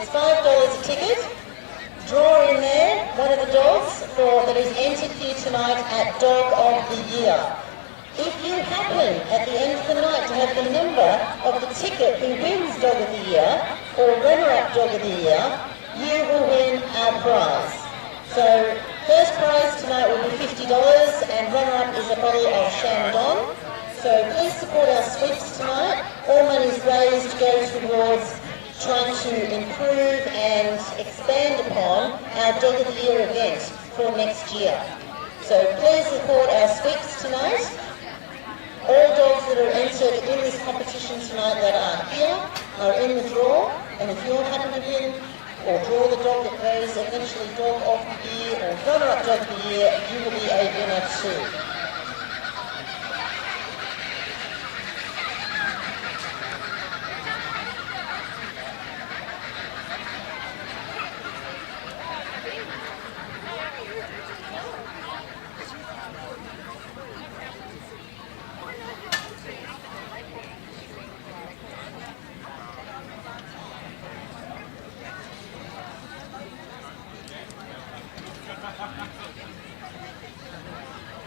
It's $5 a ticket. Draw in there one of the dogs that is entered here tonight at Dog of the Year. If you happen at the end of the night to have the number of the ticket who wins Dog of the Year or runner-up Dog of the Year, you will win our prize. So first prize tonight will be $50 and runner-up is a bottle of Chandon. So please support our sweeps tonight. All monies raised goes towards trying to improve and expand upon our Dog of the Year event for next year. So please support our sweeps tonight. All dogs that are entered in this competition tonight that are here are in the draw, and if you happen to win or draw the dog that goes eventually Dog of the Year or runner-up Dog of the Year, you will be a winner too.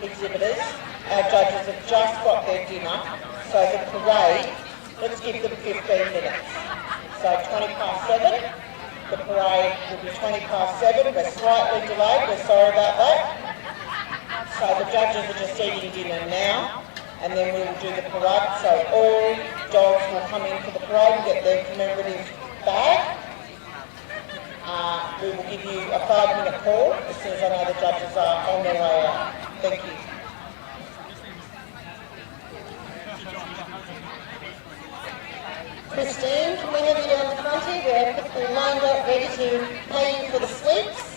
Exhibitors, our judges have just got their dinner, so the parade, let's give them 15 minutes. So 7:20, the parade will be 7:20. We're slightly delayed, we're sorry about that. So the judges are just eating dinner now, and then we will do the parade. So all dogs will come in for the parade and get their commemorative bag. We will give you a 5-minute call as soon as I know the judges are on their way out. Thank you. Christine, can we have you down the front here? We're lined up, ready to pay you for the sweeps.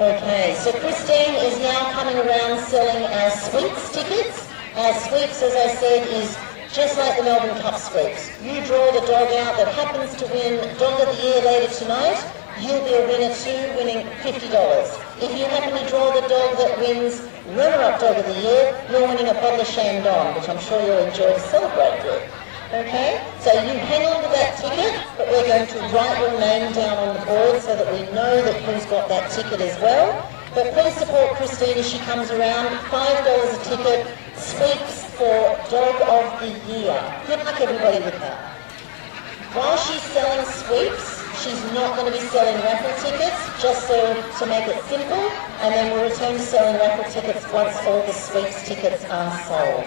Okay, so Christine is now coming around selling our sweeps tickets. Our sweeps, as I said, is just like the Melbourne Cup sweeps. You draw the dog out that happens to win Dog of the Year later tonight, you'll be a winner too, winning $50. If you happen to draw the dog that wins runner-up Dog of the Year, you're winning a bottle of Chandon, which I'm sure you'll enjoy to celebrate with. Okay, so you hang on to that ticket, but we're going to write your name down on the board so that we know that who's got that ticket as well. But please support Christine as she comes around. $5 a ticket, sweeps for Dog of the Year. Good luck everybody with that. While she's selling sweeps, she's not going to be selling raffle tickets, just so to make it simple, and then we'll return to selling raffle tickets once all the sweeps tickets are sold.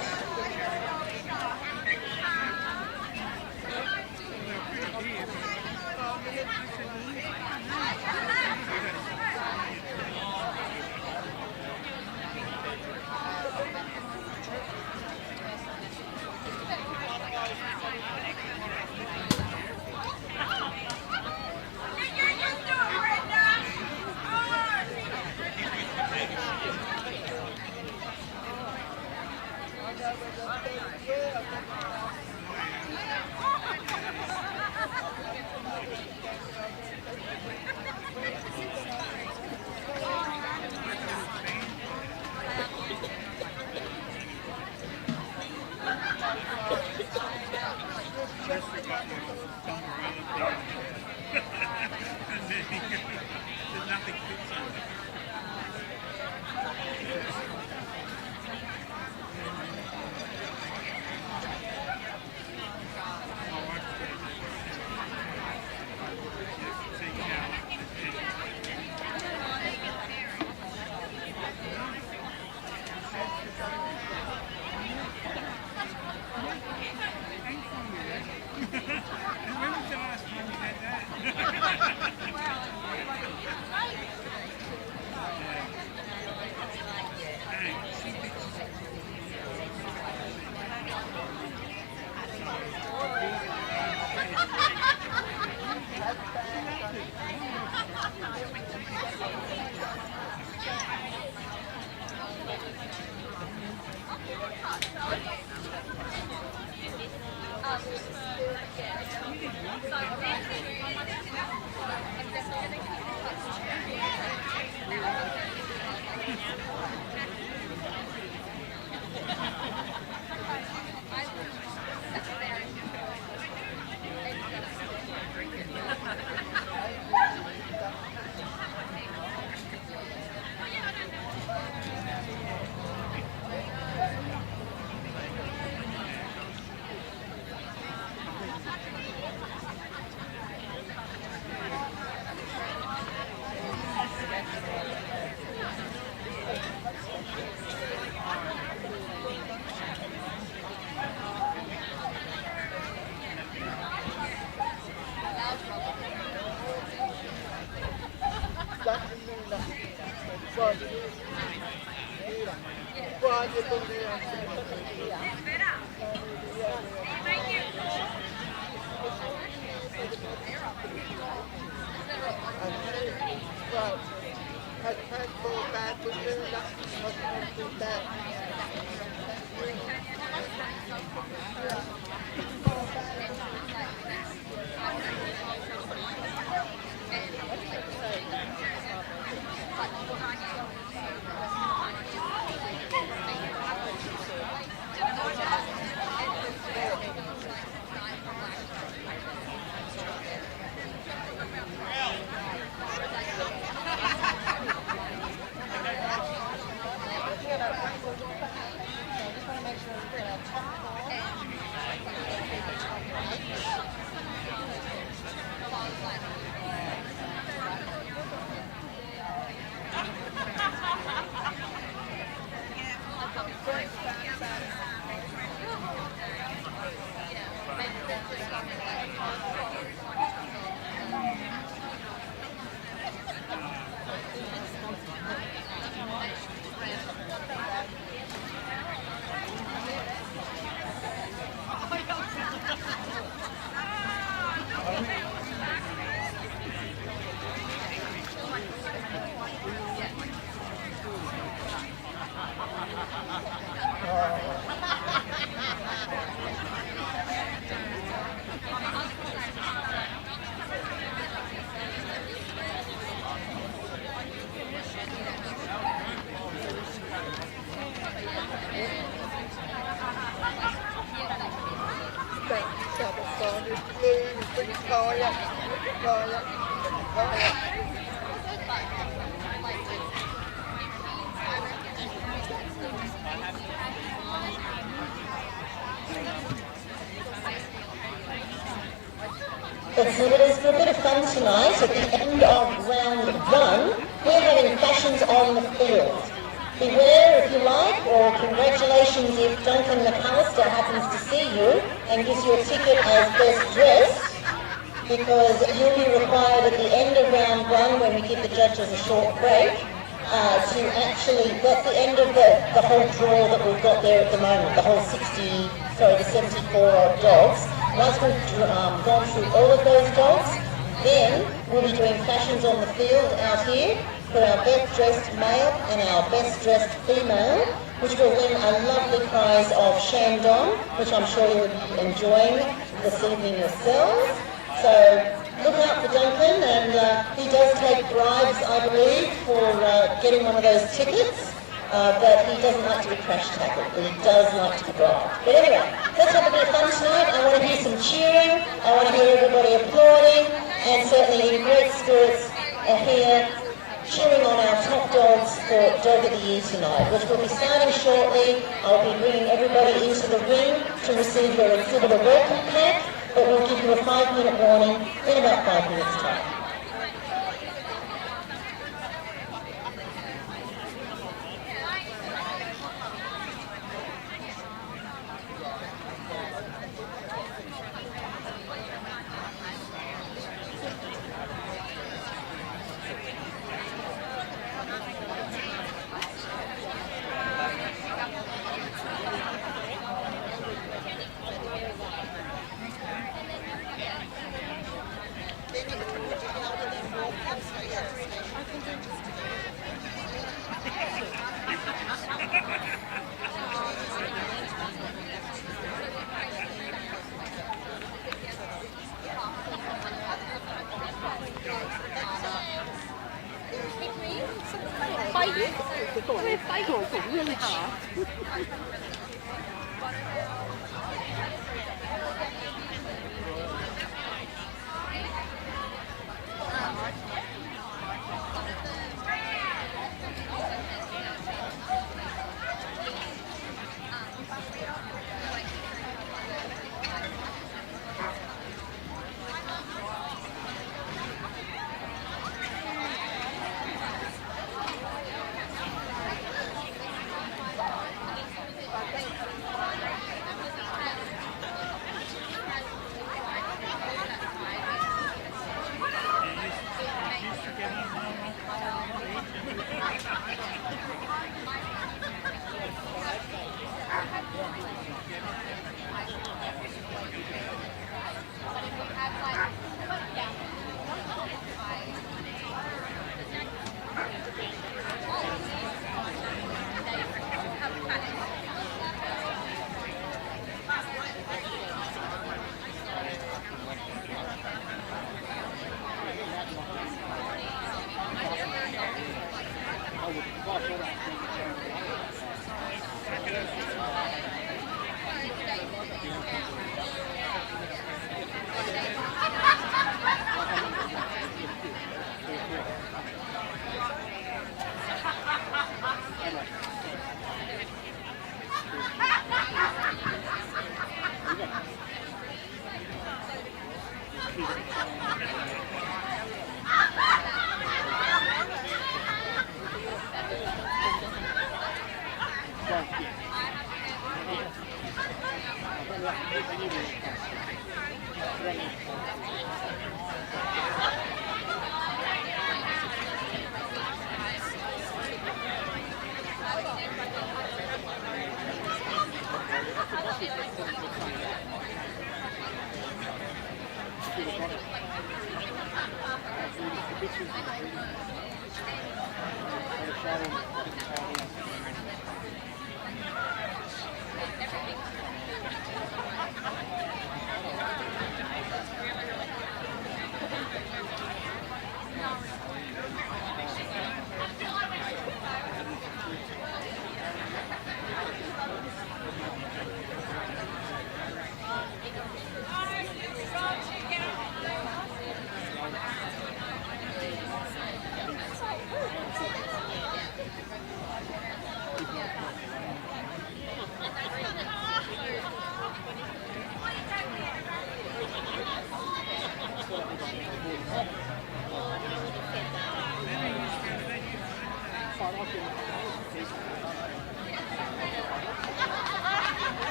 Exhibitors, for a bit of fun tonight, at the end of round one, we're having fashions on the field. Beware if you like, or congratulations if Duncan McAllister happens to see you and gives you a ticket as best dressed, because you'll be required at the end of round one, when we give the judges a short break, to actually, that's the end of the whole draw that we've got there at the moment, the whole the 74 odd dogs. Once we've gone through all of those dogs, then we'll be doing fashions on the field out here for our best dressed male and our best dressed female, which will win a lovely prize of Shandong, which I'm sure you'll be enjoying this evening yourselves. So look out for Duncan, and he does take bribes, I believe, for getting one of those tickets. But he doesn't like to be crash tackled, but he does like to be bribed. But anyway, let's have a bit of fun tonight. I want to hear some cheering, I want to hear everybody applauding, and certainly in great spirits are here cheering on our top dogs for Dog of the Year tonight, which will be starting shortly. I'll be bringing everybody into the ring to receive their Exhibitor welcome pack, but we'll give you a 5-minute warning in about 5 minutes' time.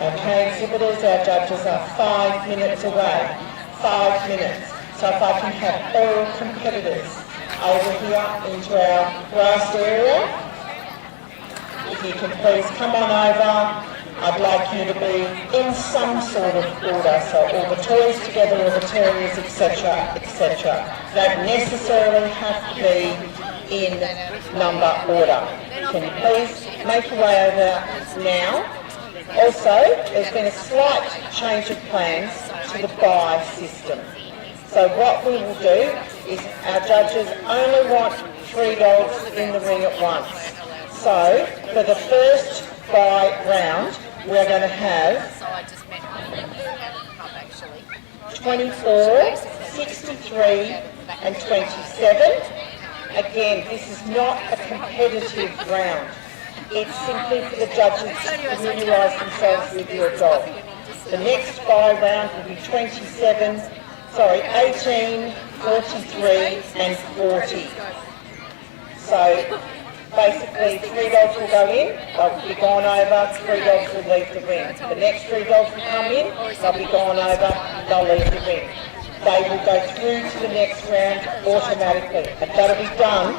Okay, exhibitors, our judges are 5 minutes away. 5 minutes. So if I can have all competitors over here into our grass area, if you can please come on over. I'd like you to be in some sort of order, so all the toys together, all the terriers, etc., etc. Don't necessarily have to be in number order. Can you please make your way over now? Also, there's been a slight change of plans to the buy system. So what we will do is our judges only want 3 dogs in the ring at once. So for the first buy round, we're going to have 24, 63 and 27. Again, this is not a competitive round. It's simply for the judges to familiarise themselves with your dog. The next buy round will be 18, 43 and 40. So basically 3 dogs will go in, they'll be gone over, 3 dogs will leave the ring. The next 3 dogs will come in, they'll be gone over, they'll leave the ring. They will go through to the next round automatically, and that'll be done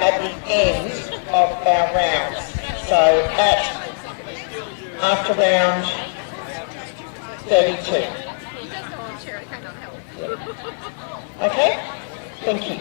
at the end of our rounds. So after round 32. Okay? Thank you.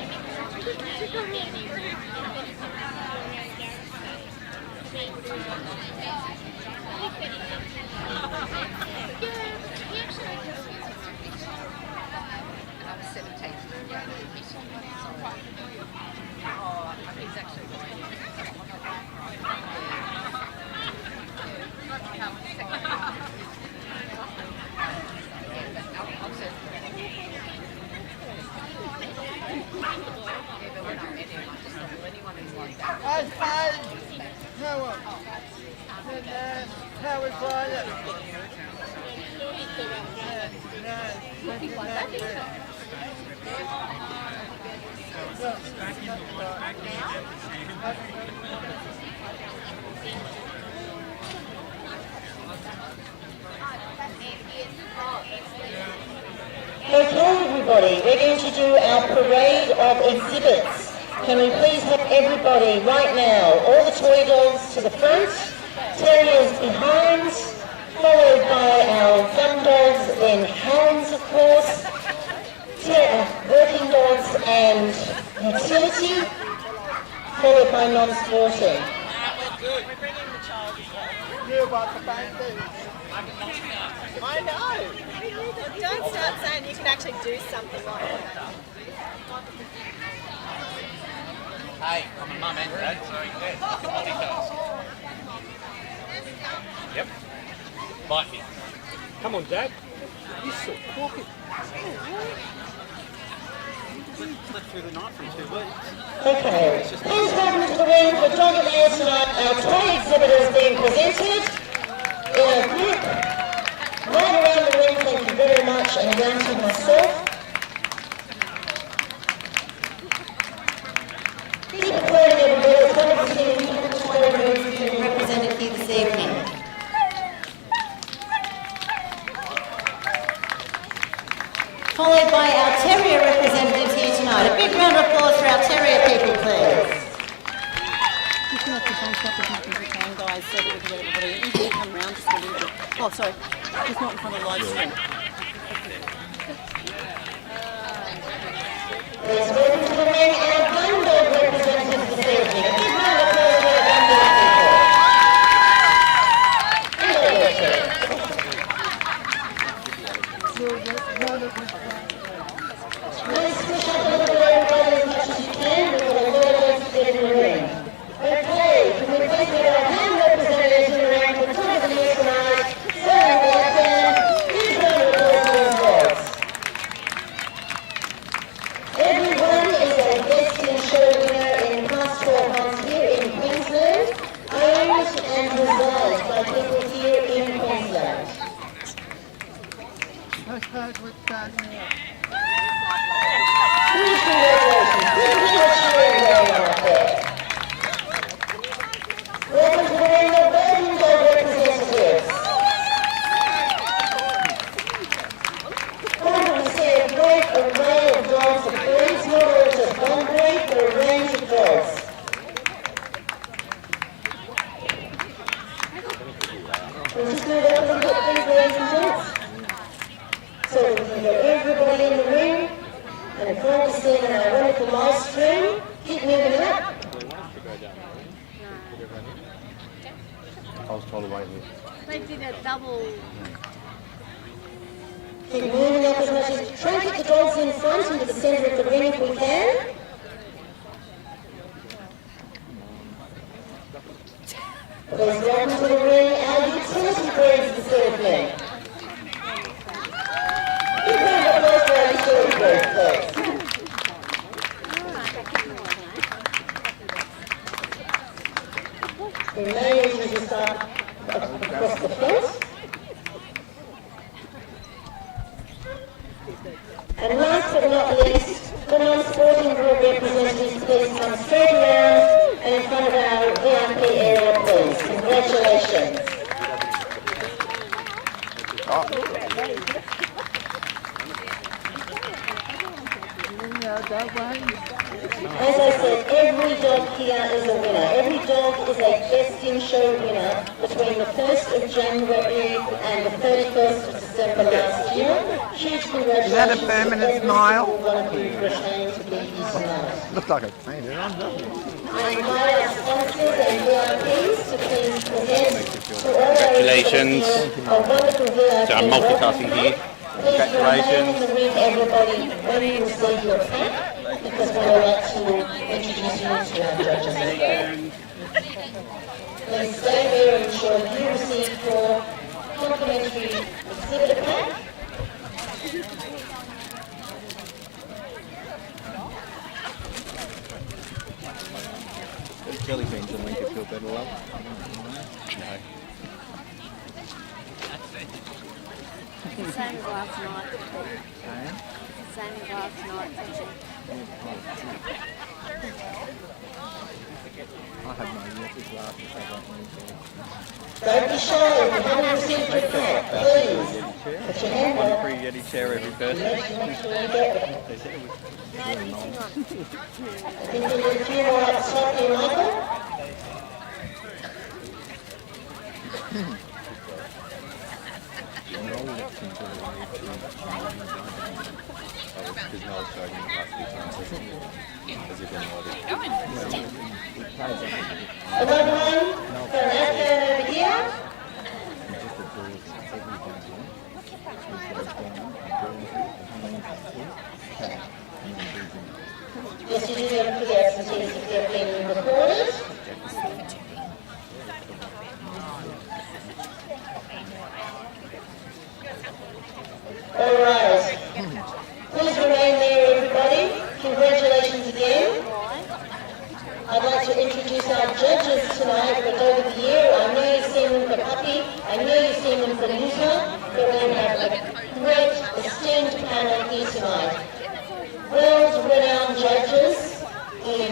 Okay, everybody, we're going to do our parade of exhibits. Can we please have everybody right now, all the toy dogs to the front, terriers behind, followed by our gun dogs, then hounds, of course, working dogs and utility, followed by non-sporting. I know. Don't start saying you can actually do something like that. Hey, I'm a mum and dad, so yeah, I can multitask. Yep. Bite me. Come on, Dad. You're so cocky. Slept through the night for 2 weeks. Okay, please welcome to the ring for Dog of the Year tonight, our toy exhibitors being presented. of applause for our terrier people, please. Just going to have to bunch up as much as we can, guys, so that we can get everybody. You can come round just a little bit. Oh, sorry. Just not in front of the live stream. Please welcome to the ring our gun dog representatives this evening. A big round of applause for our gun dog people. Hello, Richard. Please push up a little bit everybody as much as you can. We've got a lot of dogs to get in the ring. Okay, can we please get our hand representatives in the ring for the top of the year tonight? Sarah Blackburn, huge round of applause for these dogs. Everyone is a Best in Show winner in the past 12 months here in Queensland, owned and designed by people here in Queensland. Huge congratulations. Big hand of cheering going on up there. Welcome to the ring of Golden Dog representatives. Welcome to see a great array of dogs of breeds, not all just one breed, but a range of dogs. We'll just move up a little bit, please, ladies and gents. So we can get everybody in the ring, and if you're all seeing our wonderful live stream, keep moving it up. I was told to wait here. They did a double. Keep moving up as much as, try and get the dogs in front into the centre of the ring if we can. Please welcome to the ring our utility breeds this evening. Big round of applause for our utility breeds, please. We may usually start across the front. And last but not least, the non-sporting group representatives, please come straight around and in front of our VIP area, please. Congratulations. As I said, every dog here is a winner. Every dog is a Best in Show winner between the 1st of January and the 31st of December last year. Huge congratulations. Is that a permanent smile? One of you for shame to be here tonight. Looks like it's painted on, doesn't it? I invite our sponsors and VIPs to please present to all our Congratulations. a wonderful VIP. So I'm multitasking here. Congratulations. Please remain in the ring, everybody, when you receive your pack, because we would like to introduce you to our judges as well. Please stay there and ensure you receive your complimentary exhibitor pack. Those jelly beans will make you feel better, love. Same as last night. Same as last night. I have no yeses last if I don't need to. Don't be shy, if you haven't received your pack, please put your hand One up. free Yeti chair every person. Make sure you get one. They said it was Maybe you want. I think we need a few more up top here, Michael. Another one for an Afghan over here. Yes, you do have to put the absentees if they're being recorded. All right. Please remain there, everybody. Congratulations again. I'd like to introduce our judges tonight for Dog of the Year. I know you've seen them for Puppy. I know you've seen them for Neuter. But we have a great, esteemed panel here tonight. World-renowned judges in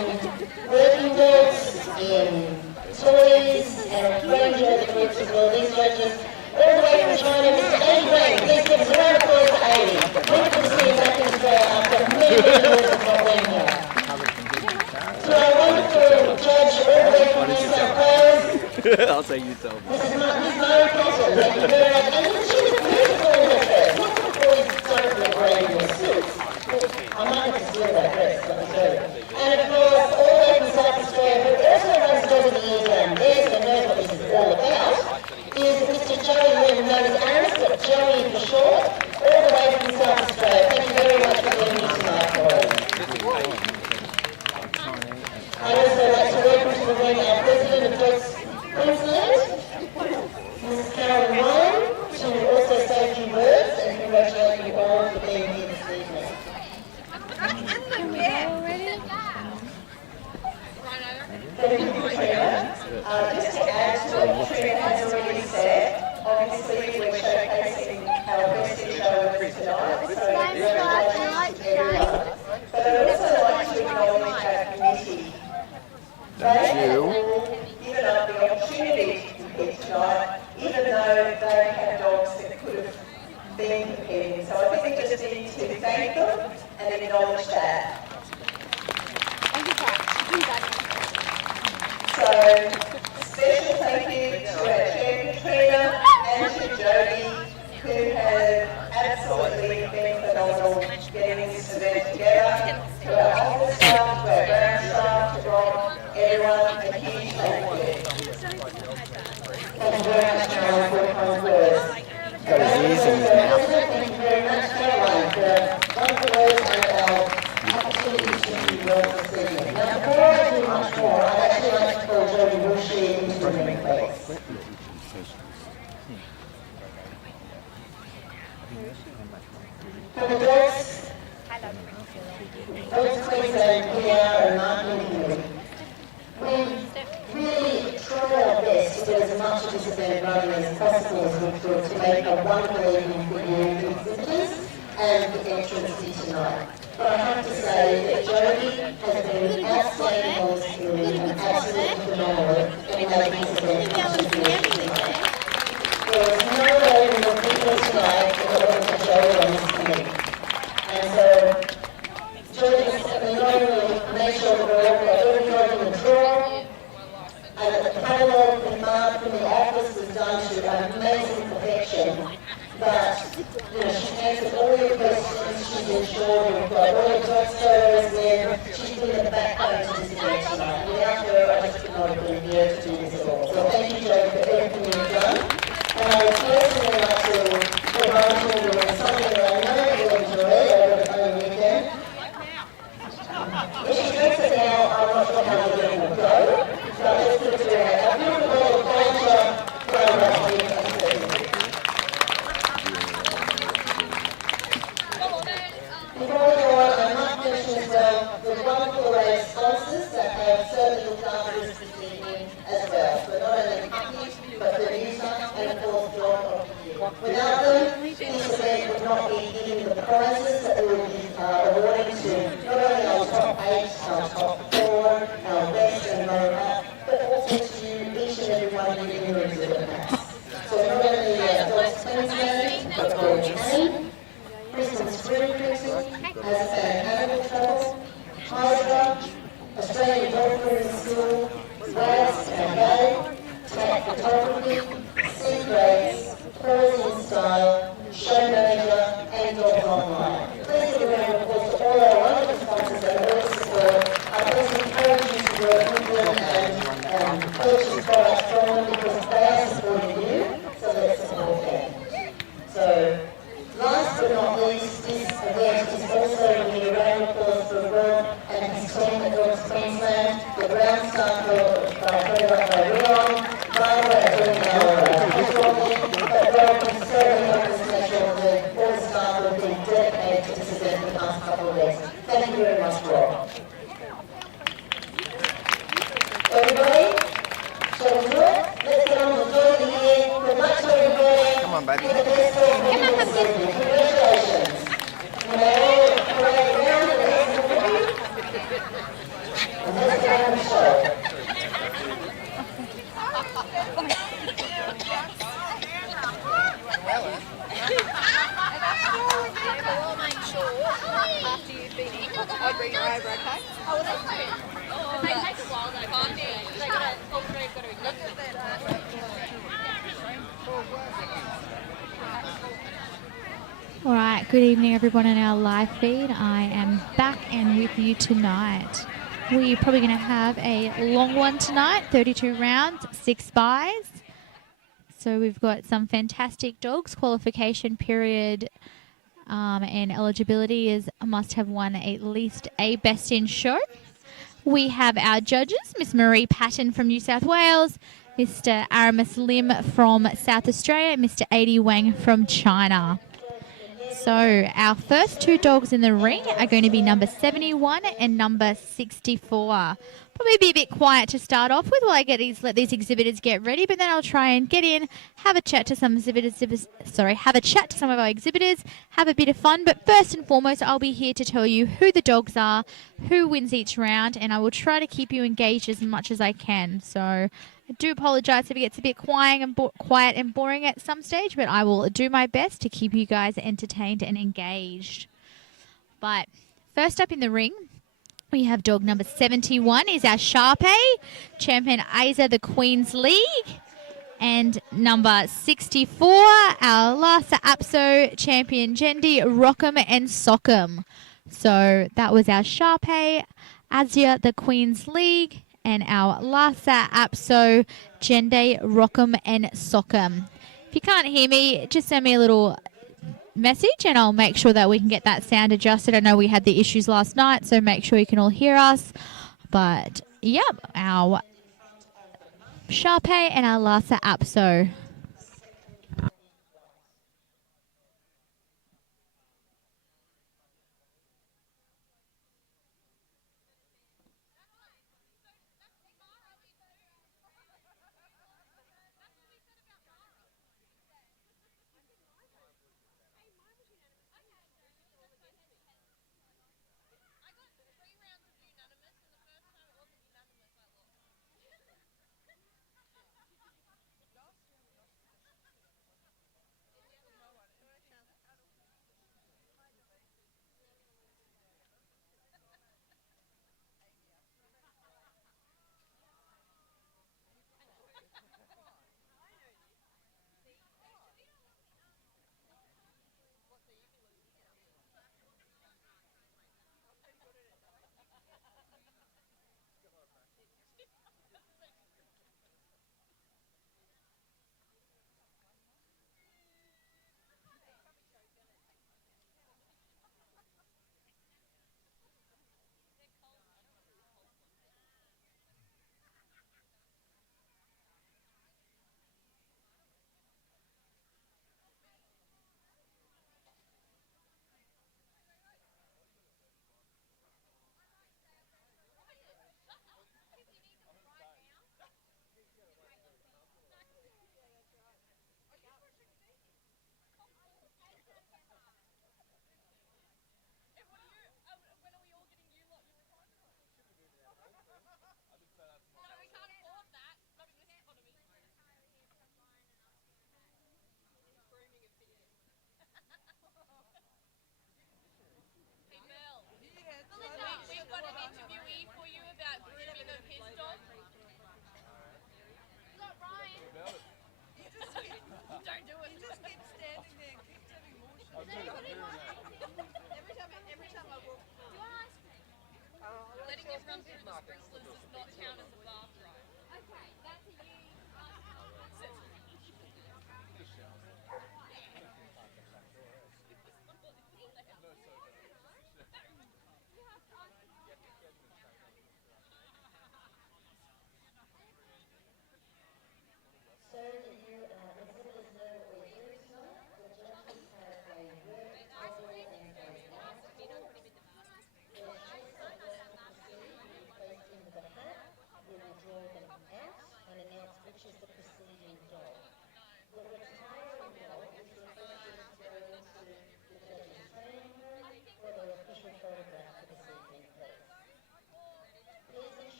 working dogs, in toys, and a range of other groups as well. These judges, all the way from China, Mr. Eddie Wang. Please give us a round of applause for Eddie. Wonderful to see you back in Australia after many, many years of not being here. I'll say you tell me. Miss Murray Cotton, thank you very much. And she was beautiful in her dress. Look at the boys don't look great in their suits. I might have to steal that dress, let me tell you. And of course, all the way from South Australia, who also runs Dog of the Year down there, so knows what this is all about, is Mr. Joey Lynn, known as Aris, but Joey for short, all the way from South Australia. Thank you very much for being here tonight for us. I'd also like to welcome to the ring our President of Dogs Queensland, Mrs. Carolyn Ryan, to also say a few words and congratulate you all for being here this evening. Thank you, Katrina. Just to add to what Katrina has already said, obviously we're showcasing our best in show winners tonight, so congratulations to everyone. But I'd also like to acknowledge our committee. They have all given up the opportunity to compete tonight, even though they have dogs that could have been competing. So I think we just need to thank them and acknowledge that. So, special thank you to our chair, Katrina, and to Jodie, who have absolutely been phenomenal getting this event together. To our office staff, to our ground staff, to Rob, everyone, a huge thank you. Thank you very much, Caroline, for your kind words. Got his ears in his mouth. Thank you very much, Caroline, for wonderful words and our opportunity to be well this evening. Now, before I do much more, I'd actually like to call Jodie Wilshire into the ring, please. For the Dogs Queensland PR and Marketing Committee, we really try our best to get as much of this event running as possible as we could to make a wonderful evening for you, the exhibitors, and the entrance here tonight. But I have to say that Jodie has been outstanding on this committee and absolutely phenomenal in making this event come to fruition tonight. There was no way we would be here tonight if it wasn't for Jodie on this committee. And so, Jodie has not only made sure that we're all got every dog in the draw, and that the catalogue and mark from the office was done to amazing perfection. But, you know, she's answered all your questions, she's ensured we've got all your dog photos there, she's been the backbone to this event tonight. Without her, I just could not have been here to do this at all. So thank you, Jodie, for everything you've done. And I would personally like to provide you with something that I know you'll enjoy over the coming weekend. If she drinks it now, I'm not sure how the game will go, but let's put it to her. A beautiful little culture from that week. Before we go on, I must mention as well the wonderful array of sponsors that have certainly looked after us this evening as well. So not only Cookies, but Bermuda and of course Dog of the Year. Without them, this event would not be giving the prizes that we will be awarding to not only our top 8, our top 4, our best and lower, but also to each and every one of you in your exhibit packs. So not only Dogs Queensland, but Royal Canin, Brisbane Spring Crimson, Azafan Animal Trouble, Hydra, Australian Dog Grooming School, Wags and Bay, Tack Photography, Sea Grades, Pros in Style, Show Manager, and Dog Online. Please give a round of applause to all our wonderful sponsors that always support. I please encourage you to work with them and purchase products from them because they are supporting you, so let's support them. So, last but not least, this event is also giving a round of applause for Rob and his team at Dogs Queensland, the ground staff headed up by Leon, Barbara doing our patrolling, but Rob has certainly helped us make sure that all the staff have been dedicated to this event for the past couple of weeks. Thank you very much, Rob. Everybody, shall we do it? Let's get on with the Dog of the Year. Good luck to everybody. Come on, baby. For the best dog this evening. Congratulations. You may all parade around and let's get on the show. After you've been in, I'll bring her over, okay? Oh, well, that's fine. They take a while though, can't they? They gotta, all three have got to look at that. Good evening, everyone, on our live feed. I am back and with you tonight. We're probably going to have a long one tonight, 32 rounds, 6 buys. So we've got some fantastic dogs. Qualification period and eligibility is must have won at least a best in show. We have our judges, Miss Marie Patton from New South Wales, Mr. Aramis Lim from South Australia, and Mr. Adi Wang from China. So our first 2 dogs in the ring are going to be number 71 and number 64. Probably be a bit quiet to start off with while I let these exhibitors get ready, but then I'll try and get in, have a chat to some have a chat to some of our exhibitors, have a bit of fun. But first and foremost, I'll be here to tell you who the dogs are, who wins each round, and I will try to keep you engaged as much as I can. So I do apologise if it gets a bit quiet and boring at some stage, but I will do my best to keep you guys entertained and engaged. But first up in the ring, we have dog number 71 is our Sharpei, champion Asa the Queen's League. And number 64, our Lhasa Apso, champion Jendi, Rock'em and Sock'em. So that was our Sharpei, Asia the Queen's League, and our Lhasa Apso, Jendi, Rock'em and Sock'em. If you can't hear me, just send me a little message and I'll make sure that we can get that sound adjusted. I know we had the issues last night, so make sure you can all hear us. But yep, our Sharpei and our Lhasa Apso.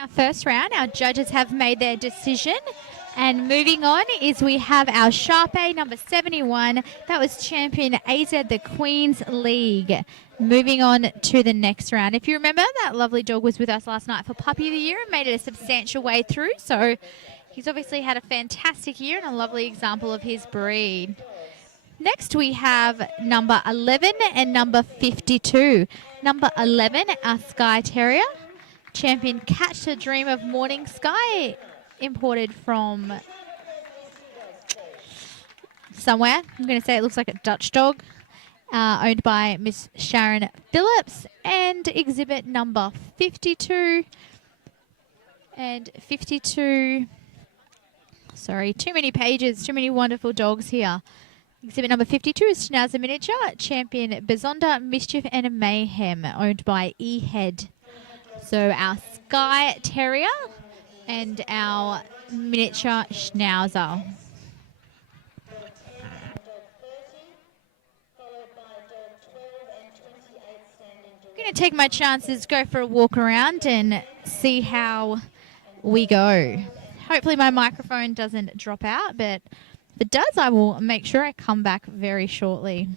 Our first round, our judges have made their decision. And moving on is we have our Sharpei number 71. That was champion AZ the Queen's League. Moving on to the next round. If you remember, that lovely dog was with us last night for Puppy of the Year and made it a substantial way through. So he's obviously had a fantastic year and a lovely example of his breed. Next we have number 11 and number 52. Number 11, our Sky Terrier. Champion Catch the Dream of Morning Sky, imported from somewhere. I'm going to say it looks like a Dutch dog, owned by Miss Sharon Phillips. And exhibit number 52. And 52, sorry, too many pages, too many wonderful dogs here. Exhibit number 52 is Schnauzer Miniature, champion Bizonda, Mischief and Mayhem, owned by E-Head. So our Sky Terrier and our miniature Schnauzer. I'm going to take my chances, go for a walk around and see how we go. Hopefully my microphone doesn't drop out, but if it does, I will make sure I come back very shortly.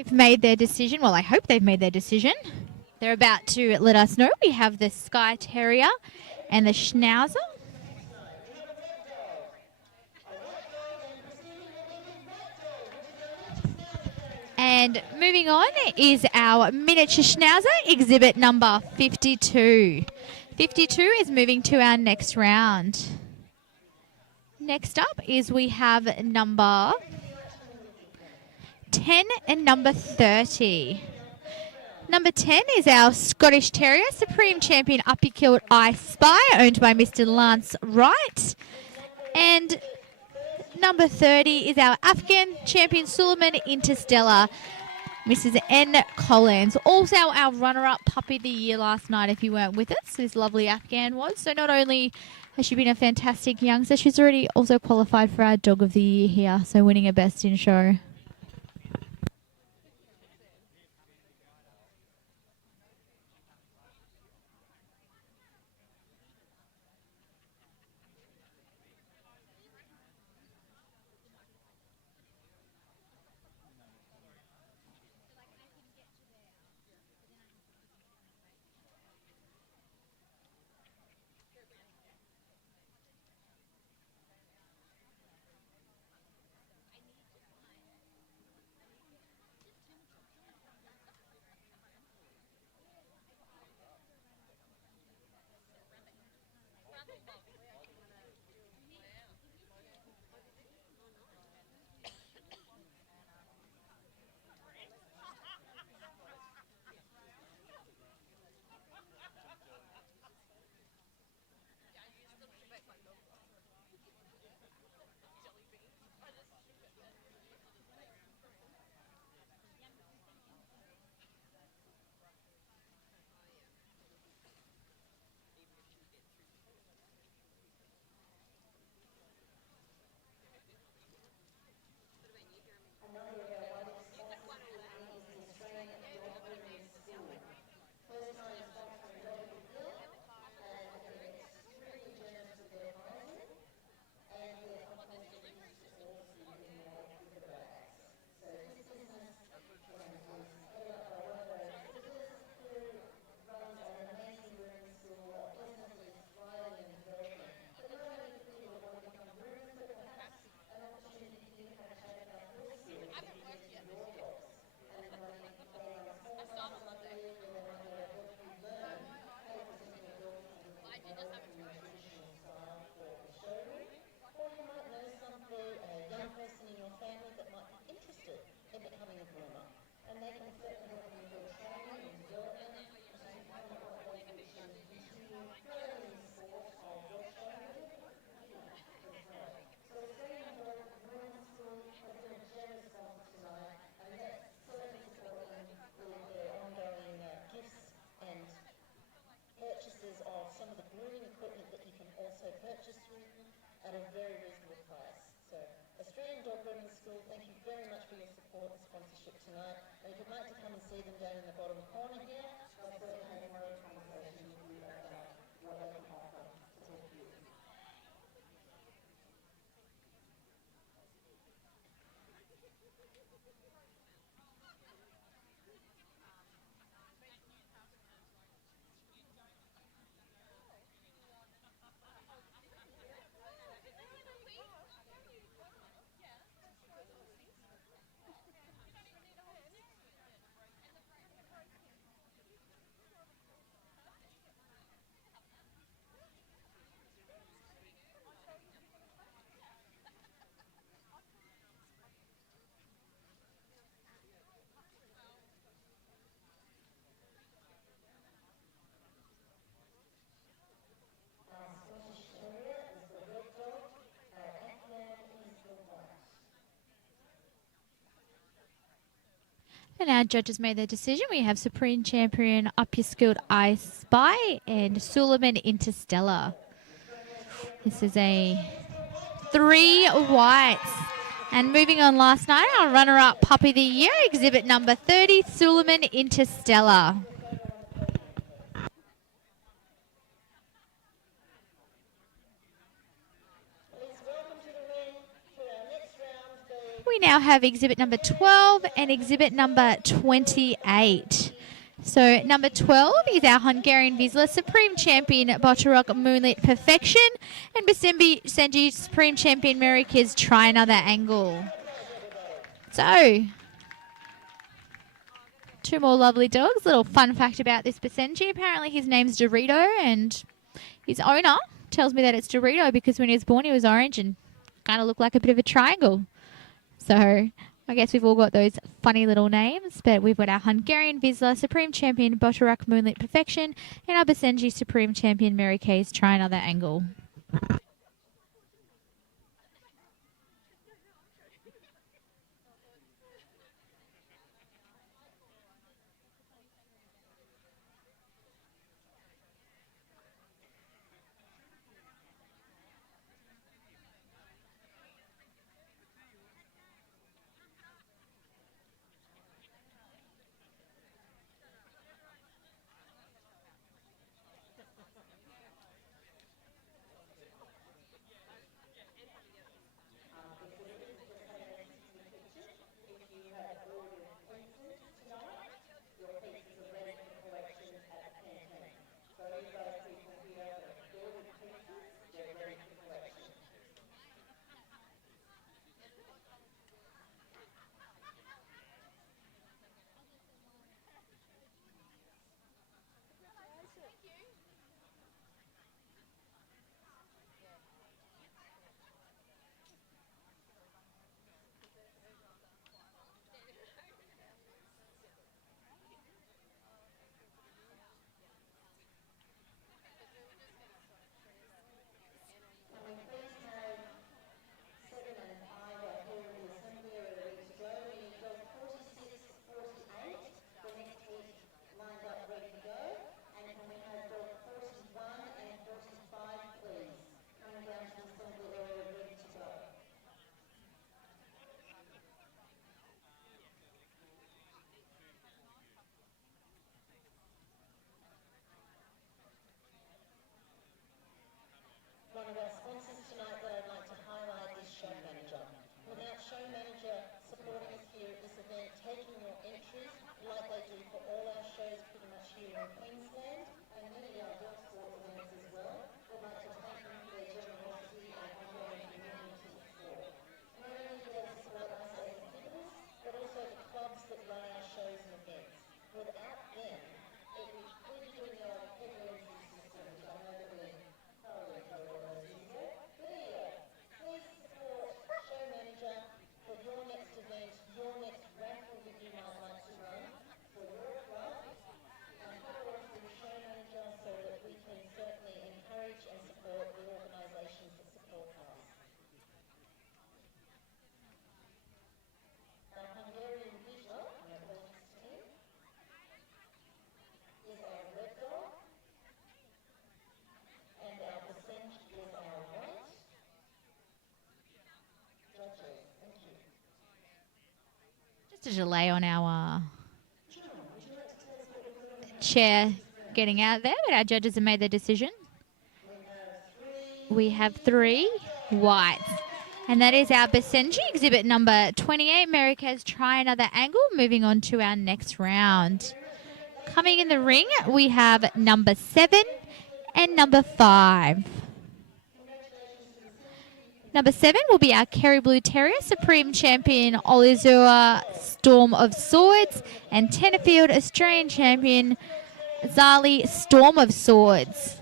They've made their decision. Well, I hope they've made their decision. They're about to let us know. We have the Skye Terrier and the Schnauzer. And moving on is our miniature Schnauzer, exhibit number 52. 52 is moving to our next round. Next up is we have number 10 and number 30. Number 10 is our Scottish Terrier, Supreme Champion Up-Your-Kilt I Spy, owned by Mr. Lance Wright. And number 30 is our Afghan Champion Suleiman Interstellar, Mrs. N. Collins. Also our runner-up puppy of the year last night, if you weren't with us, this lovely Afghan was. So not only has she been a fantastic youngster, she's already also qualified for our dog of the year here, so winning a best in show. At a very reasonable price. So, Australian Dog Grooming School, thank you very much for your support and sponsorship tonight. And if you'd like to come and see them down in the bottom corner here, I'll certainly have more conversation with you about what they can offer to talk to you. And our judges made their decision. We have Supreme Champion Up-Your-Kilt I Spy and Suleiman Interstellar. This is a 3 whites. And moving on last night, our runner-up puppy of the year, exhibit number 30, Suleiman Interstellar. We now have exhibit number 12 and exhibit number 28. So number 12 is our Hungarian Vizsla Supreme Champion Botarok Moonlit Perfection, and Basembi Senji Supreme Champion Merrick's Try Another Angle. So, two more lovely dogs. Little fun fact about this Basenji. Apparently his name's Dorito, and his owner tells me that it's Dorito because when he was born he was orange and kind of looked like a bit of a triangle. So I guess we've all got those funny little names, but we've got our Hungarian Vizsla Supreme Champion Botarak Moonlit Perfection and our Basenji Supreme Champion Mary Kay's Try Another Angle. One of our sponsors tonight that I'd like to highlight is Show Manager. Without Show Manager supporting us here at this event, taking your entries like they do for all our shows pretty much here in Queensland and many of our dog sports events as well, we'd like to thank them for their generosity and ongoing community support. Not only do they support us as exhibitors, but also the clubs that run our shows and events. Without them, we'd be doing our heavy system, which I know that we're thoroughly enjoyed all those years ago. But anyway, please support Show Manager for your next event, your next raffle that you might like to run for your club, and follow us through Show Manager so that we can certainly encourage and support the organisations that support us. Our Hungarian Vizsla, my apologies to him, is our red dog, and our Basenji is our white. Judges, thank you. Just a delay on our chair getting out there, but our judges have made their decision. We have 3 whites, and that is our Basenji exhibit number 28. America's Try Another Angle. Moving on to our next round. Coming in the ring, we have number 7 and number 5. Number 7 will be our Kerry Blue Terrier Supreme Champion Olizua Storm of Swords, and Tenterfield Australian Champion Zali Storm of Swords.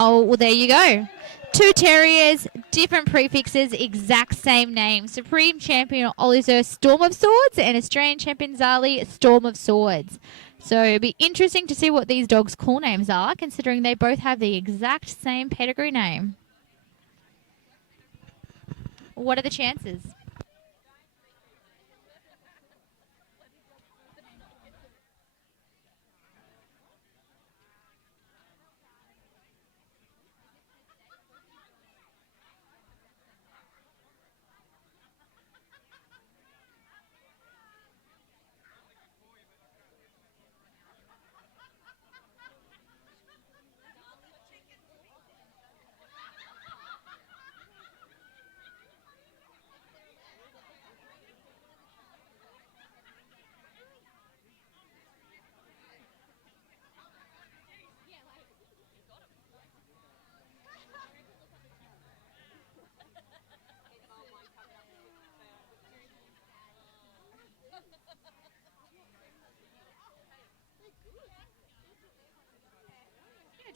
Oh, well, there you go. 2 terriers, different prefixes, exact same name. Supreme Champion Olizua Storm of Swords and Australian Champion Zali Storm of Swords. So it'll be interesting to see what these dogs' cool names are, considering they both have the exact same pedigree name. What are the chances?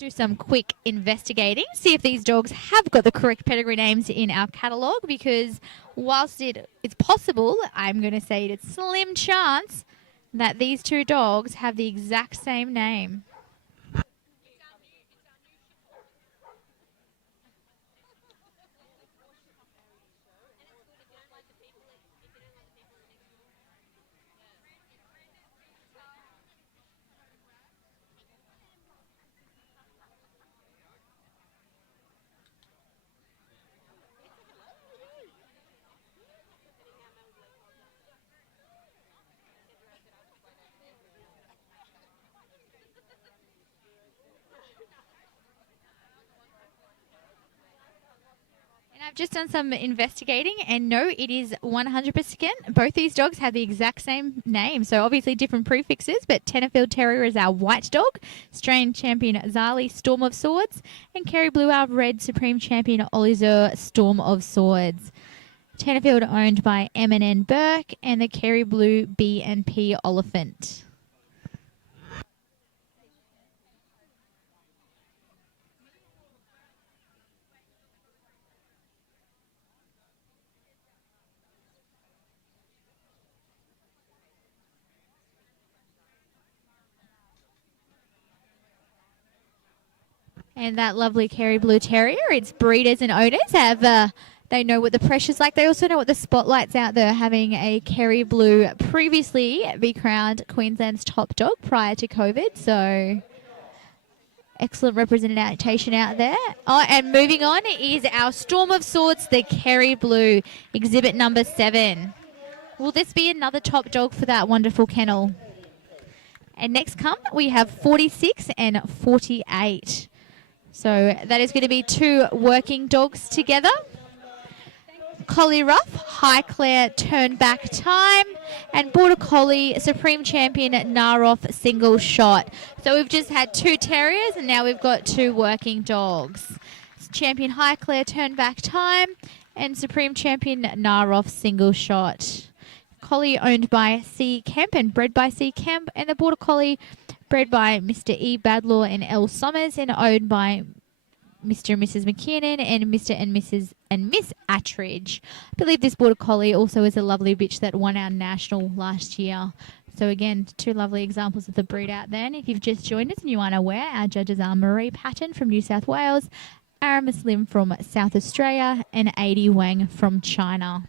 Do some quick investigating, see if these dogs have got the correct pedigree names in our catalogue, because whilst it's possible, I'm going to say it's a slim chance that these two dogs have the exact same name. And I've just done some investigating, and no, it is 100%. Both these dogs have the exact same name, so obviously different prefixes, but Tenterfield Terrier is our white dog, Australian champion Zali, Storm of Swords, and Kerry Blue, our red supreme champion Oliver, Storm of Swords. Tenterfield owned by M&N Burke, and the Kerry Blue B&P Oliphant. And that lovely Kerry Blue Terrier, its breeders and owners have, they know what the pressure's like. They also know what the spotlight's out there, having a Kerry Blue previously be crowned Queensland's top dog prior to COVID. So excellent representation out there. Oh, and moving on is our Storm of Swords, the Kerry Blue, exhibit number 7. Will this be another top dog for that wonderful kennel? And next come, we have 46 and 48. So that is going to be two working dogs together. Collie Ruff, Highclere Turn Back Time, and Border Collie Supreme Champion Naroff Single Shot. So we've just had two terriers, and now we've got two working dogs. Champion Highclere Turn Back Time and Supreme Champion Naroff Single Shot. Collie owned by C. Kemp and bred by C. Kemp, and the Border Collie bred by Mr. E. Badlaw and L. Sommers, and owned by Mr. and Mrs. McKiernan and Mr. and Mrs. and Miss Attridge. I believe this Border Collie also is a lovely bitch that won our national last year. So again, two lovely examples of the breed out there. And if you've just joined us and you aren't aware, our judges are Marie Patton from New South Wales, Aramis Lim from South Australia, and Adi Wang from China.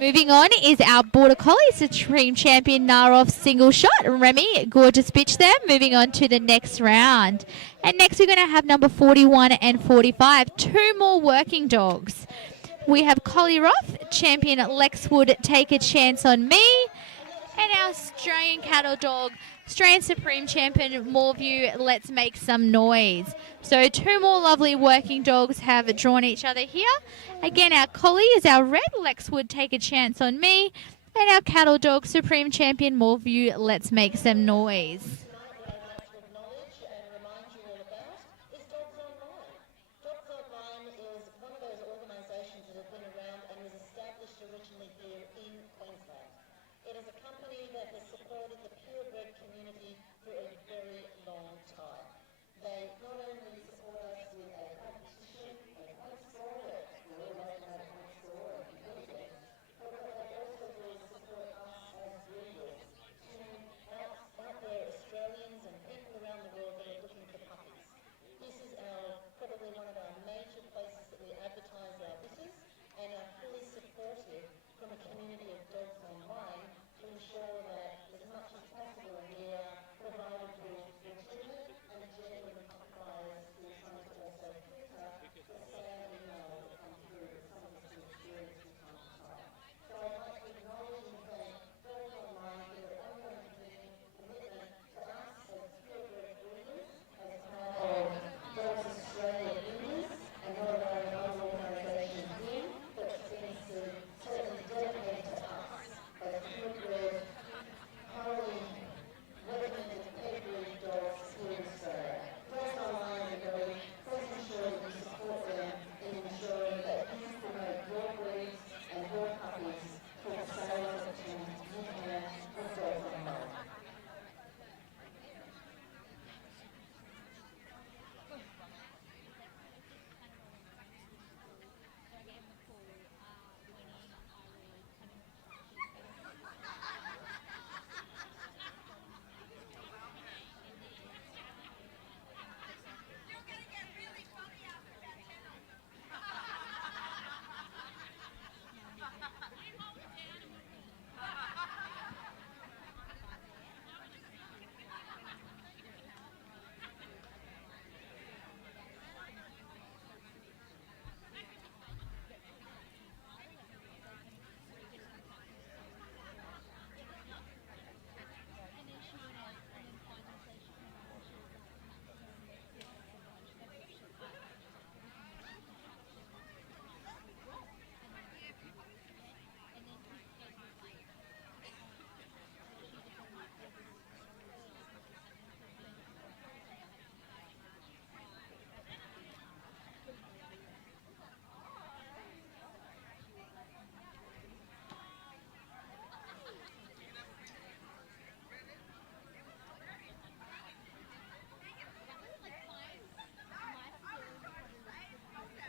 Moving on is our Border Collie Supreme Champion Narov Single Shot. Remy, gorgeous bitch there. Moving on to the next round. And next we're going to have number 41 and 45. Two more working dogs. We have Collie Roth, Champion Lexwood, Take a Chance on Me. And our Australian cattle dog, Australian Supreme Champion Moorview, Let's Make Some Noise. So two more lovely working dogs have drawn each other here. Again, our collie is our red, Lexwood, Take a Chance on Me. And our cattle dog, Supreme Champion Moorview, Let's Make Some Noise.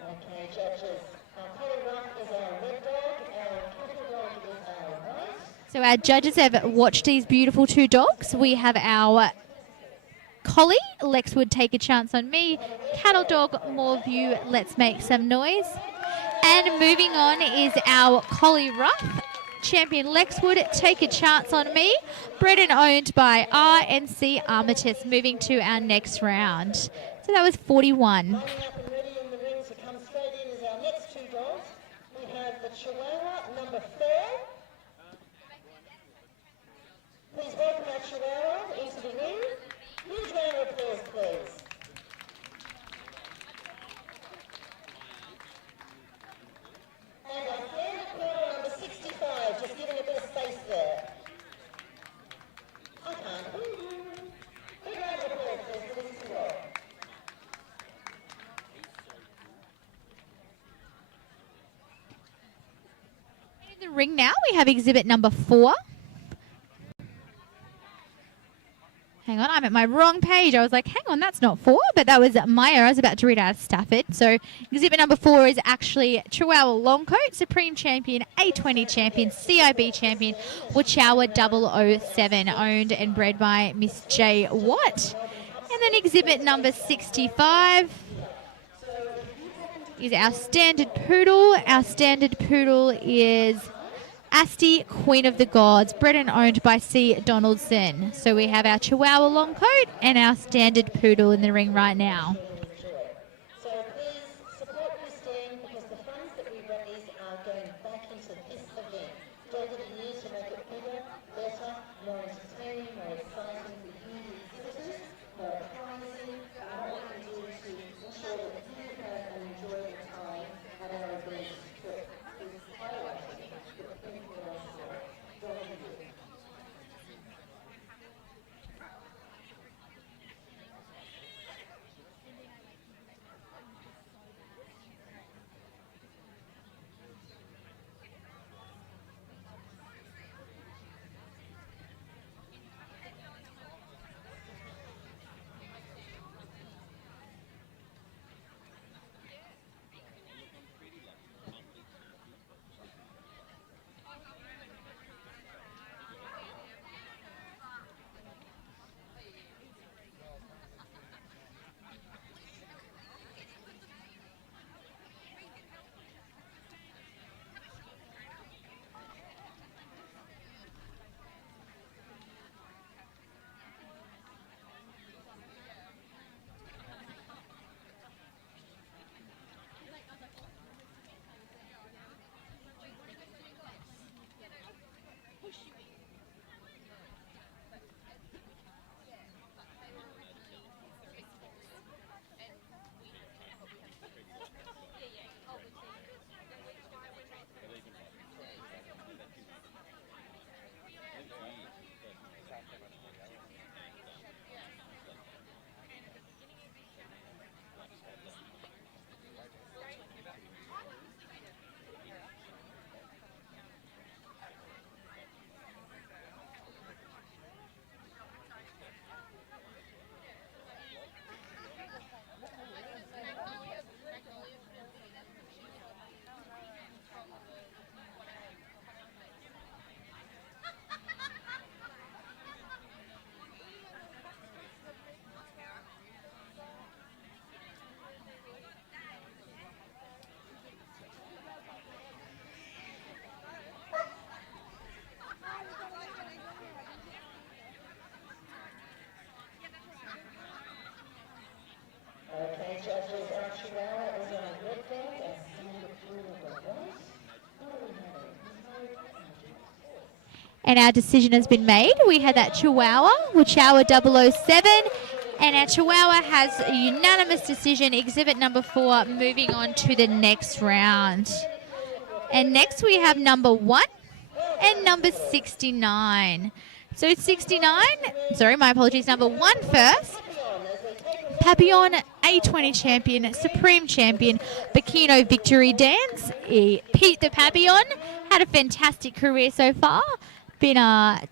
Okay, judges. Collie Rock is our red dog, our cattle dog is our white. So our judges have watched these beautiful two dogs. We have our collie, Lexwood, Take a Chance on Me. Cattle dog, Moorview, Let's Make Some Noise. And moving on is our Collie Rough, Champion Lexwood, Take a Chance on Me. Bred and owned by RNC Armitage. Moving to our next round. So that was 41. Lining up and ready in the ring to come straight in is our next two dogs. We have the Chihuahua, number 4. Please welcome our Chihuahua into the ring. Huge round of applause, please. And our standard quarter, number 65, just giving a bit of space there. I can't hear you. Big round of applause, please, for these two dogs. In the ring now, we have exhibit number 4. Hang on, I'm at my wrong page. I was like, hang on, that's not 4, but that was Maya. I was about to read out of Stafford. So exhibit number 4 is actually Chihuahua Longcoat, Supreme Champion, A20 Champion, CIB Champion, Wichawa 007, owned and bred by Miss J. Watt. And then exhibit number 65 is our standard poodle. Our standard poodle is Asti, Queen of the Gods, bred and owned by C. Donaldson. So we have our Chihuahua long coat and our standard poodle in the ring right now. So please support Christine because the funds that we raise are going back into this event. Dog of the Year to make it bigger, better, more entertaining, more exciting for you, the exhibitors, more prizing, and what we can do to ensure that you have an enjoyable time at our event that is highlighting the Pink International Dog of the Year. Okay, judges, our Chihuahua is on a red bag and standard poodle on white. What are we having? And our decision has been made. We had that Chihuahua, Chihuahua 007, and our Chihuahua has a unanimous decision, exhibit number 4, moving on to the next round. And next we have number 1 and number 69. So 69, sorry, my apologies, number 1 first. Papillon, A20 champion, Supreme champion, Bikino Victory Dance. Pete the Papillon had a fantastic career so far. Been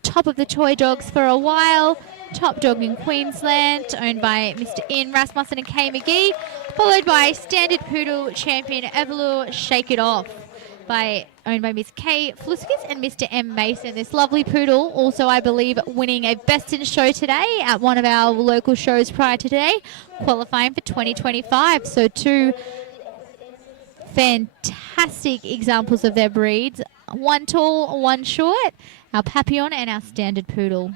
top of the toy dogs for a while. Top dog in Queensland, owned by Mr. Ian Rasmussen and Kay McGee. Followed by Standard Poodle champion Evelure Shake It Off, owned by Miss Kay Fluskis and Mr. M. Mason. This lovely poodle also, I believe, winning a Best in Show today at one of our local shows prior to today, qualifying for 2025. So 2 fantastic examples of their breeds. 1 tall, 1 short, our Papillon and our Standard Poodle.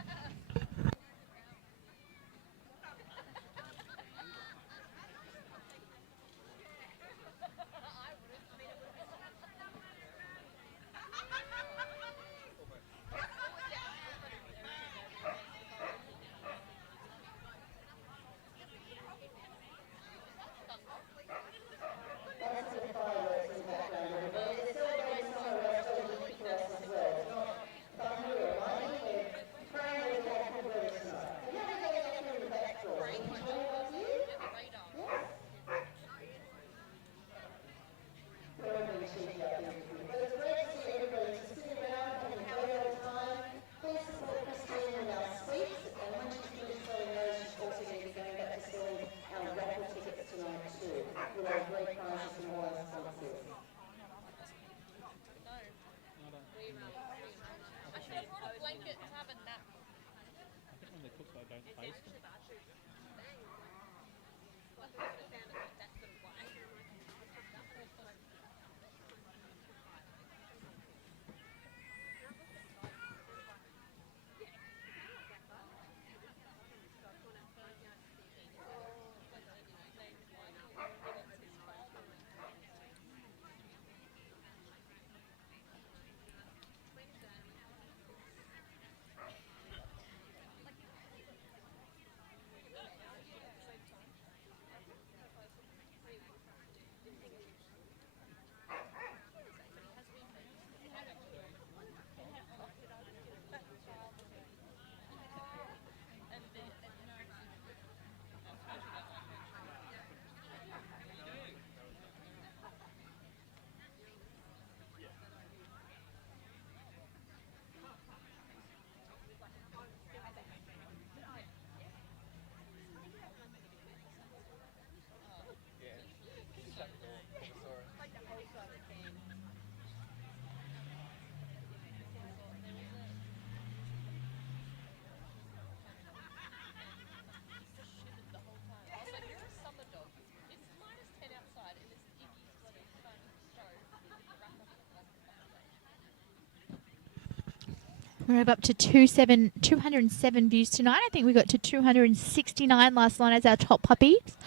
We're up to 207 views tonight. I think we got to 269 last night as our top puppies.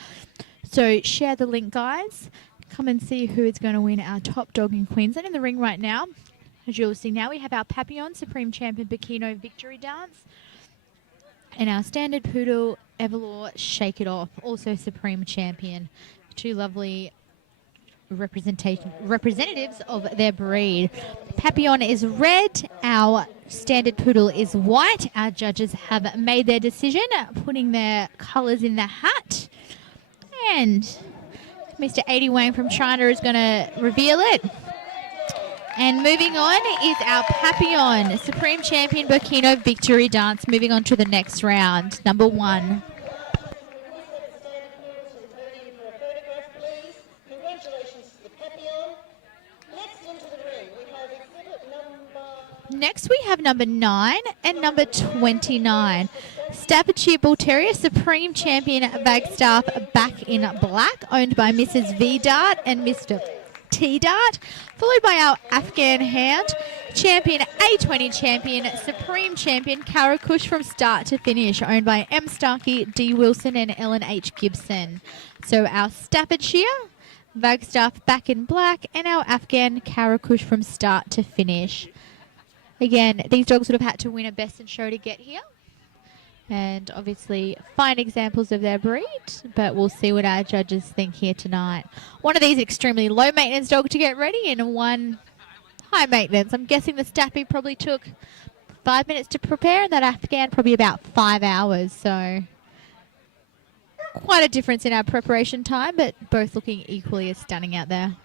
So share the link, guys. Come and see who is going to win our top dog in Queensland. In the ring right now, as you'll see now, we have our Papillon Supreme Champion Bikino Victory Dance. And our Standard Poodle Everlaw Shake It Off, also Supreme Champion. Two lovely representatives of their breed. Papillon is red, our Standard Poodle is white. Our judges have made their decision, putting their colours in the hat. And Mr. 80 Wang from China is going to reveal it. And moving on is our Papillon Supreme Champion Burkino Victory Dance. Moving on to the next round, number 1. Next we have number 9 and number 29. Staffordshire Bull Terrier Supreme Champion Wagstaff back in black, owned by Mrs. V Dart and Mr. T Dart, followed by our Afghan Hound Champion A20 Champion Supreme Champion Karakush from start to finish, owned by M Starkey, D Wilson and Ellen H Gibson. So our Staffordshire Wagstaff back in black and our Afghan Karakush from start to finish. Again, these dogs would have had to win a best in show to get here. And obviously fine examples of their breed, but we'll see what our judges think here tonight. One of these extremely low maintenance dog to get ready and one high maintenance. I'm guessing the Staffy probably took 5 minutes to prepare and that Afghan probably about 5 hours. So quite a difference in our preparation time, but both looking equally as stunning out there.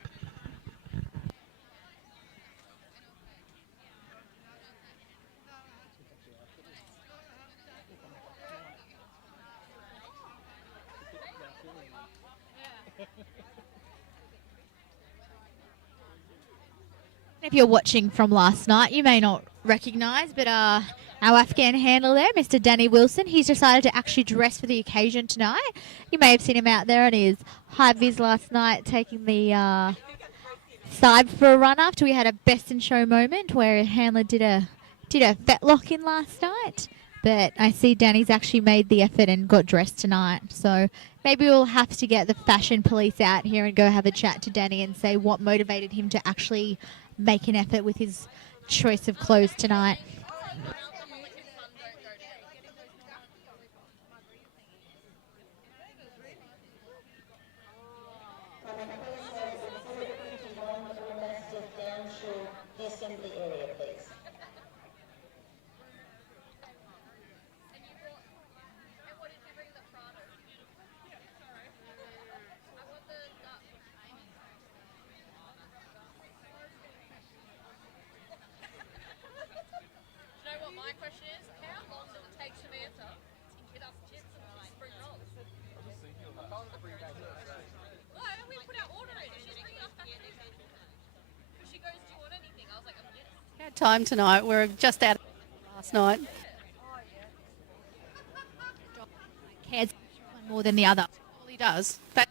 If you're watching from last night, you may not recognise, but our Afghan handler there, Mr. Danny Wilson, he's decided to actually dress for the occasion tonight. You may have seen him out there on his high vis last night, taking the side for a run after we had a best in show moment where a handler did a fetlock in last night. But I see Danny's actually made the effort and got dressed tonight. So maybe we'll have to get the fashion police out here and go have a chat to Danny and say what motivated him to actually make an effort with his choice of clothes tonight. The assembly area, please. My question is, how long does it take Samantha to get us chips and spring rolls? No, we put our order in. She's bringing us back food. She goes, do you want anything? I was like, yes. Had time tonight. We're just out last night. Cares one more than the other. All he does. That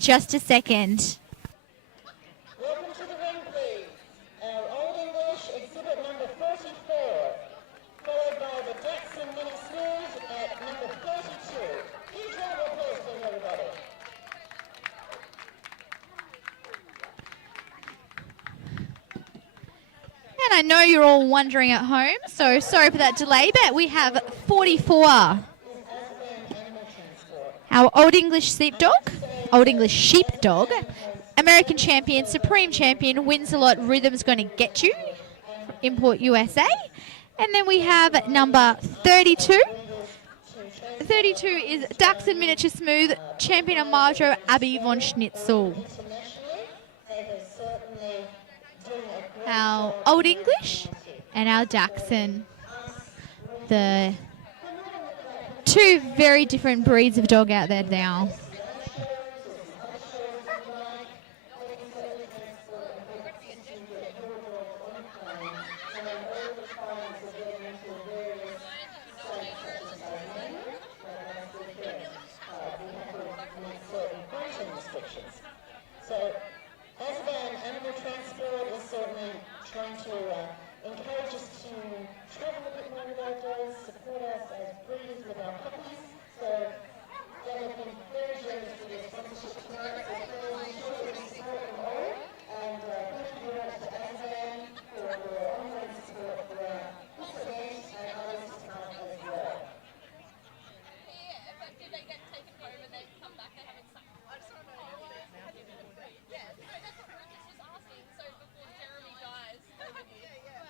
just a second. Welcome to the ring, please. Our Old English exhibit number 44, followed by the Jackson Mini Smooth at number 32. Huge round of applause, please, everybody. And I know you're all wondering at home, so sorry for that delay, but we have 44. Azabam Animal Transport. Our Old English Sheepdog, American champion, supreme champion, wins a lot, rhythm's going to get you, Import USA. And then we have number 32. 32 is Dachshund Miniature Smooth, champion of Marjo, Abby von Schnitzel. Internationally, they have certainly doing a great Our Old English and our Dachshund. The two very different breeds of dog out there now. So, Azabam Animal Transport is certainly trying to encourage us to travel a bit more with our dogs, support us as breeders with our puppies. So, they have been very generous with their sponsorship tonight. So, please ensure that we support them all. And thank you very much to Azabam for their ongoing support for this event and others tonight as well. Yeah, but did they get taken home and then come back? They haven't sucked. I just want to know. Yeah, no, that's what Ruth is just asking. So before Jeremy dies. I'm going to go to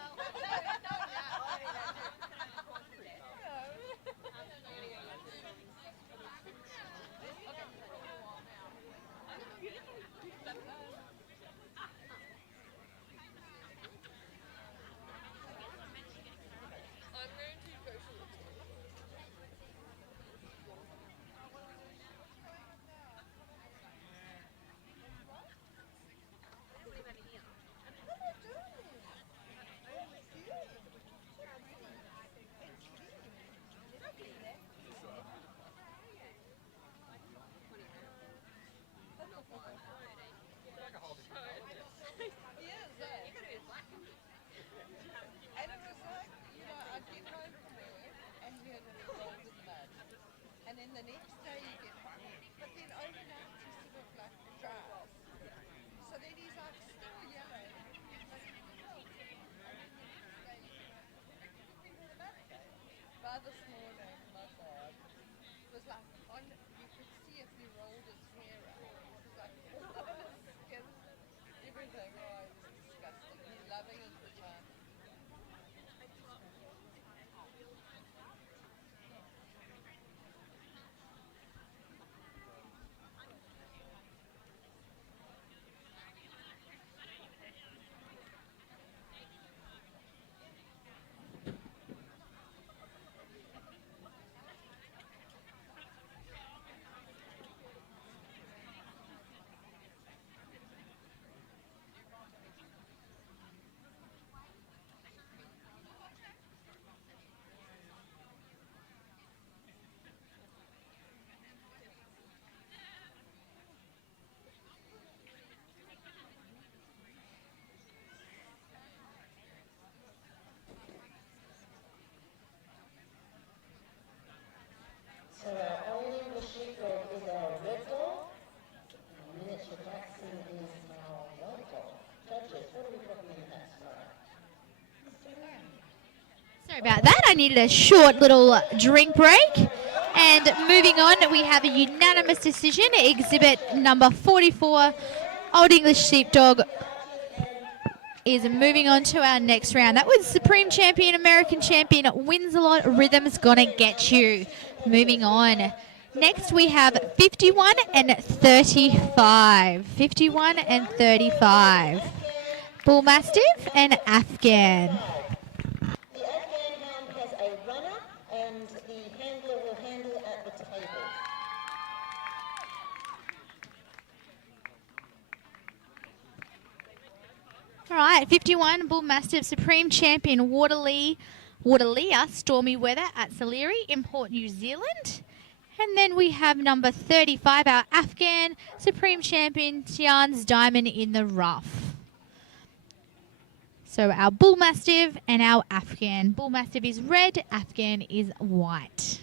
And it was like, you know, I'd get home from work and you had it rolled in mud. And then the next day you get home. But then overnight he sort of like dries. So then he's like still yellow. But he can help. And then the next day you get home. By this morning, my God, it was like on, you could see if he rolled his hair out. It was like all on his skin, everything. Oh, it was disgusting. He's loving his pajamas. So our Old English Sheepdog is our red dog. Our miniature Dachshund is our white dog. Judges, what are we recommending that tonight? Sorry about that. I needed a short little drink break. And moving on, we have a unanimous decision. Exhibit number 44, Old English Sheepdog, is moving on to our next round. That was Supreme Champion, American Champion, wins a lot, rhythm's gonna get you. Moving on. Next we have 51 and 35. 51 and 35. Bull Mastiff and Afghan. The Afghan hound has a runner and the handler will handle at the table. All right, 51, Bull Mastiff, Supreme Champion, Waterlea, Stormy Weather at Saliri, Import New Zealand. And then we have number 35, our Afghan Supreme Champion, Tian's Diamond in the Rough. So our Bull Mastiff and our Afghan. Bull Mastiff is red, Afghan is white.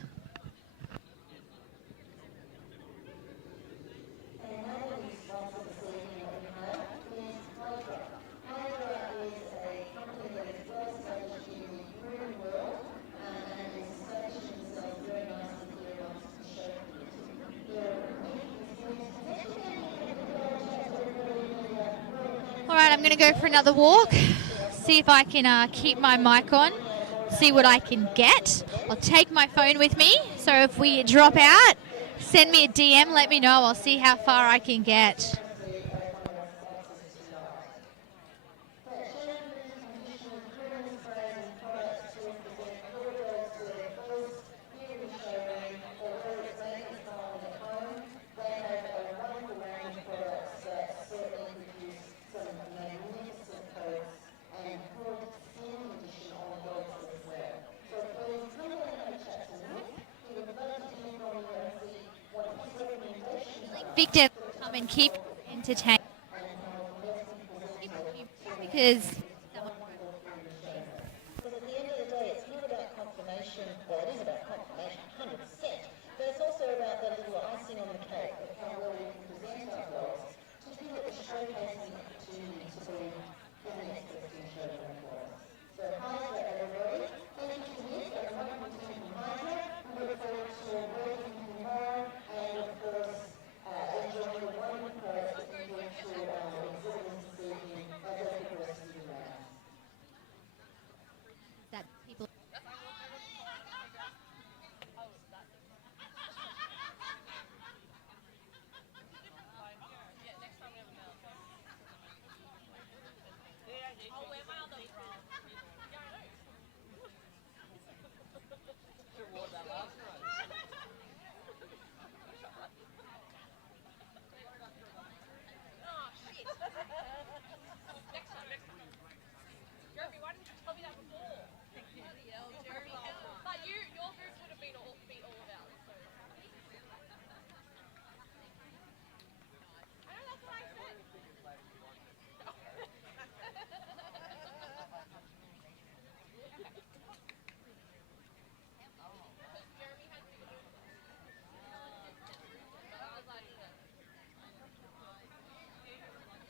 All right, I'm going to go for another walk, see if I can keep my mic on, see what I can get. I'll take my phone with me, so if we drop out, send me a DM, let me know. I'll see how far I can get. Victor, come and keep entertained because Because at the end of the day, it's not about confirmation. Well, it is about confirmation, 100%. But it's also about the little icing on the cake of how well we can present our dogs to give it a showcasing opportunity to be the next best in showroom for us. So, Hydra, everybody. Thank you to Nick and the wonderful team from Hydra. We look forward to working with you more and, of course, enjoying the wonderful products that you bring to our exhibitors this evening as they progress through the round. that people. Jeremy, why didn't you tell me that before? Bloody hell, Jeremy. But your group would have been beat all of ours. So. I know, that's what I said. Because Jeremy has been.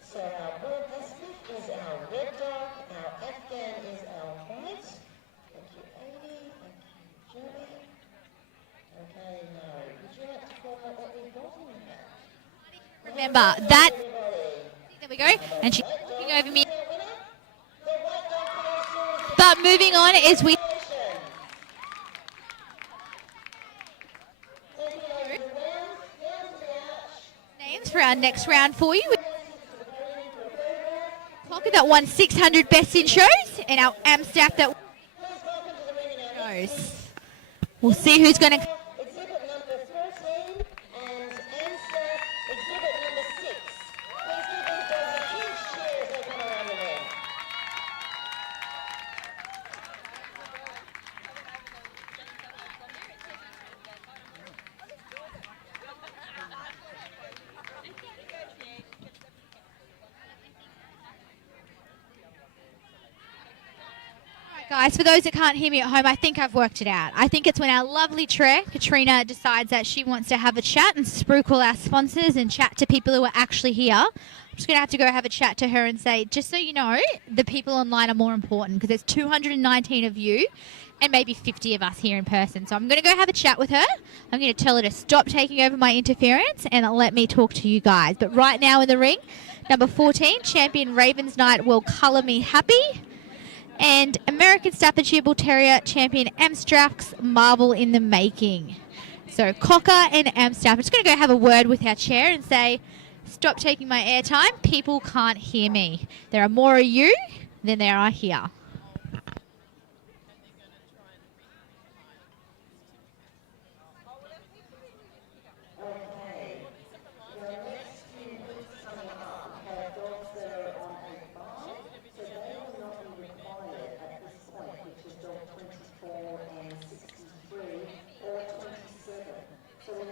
So our Bull Mastiff is our red dog, our Afghan is our white. Thank you, Amy. Thank you, Jeremy. Okay, now, would you like to call out what we've got in here? Remember that. Everybody. There we go. And she's looking over me. The white dog correspondence But moving on is we. station. Thank you, ladies. The round, down to the arch. Names for our next round for you. Clocker that won 600 best in shows, and our Amstaff that Please welcome to the ring in our next shows. We'll see who's going to. exhibit number 13 and Amstaff exhibit number 6. Please give these dogs a huge cheer as they come around the ring. Guys, for those that can't hear me at home, I think I've worked it out. I think it's when our lovely Tre, Katrina, decides that she wants to have a chat and spruik all our sponsors and chat to people who are actually here. I'm just going to have to go have a chat to her and say, just so you know, the people online are more important because there's 219 of you and maybe 50 of us here in person. So I'm going to go have a chat with her. I'm going to tell her to stop taking over my interference and let me talk to you guys. But right now in the ring, number 14, champion Ravens Knight will colour me happy. And American Staffordshire Bull Terrier champion Amstrax Marvel in the making. So Cocker and Amstaff. I'm just going to go have a word with our chair and say, stop taking my airtime. People can't hear me. There are more of you than there are here. So we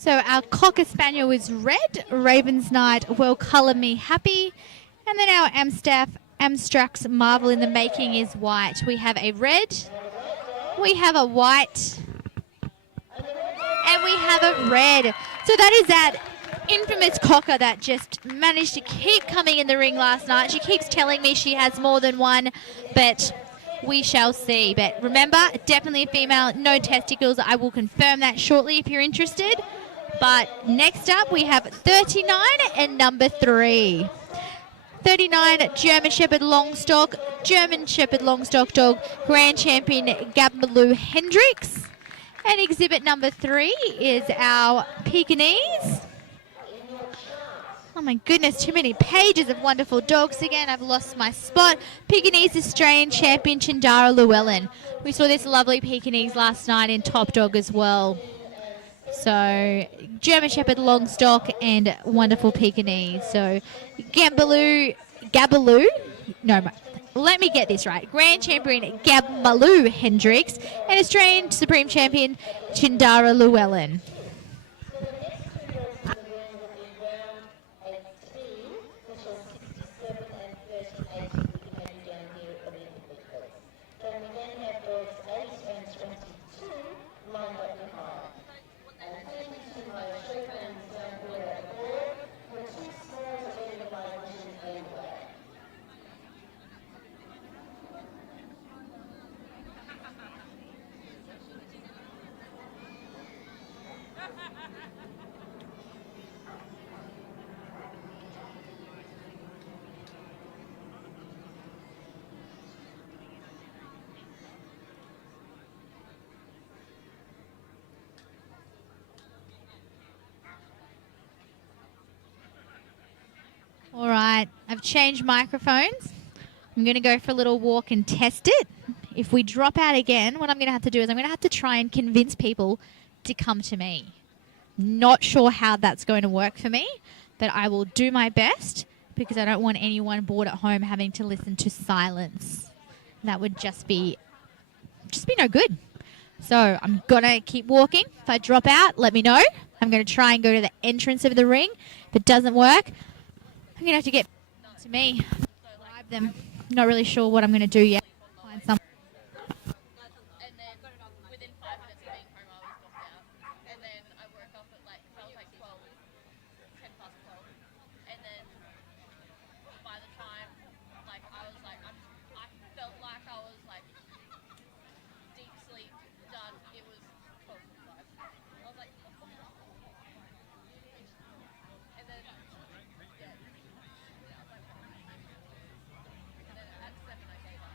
So our Cocker Spaniel is red, Raven's Night Will Colour Me Happy, and then our Amstrax Marvel in the Making is white. We have a red, we have a white, and we have a red. So that is that infamous Cocker that just managed to keep coming in the ring last night. She keeps telling me she has more than one, but we shall see. But remember, definitely a female, no testicles. I will confirm that shortly if you're interested. But next up, we have 39 and number 3. 39 German Shepherd Longstock, German Shepherd Longstock dog, Grand Champion Gabmalou Hendricks. And exhibit number 3 is our Pekingese. Oh my goodness, too many pages of wonderful dogs again. I've lost my spot. Pekingese Australian Champion Chindara Llewellyn. We saw this lovely Pekingese last night in Top Dog as well. So German Shepherd Longstock and wonderful Pekingese. So Gabbaloo, no, let me get this right. Grand Champion Gabmalou Hendricks and Australian Supreme Champion Chindara Llewellyn. All right, I've changed microphones. I'm going to go for a little walk and test it. If we drop out again, what I'm going to have to do is I'm going to have to try and convince people to come to me. Not sure how that's going to work for me, but I will do my best because I don't want anyone bored at home having to listen to silence. That would just be no good. So I'm going to keep walking. If I drop out, let me know. I'm going to try and go to the entrance of the ring. If it doesn't work, I'm going to have to get to me. Bribe them. Not really sure what I'm going to do yet. Find some. And then within 5 minutes of being home, I was knocked out. And then I woke up at like, I was like 12, 10 past 12. And then by the time, like, I was like, I felt like I was like deep sleep, done. It was 12:45. I was like, and then, yeah. And then at 7 I gave up.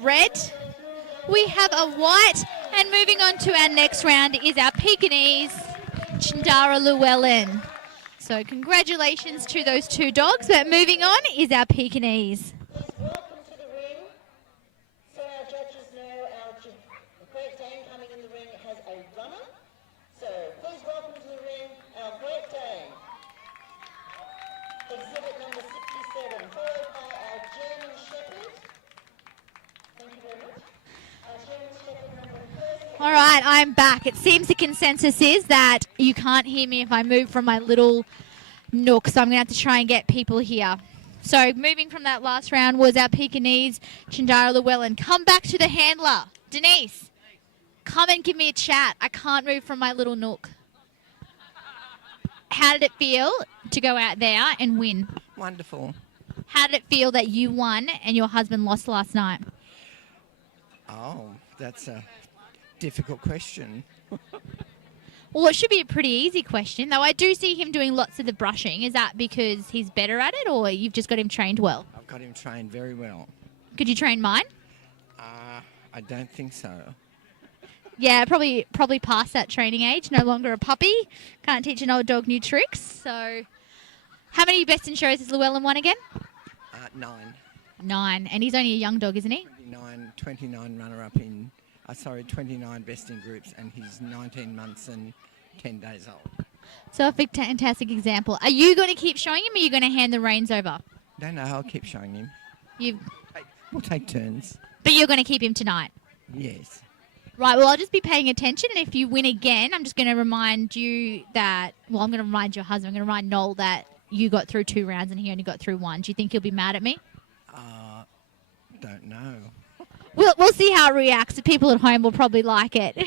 red. We have a white. And moving on to our next round is our Pekingese, Chindara Llewellyn. So congratulations to those two dogs. But moving on is our Pekingese. Welcome to the ring. So our judges know the Great Dane coming in the ring has a runner. So please welcome to the ring our Great Dane. Exhibit number 67, followed by our German Shepherd. Thank you very much. Our German Shepherd number 30. All right, I'm back. It seems the consensus is that you can't hear me if I move from my little nook, so I'm going to have to try and get people here. So moving from that last round was our Pekingese, Chindara Llewellyn. Come back to the handler. Denise, come and give me a chat. I can't move from my little nook. How did it feel to go out there and win? Wonderful. How did it feel that you won and your husband lost last night? Oh, that's a difficult question. Well, it should be a pretty easy question, though I do see him doing lots of the brushing. Is that because he's better at it, or you've just got him trained well? I've got him trained very well. Could you train mine? I don't think so. Yeah, probably past that training age. No longer a puppy. Can't teach an old dog new tricks. So, how many best in shows has Llewellyn won again? 9. 9, and he's only a young dog, isn't he? 29 runner-up in, 29 best in groups, and he's 19 months and 10 days old. So a fantastic example. Are you going to keep showing him, or are you going to hand the reins over? Don't know, I'll keep showing him. We'll take turns. But you're going to keep him tonight? Yes. Right, well, I'll just be paying attention, and if you win again, I'm just going to remind you that, well, I'm going to remind your husband, I'm going to remind Noel that you got through 2 rounds and he only got through 1. Do you think he'll be mad at me? Don't know. We'll see how it reacts. The people at home will probably like it.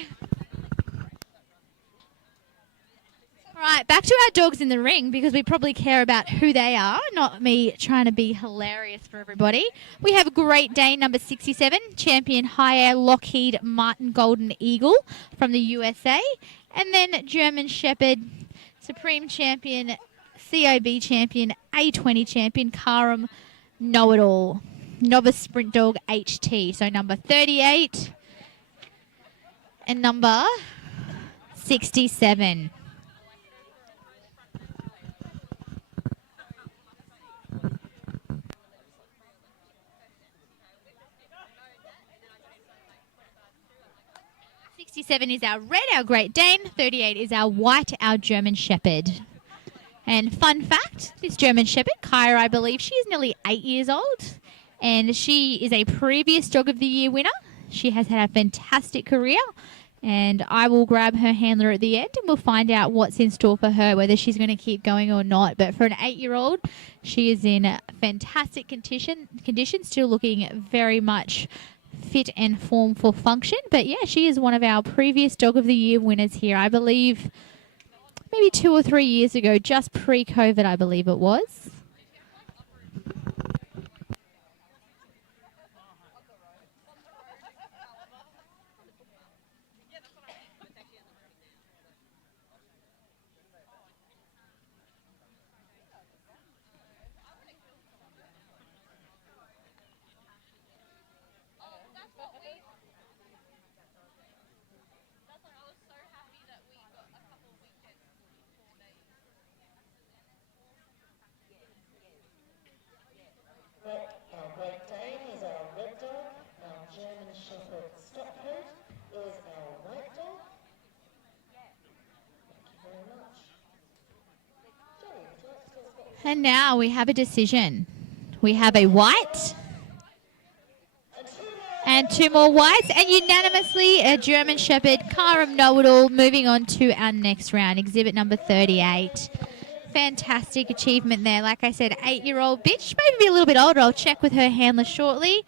All right, back to our dogs in the ring, because we probably care about who they are, not me trying to be hilarious for everybody. We have Great Dane number 67, champion High Air Lockheed Martin Golden Eagle from the USA. And then German Shepherd, Supreme Champion, COB Champion, A20 Champion, Karam Know-It-All. Novice Sprint Dog HT. So number 38 and number 67. '67 is our red, our Great Dane. 38 is our white, our German Shepherd. And fun fact, this German Shepherd, Kyra, I believe, she is nearly 8 years old. And she is a previous Dog of the Year winner. She has had a fantastic career. And I will grab her handler at the end and we'll find out what's in store for her, whether she's going to keep going or not. But for an 8-year-old, she is in fantastic condition, still looking very much fit and form for function. But yeah, she is one of our previous Dog of the Year winners here. I believe maybe 2 or 3 years ago, just pre-COVID, I believe it was. Our Great Dane is our red dog. Our German Shepherd Stockherd is our white dog. Thank you very much. Jerry, would you like to tell us what And now we have a decision. We have a white and 2 more whites, and unanimously a German Shepherd, Karam Know-It-All, moving on to our next round, exhibit number 38. Fantastic achievement there. Like I said, 8-year-old bitch, maybe a little bit older. I'll check with her handler shortly,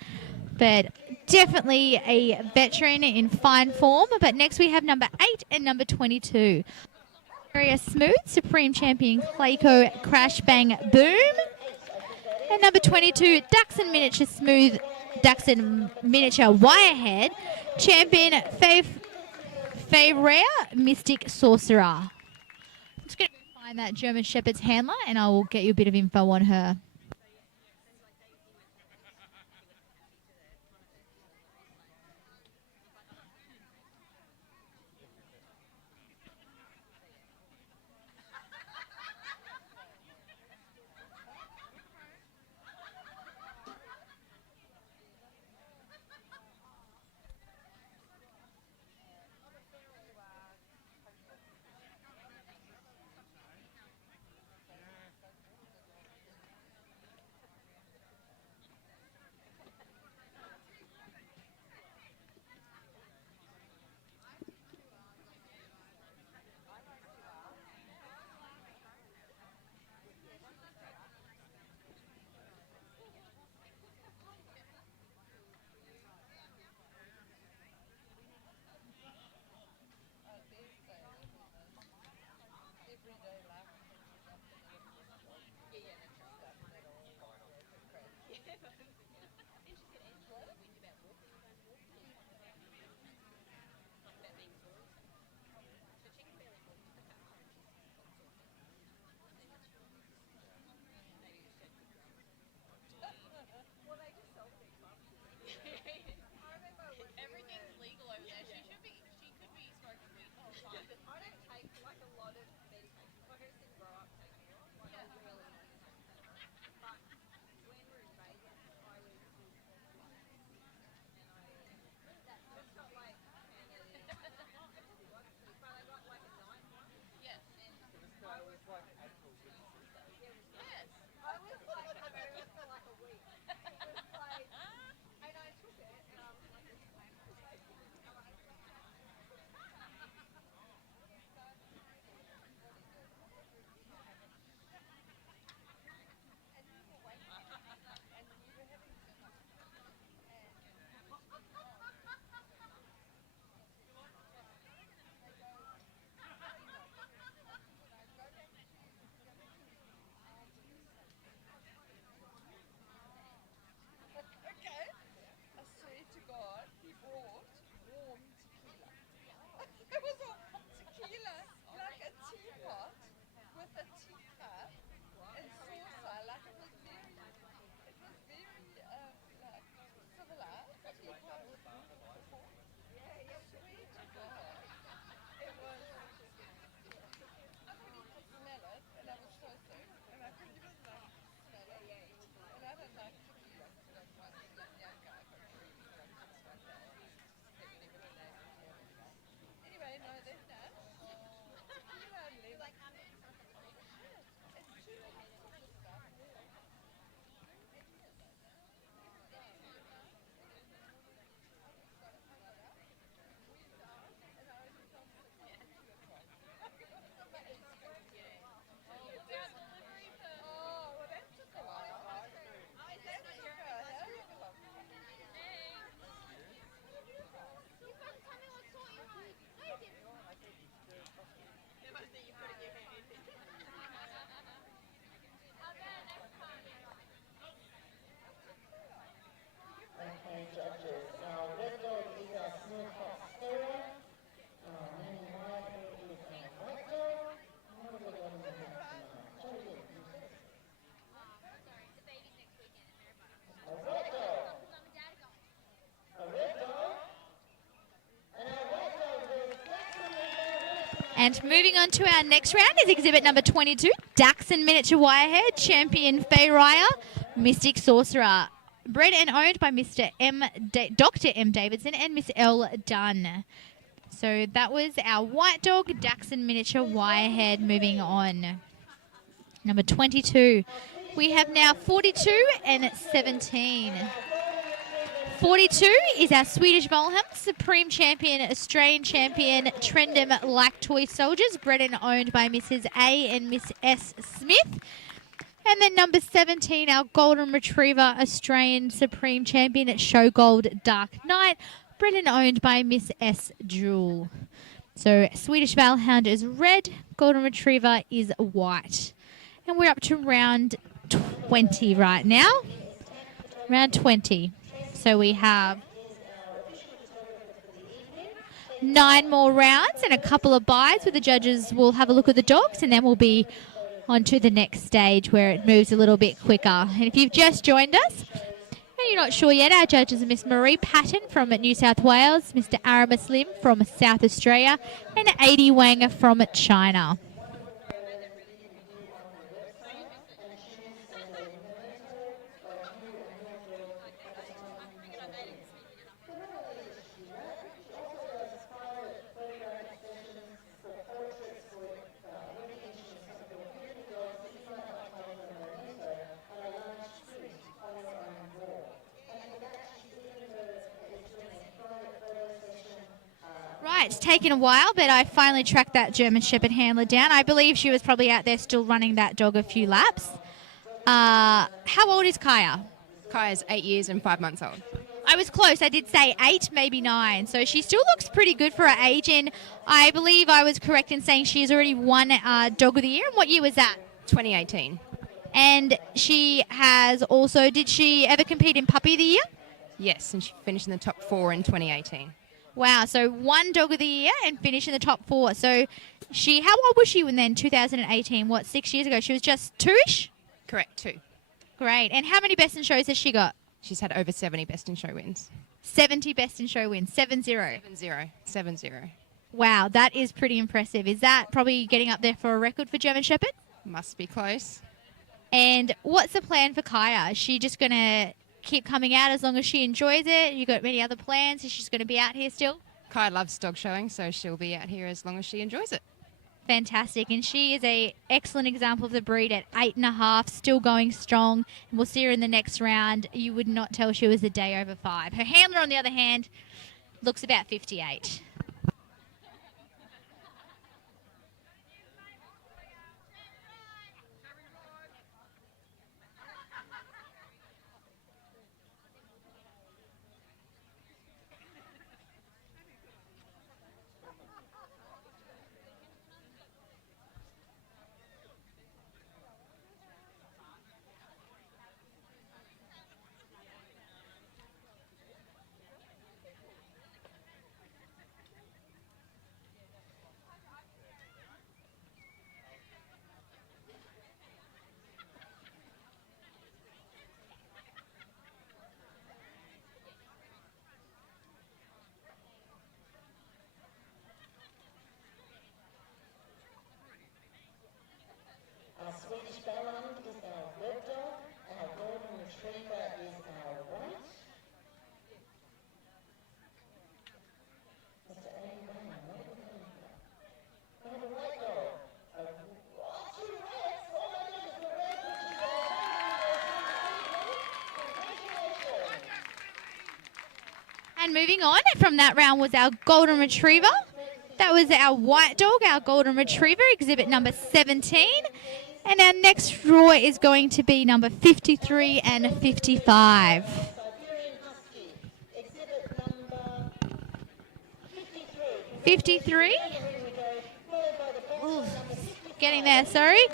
but definitely a veteran in fine form. But next we have number 8 and number 22. Area Smooth, Supreme Champion Clayco Crash Bang Boom. And number 22, Dachshund Miniature Smooth, Dachshund Miniature Wirehead, Champion Favrea Mystic Sorcerer. I'm just going to find that German Shepherd's handler and I will get you a bit of info on her. many judges. Our red dog is our smooth hot Sarah. Nanny White is our white dog. What have we got in the back tonight? Oh, yeah. A white dog. A red dog. And our white dog is And moving on to our next round is exhibit number 22, Dachshund Miniature Wirehead, champion Faye Raya, Mystic Sorcerer. Bred and owned by Dr. M. Davidson and Miss L. Dunn. So that was our white dog, Dachshund Miniature Wirehead. Moving on. Number 22. We have now 42 and 17. 42 is our Swedish Volham, Supreme Champion, Australian Champion, Trendham Like Toy Soldiers, bred and owned by Mrs. A and Miss S. Smith. And then number 17, our Golden Retriever, Australian Supreme Champion, Show Gold Dark Knight, bred and owned by Miss S. Jewel. So Swedish Valhound is red, Golden Retriever is white. And we're up to round 20 right now. Round 20. So we have 9 more rounds and a couple of buys where the judges will have a look at the dogs, and then we'll be on to the next stage where it moves a little bit quicker. And if you've just joined us and you're not sure yet, our judges are Miss Marie Patton from New South Wales, Mr. Aramis Lim from South Australia, and Adi Wang from China. Right, it's taken a while, but I finally tracked that German Shepherd handler down. I believe she was probably out there still running that dog a few laps. How old is Kaya? Kaya's 8 years and 5 months old. I was close. I did say 8, maybe 9. So she still looks pretty good for her age, and I believe I was correct in saying she's already won Dog of the Year. And what year was that? 2018. And she has also, did she ever compete in Puppy of the Year? Yes, and she finished in the top 4 in 2018. Wow, so 1 Dog of the Year and finished in the top 4. So how old was she when then, 2018? What, 6 years ago? She was just 2-ish? Correct, 2. Great. And how many best in shows has she got? She's had over 70 best in show wins. 70 best in show wins, 7-0. 7-0. Wow, that is pretty impressive. Is that probably getting up there for a record for German Shepherd? Must be close. And what's the plan for Kaya? Is she just going to keep coming out as long as she enjoys it? You got any other plans? Is she just going to be out here still? Kaya loves dog showing, so she'll be out here as long as she enjoys it. Fantastic. And she is an excellent example of the breed at 8.5, still going strong. And we'll see her in the next round. You would not tell she was a day over 5. Her handler, on the other hand, looks about 58. Our Swedish Balland is our red dog. Our Golden Retriever is our white. Mr. A. Wayne, what are we going for? We have a white dog. Two reds! Oh my goodness, the red, which is congratulations! And moving on from that round was our Golden Retriever. That was our white dog, our Golden Retriever, exhibit number 17. And our next draw is going to be number 53 and 55. Siberian Husky, exhibit number 53. 53. Ooh, getting there, sorry.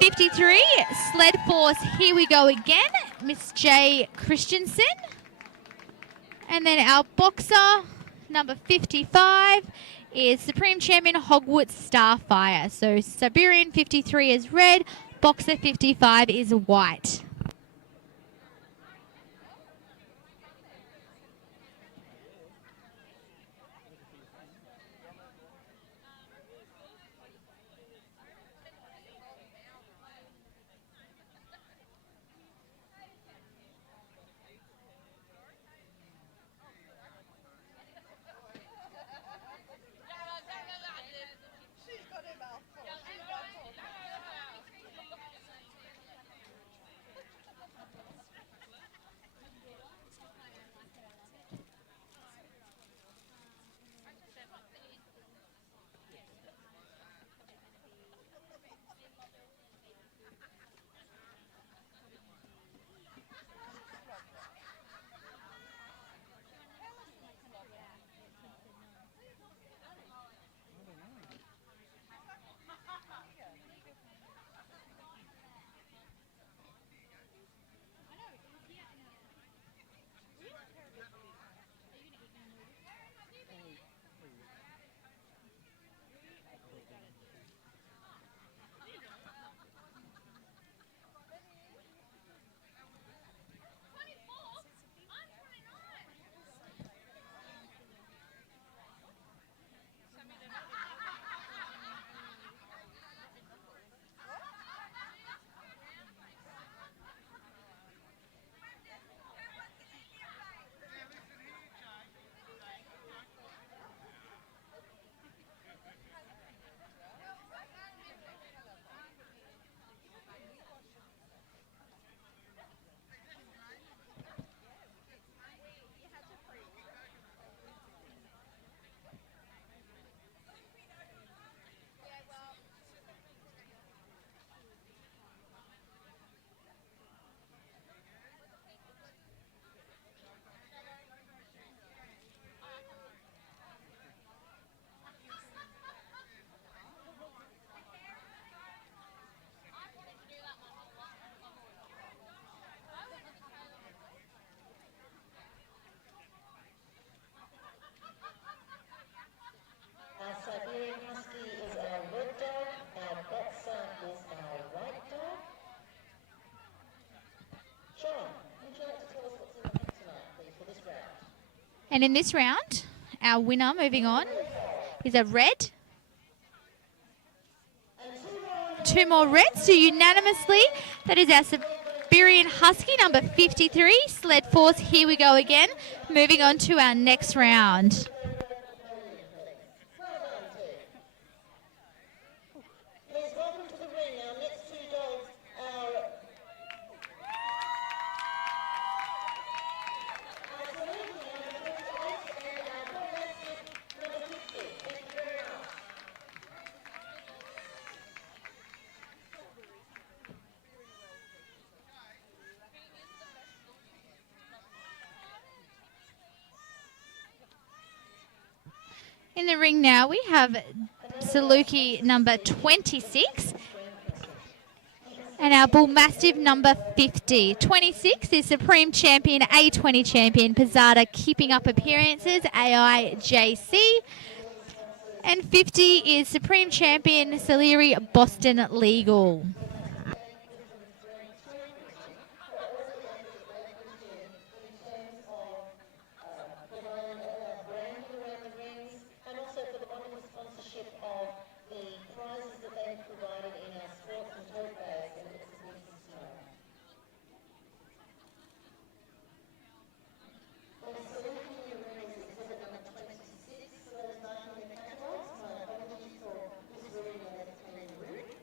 53, Sled Force, here we go again. Miss J. Christensen. And then our boxer, number 55, is Supreme Champion Hogwarts Starfire. So Siberian 53 is red, boxer 55 is white. She's got her mouth full. She's not talking. Our Siberian Husky is our red dog, our boxer is our white dog. Sean, would you like to tell us what's in the pack tonight, please, for this round? And in this round, our winner, moving on, is a red. Two more reds, so unanimously, that is our Siberian Husky, number 53, Sled Force. Here we go again, moving on to our next round. Please welcome to the ring our next two dogs, our Saluki number 28 and our Finalist number 50. Thank you very much. In the ring now, we have Saluki number 26 and our Bull Mastiff number 50. 26 is Supreme Champion, A20 Champion, Pizzada, keeping up appearances, AIJC. And 50 is Supreme Champion, Saleri, Boston Legal. And also for the wonderful sponsorship of the prizes that they have provided in our sports and tote bags and exhibitions tonight. For Saluki, the ring is exhibit number 26 for those marking the catalogues. My apologies for misreading that as plain route.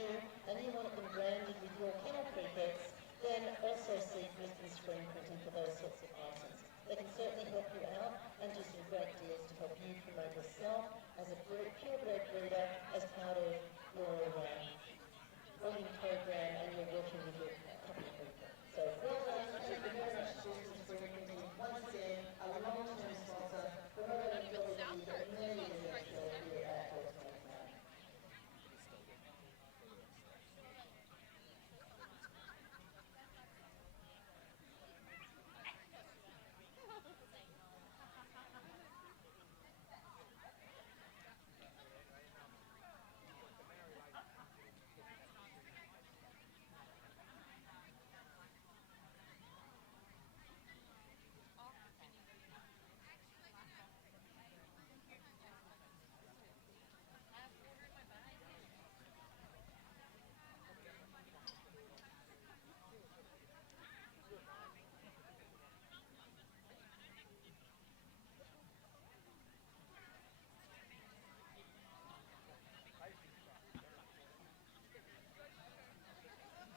shoe and you want them branded with your kennel prefix, then also see Chris and Screen Printing for those sorts of items. They can certainly help you out and do some great deals to help you promote yourself as a purebred breeder as part of your breeding program and you're working with your couple of people. So well done, thank you very much to Chris and Screen Printing. Once again, a long-term sponsor for not only QLD but many years actually here at Dogs Make Money.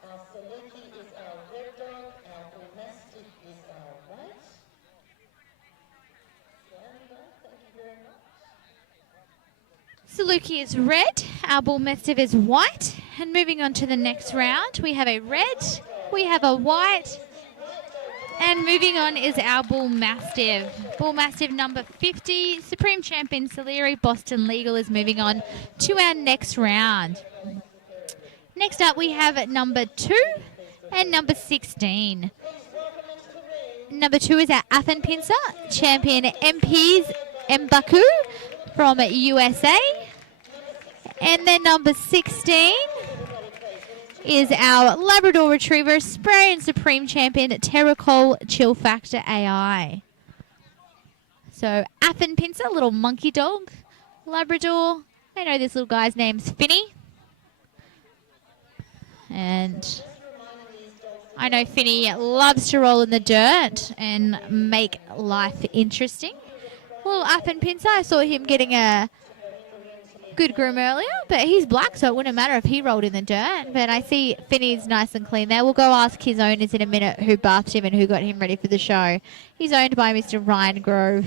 Our Saluki is our red dog, our Bull Mastiff is our white. Thank you very much. Saluki is red, our Bull Mastiff is white. And moving on to the next round, we have a red, we have a white, and moving on is our Bull Mastiff. Bull Mastiff number 50, Supreme Champion Saleri Boston Legal is moving on to our next round. Next up we have number 2 and number 16. Number 2 is our Athen Pincer, Champion MPs Mbaku from USA. And then number 16 is our Labrador Retriever, Spray and Supreme Champion Terracol Chill Factor AI. So Athen Pincer, little monkey dog, Labrador. I know this little guy's name's Finny. And I know Finny loves to roll in the dirt and make life interesting. Well, Athen Pincer, I saw him getting a good groom earlier, but he's black, so it wouldn't matter if he rolled in the dirt. But I see Finny's nice and clean there. We'll go ask his owners in a minute who bathed him and who got him ready for the show. He's owned by Mr. Ryan Grove.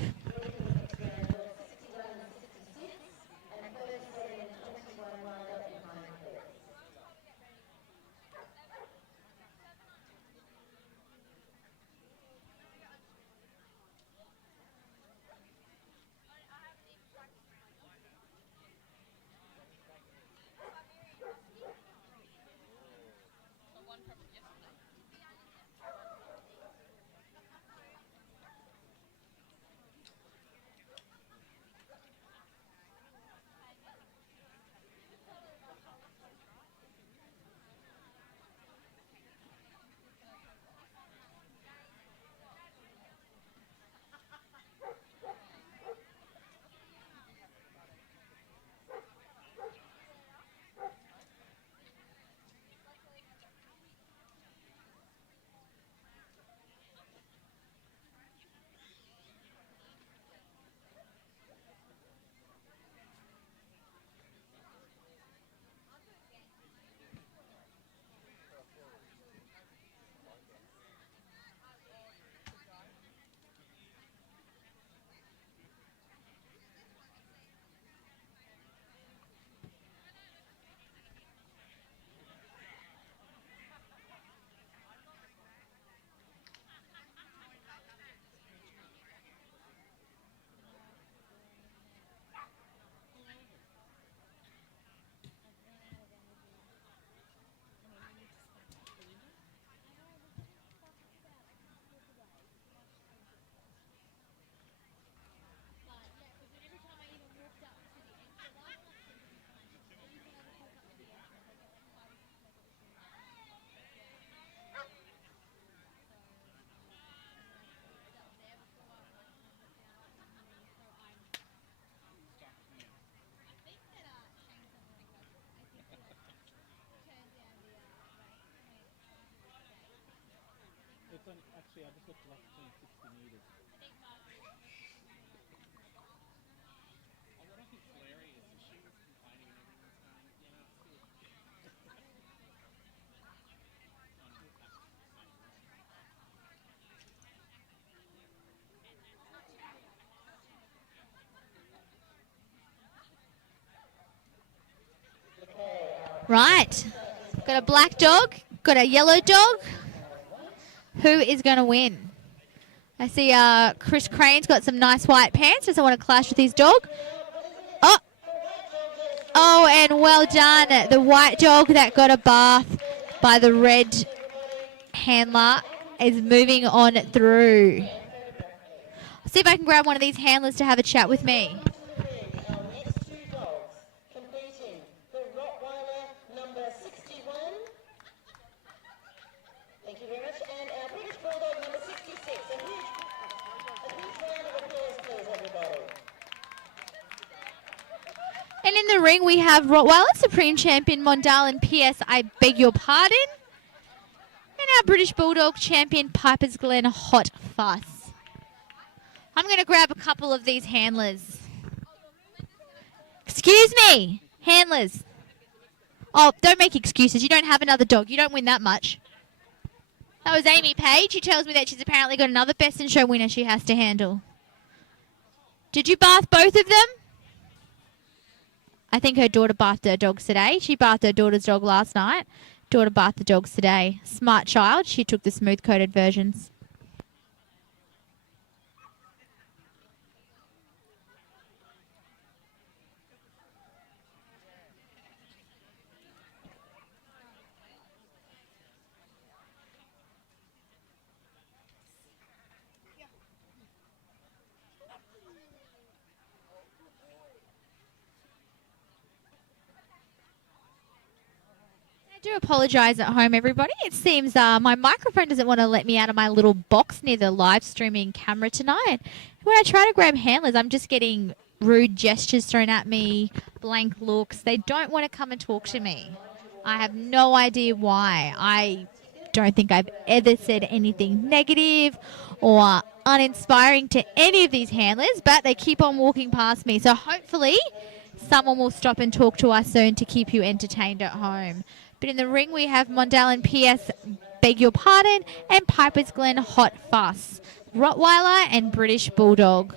Actually, I just looked it up, it's only 60 metres. I don't think it's hilarious. She was complaining and everyone's going, you know, Right. Got a black dog. Got a yellow dog. Who is going to win? I see Chris Crane's got some nice white pants. Doesn't want to clash with his dog. Oh. Oh, and well done. The white dog that got a bath by the red handler is moving on through. See if I can grab one of these handlers to have a chat with me. Our next two dogs completing the Rottweiler number 61. Thank you very much. And our British Bulldog number 66. A huge round of applause, please, everybody. And in the ring, we have Rottweiler Supreme Champion Mondale and PS, I beg your pardon. And our British Bulldog Champion Piper's Glen Hot Fuss. I'm going to grab a couple of these handlers. Excuse me, handlers. Oh, don't make excuses. You don't have another dog. You don't win that much. That was Amy Page, who tells me that she's apparently got another Best in Show winner she has to handle. Did you bath both of them? I think her daughter bathed her dogs today. She bathed her daughter's dog last night. Daughter bathed the dogs today. Smart child. She took the smooth-coated versions. I do apologise at home, everybody. It seems my microphone doesn't want to let me out of my little box near the live streaming camera tonight. When I try to grab handlers, I'm just getting rude gestures thrown at me, blank looks. They don't want to come and talk to me. I have no idea why. I don't think I've ever said anything negative or uninspiring to any of these handlers, but they keep on walking past me. So hopefully someone will stop and talk to us soon to keep you entertained at home. But in the ring, we have Mondale and PS, beg your pardon, and Piper's Glen Hot Fuss, Rottweiler and British Bulldog.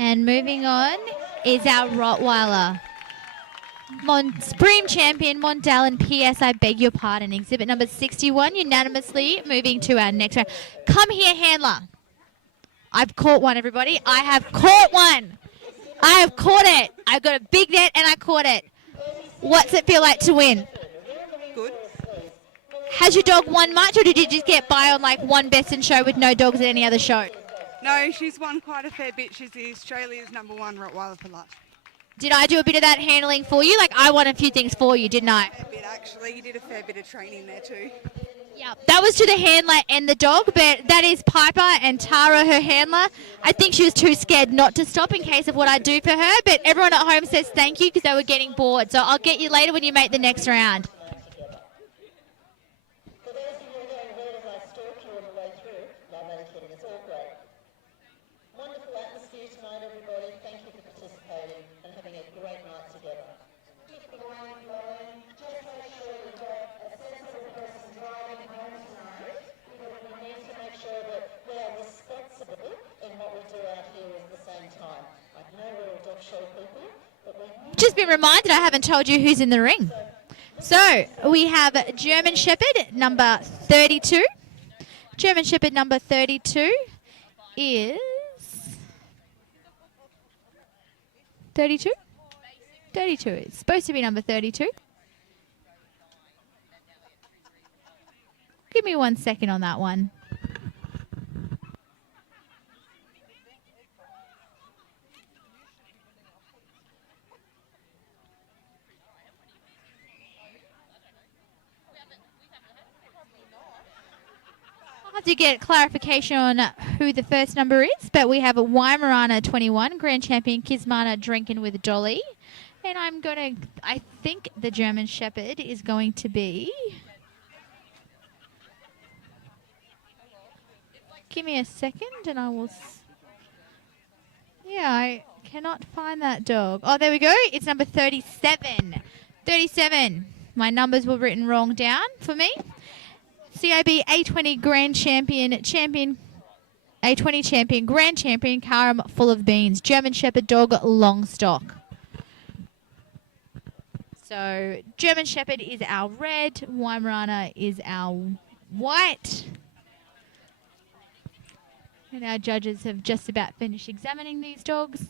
And moving on is our Rottweiler. Supreme Champion Mondale and PS, I beg your pardon. Exhibit number 61, unanimously moving to our next round. Come here, handler. I've caught one, everybody. I have caught one. I have caught it. I've got a big net and I caught it. What's it feel like to win? Good. Has your dog won much, or did you just get by on like one best in show with no dogs at any other show? No, she's won quite a fair bit. She's the Australia's #1 Rottweiler for life. Did I do a bit of that handling for you? Like I won a few things for you, didn't I? A bit actually. You did a fair bit of training there too. Yeah, that was to the handler and the dog, but that is Piper and Tara, her handler. I think she was too scared not to stop in case of what I do for her, but everyone at home says thank you because they were getting bored. So I'll get you later when you make the next round. For those of you who are going as I stalk you on the way through, no, I'm only kidding, it's all great. Wonderful atmosphere tonight, everybody. Thank you for participating and having a great night together. Keep the line going. Just make sure you've got a sensible person driving home tonight, because we need to make sure that we are responsible in what we do out here at the same time. I know we're all dog show people, but we need Just been reminded I haven't told you who's in the ring. So we have German Shepherd number 32. German Shepherd number 32 is 32. 32 is supposed to be number 32. Give me 1 second on that one. I'll have to get clarification on who the first number is, but we have a Weimaraner 21, Grand Champion Kismana drinking with Dolly. And I think the German Shepherd is going to be... Give me a second and I will... Yeah, I cannot find that dog. Oh, there we go. It's number 37. 37. My numbers were written wrong down for me. CIB A20 Grand Champion, A20 Champion, Grand Champion, Karam full of beans. German Shepherd dog, long stock. So German Shepherd is our red, Weimaraner is our white. And our judges have just about finished examining these dogs.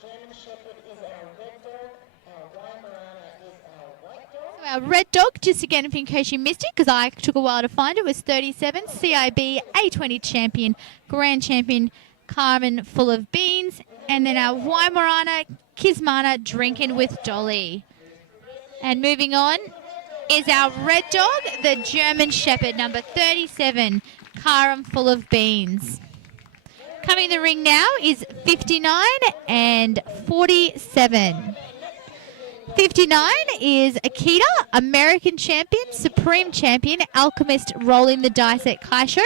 German Shepherd is our red dog, our Weimaraner is our white dog. So our red dog, just again in case you missed it, because I took a while to find it, was 37, CIB A20 Champion, Grand Champion, Carmen full of beans, and then our Weimaraner, Kismana drinking with Dolly. And moving on is our red dog, the German Shepherd, number 37, Karam full of beans. Coming in the ring now is 59 and 47. 59 is Akita, American Champion, Supreme Champion, Alchemist rolling the dice at Kaisho,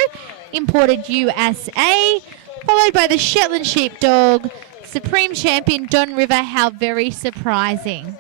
imported USA, followed by the Shetland Sheepdog, Supreme Champion Don River. How very surprising.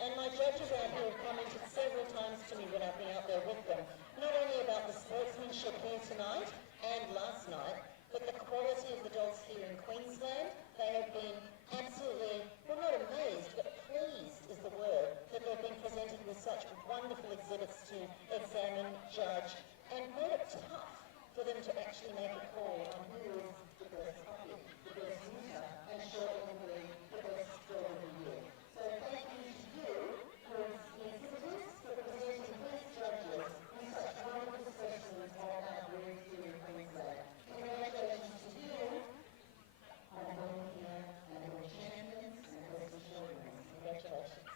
And my judges out here have commented several times to me when I've been out there with them, not only about the sportsmanship here tonight and last night, but the quality of the dogs here in Queensland. They have been absolutely, well, not amazed, but pleased is the word, that they've been presented with such wonderful exhibits to examine, judge, and made it tough for them to actually make a call on who is the best puppy, the best neuter, and certainly the best dog of the year. So thank you to you, for the exhibitors, for presenting these judges with such wonderful specimens of our breed here in Queensland. Congratulations to you, our both here, and our champions, and best of children. Congratulations.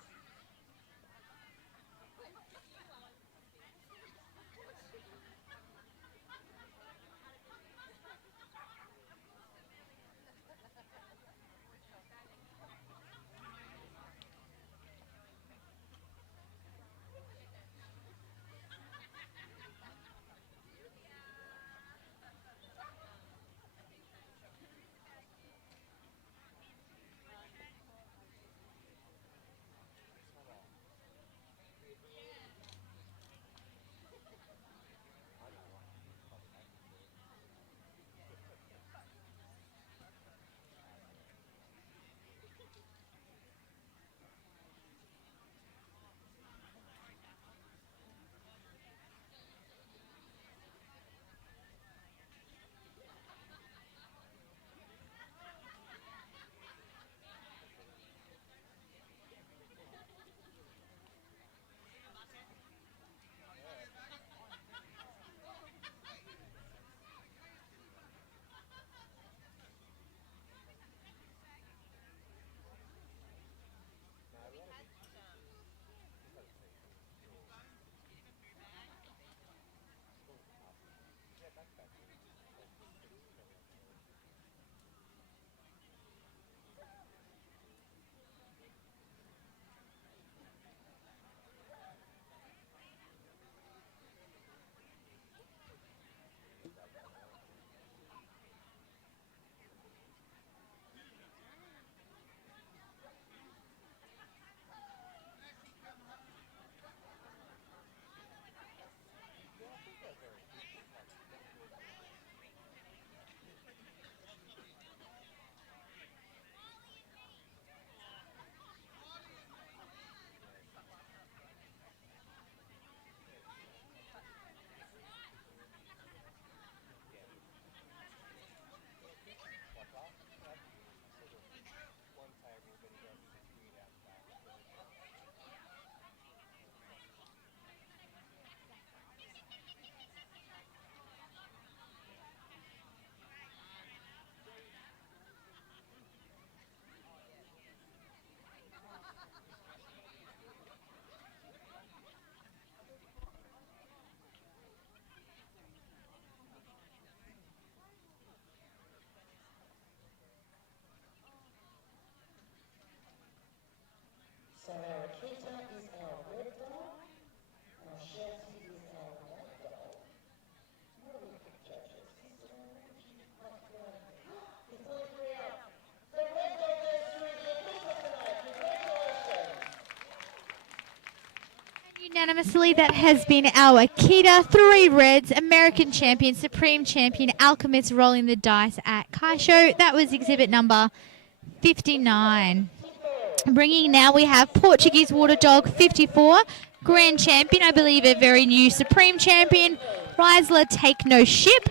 unanimously, that has been our Akita 3 Reds American Champion, Supreme Champion, Alchemist rolling the dice at Kaisho. That was exhibit number 59. Bringing now, we have Portuguese Water Dog 54, Grand Champion, I believe a very new Supreme Champion, Riesler Take No Ship,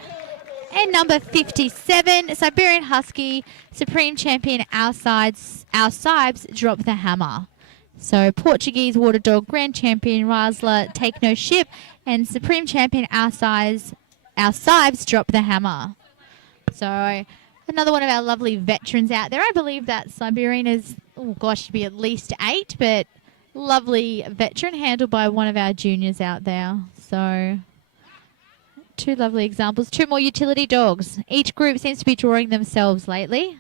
and number 57, Siberian Husky, Supreme Champion, Our Sibes Drop the Hammer. So Portuguese Water Dog, Grand Champion, Riesler Take No Ship, and Supreme Champion, Our Sibes Drop the Hammer. So another one of our lovely veterans out there. I believe that Siberian is, oh gosh, should be at least 8, but lovely veteran handled by one of our juniors out there. So 2 lovely examples. 2 more utility dogs. Each group seems to be drawing themselves lately.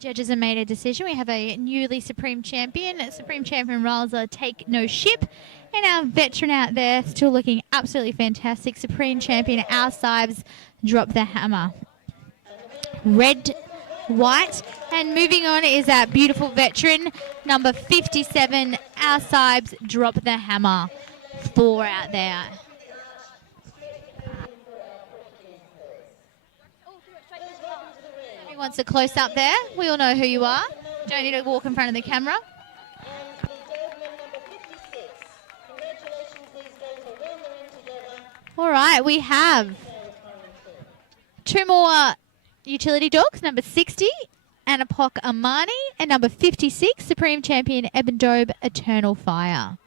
Judges have made a decision. We have a newly Supreme Champion Riesler Take No Ship, and our veteran out there still looking absolutely fantastic, Supreme Champion Our Sibes Drop the Hammer. Red, white, and moving on is our beautiful veteran, number 57, Our Sibes Drop the Hammer. 4 out there. Who wants a close up there? We all know who you are. Don't need to walk in front of the camera. All right, we have 2 more utility dogs, number 60, Anapok Amani, and number 56, Supreme Champion Ebendobe Eternal Fire.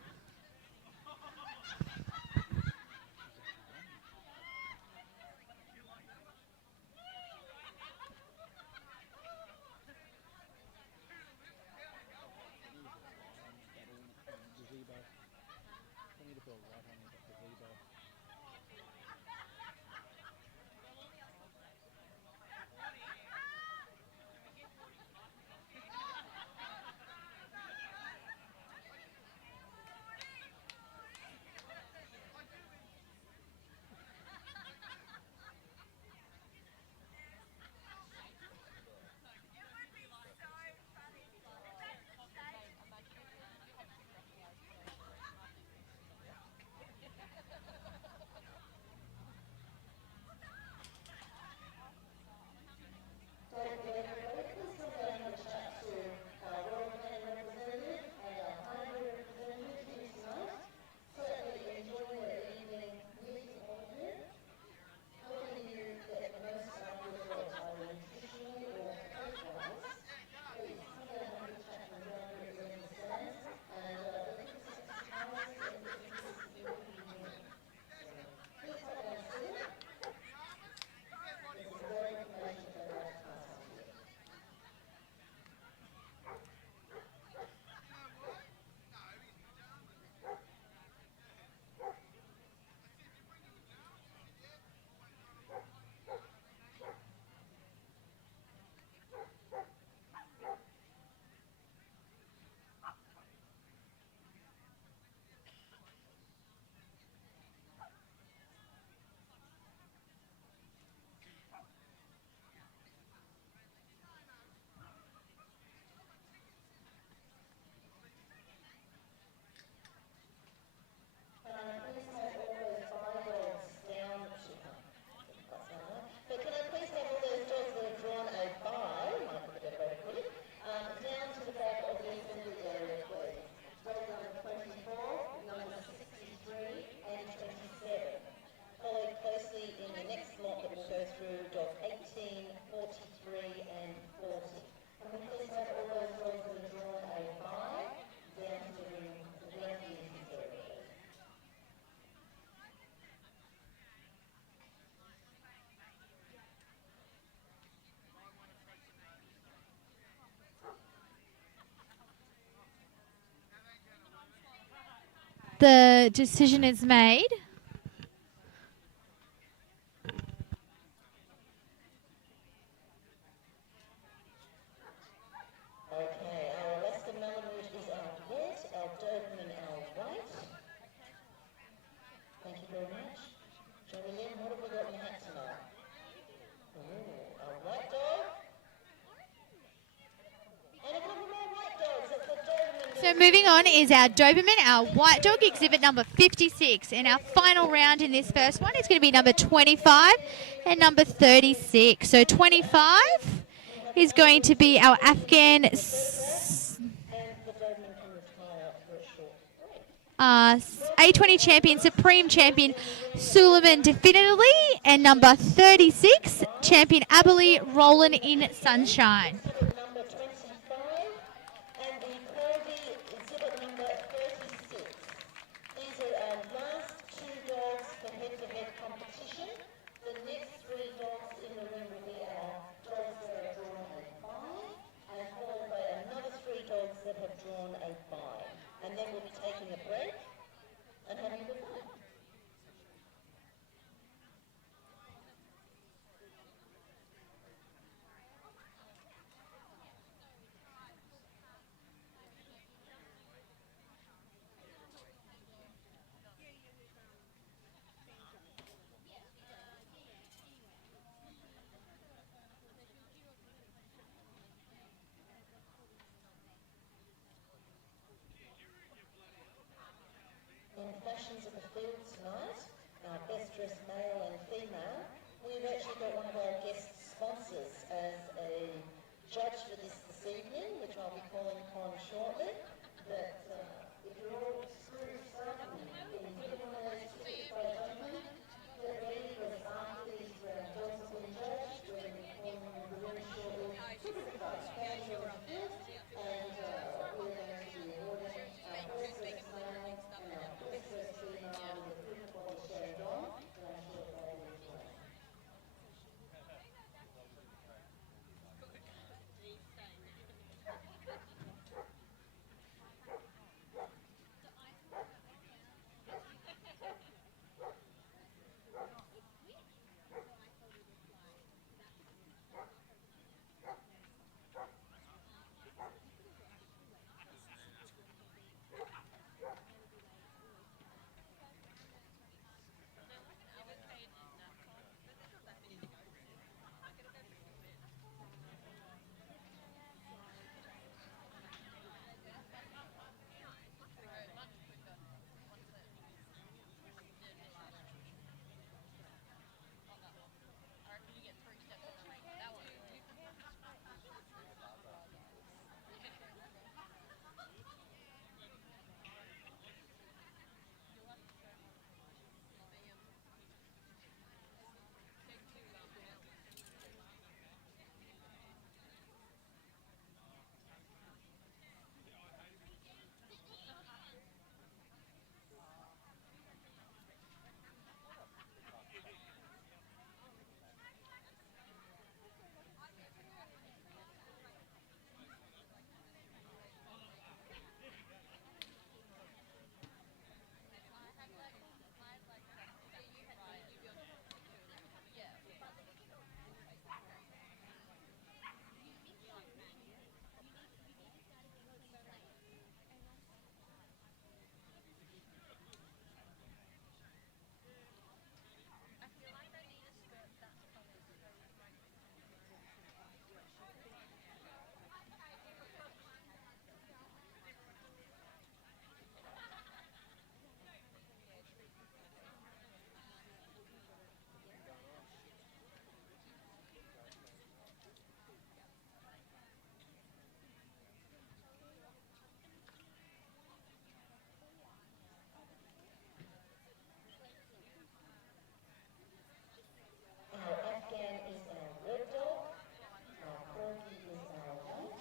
the decision is made. Okay, our Alaska Malamute is our red, our Doberman our white. Thank you very much. Johnny Lynn, what have we got in the hat tonight? Ooh, a white dog. And a couple more white dogs. That's the Doberman. So moving on is our Doberman, our white dog, exhibit number 56. And our final round in this first one is going to be number 25 and number 36. So 25 is going to be our Afghan And the Doberman can retire for a short break. A20 champion, Supreme champion Suleiman definitively, and number 36, champion Abilene Roland in Sunshine. Number 25 and the QLD exhibit number 36. These are our last two dogs for head-to-head competition. The next three dogs in the ring will be our dogs that are drawn a bye, and followed by another three dogs that have drawn a bye. And then we'll be taking a break and having a good fun. In Fashions of the Field tonight, our best dressed male and female, we've actually got one of our guest sponsors as a judge for this evening, which I'll be calling upon shortly. But if you're all screwed up and getting one of those tickets by a gentleman, get ready because after these dogs have been judged, we're going to be calling them very shortly. Tickets are Fashions of the Field, and we're going to be awarding our best dressed male and our best dressed female with a print body shade on, and I'm sure they will as well.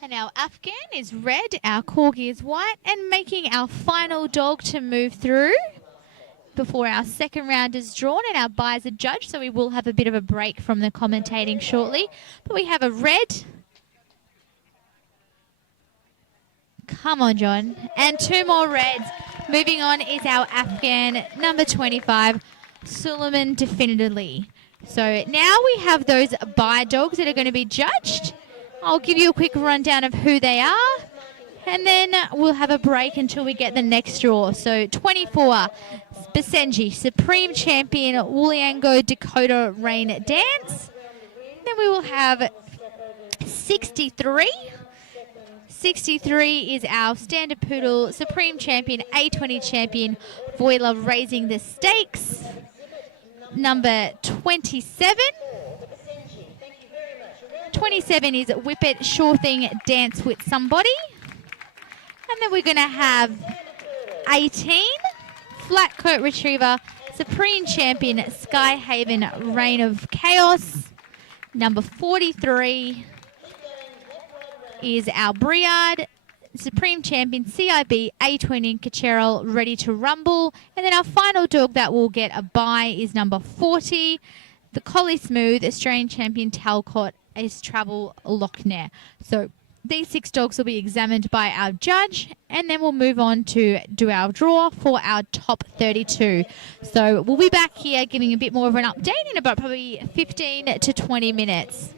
And our Afghan is red, our Corgi is white, and making our final dog to move through before our second round is drawn and our buys are judged, so we will have a bit of a break from the commentating shortly. But we have a red. Come on, John. And two more reds. Moving on is our Afghan number 25, Suleiman Definitively. So now we have those buy dogs that are going to be judged. I'll give you a quick rundown of who they are, and then we'll have a break until we get the next draw. So 24, Basenji, Supreme Champion, Wooliango Dakota Rain Dance. Then we will have 63. 63 is our Standard Poodle, Supreme Champion, A20 Champion, Voila Raising the Stakes. Number 27. 27 is Whip It, Sure Thing, Dance with Somebody. And then we're going to have 18, Flat Coat Retriever, Supreme Champion, Sky Haven, Reign of Chaos. Number 43 is our Briard, Supreme Champion, CIB, A20, Cachero, Ready to Rumble. And then our final dog that will get a bye is number 40, the Collie Smooth, Australian Champion, Talcott, Ace Travel, Lochner. So these 6 dogs will be examined by our judge, and then we'll move on to do our draw for our top 32. So we'll be back here giving a bit more of an update in about probably 15 to 20 minutes.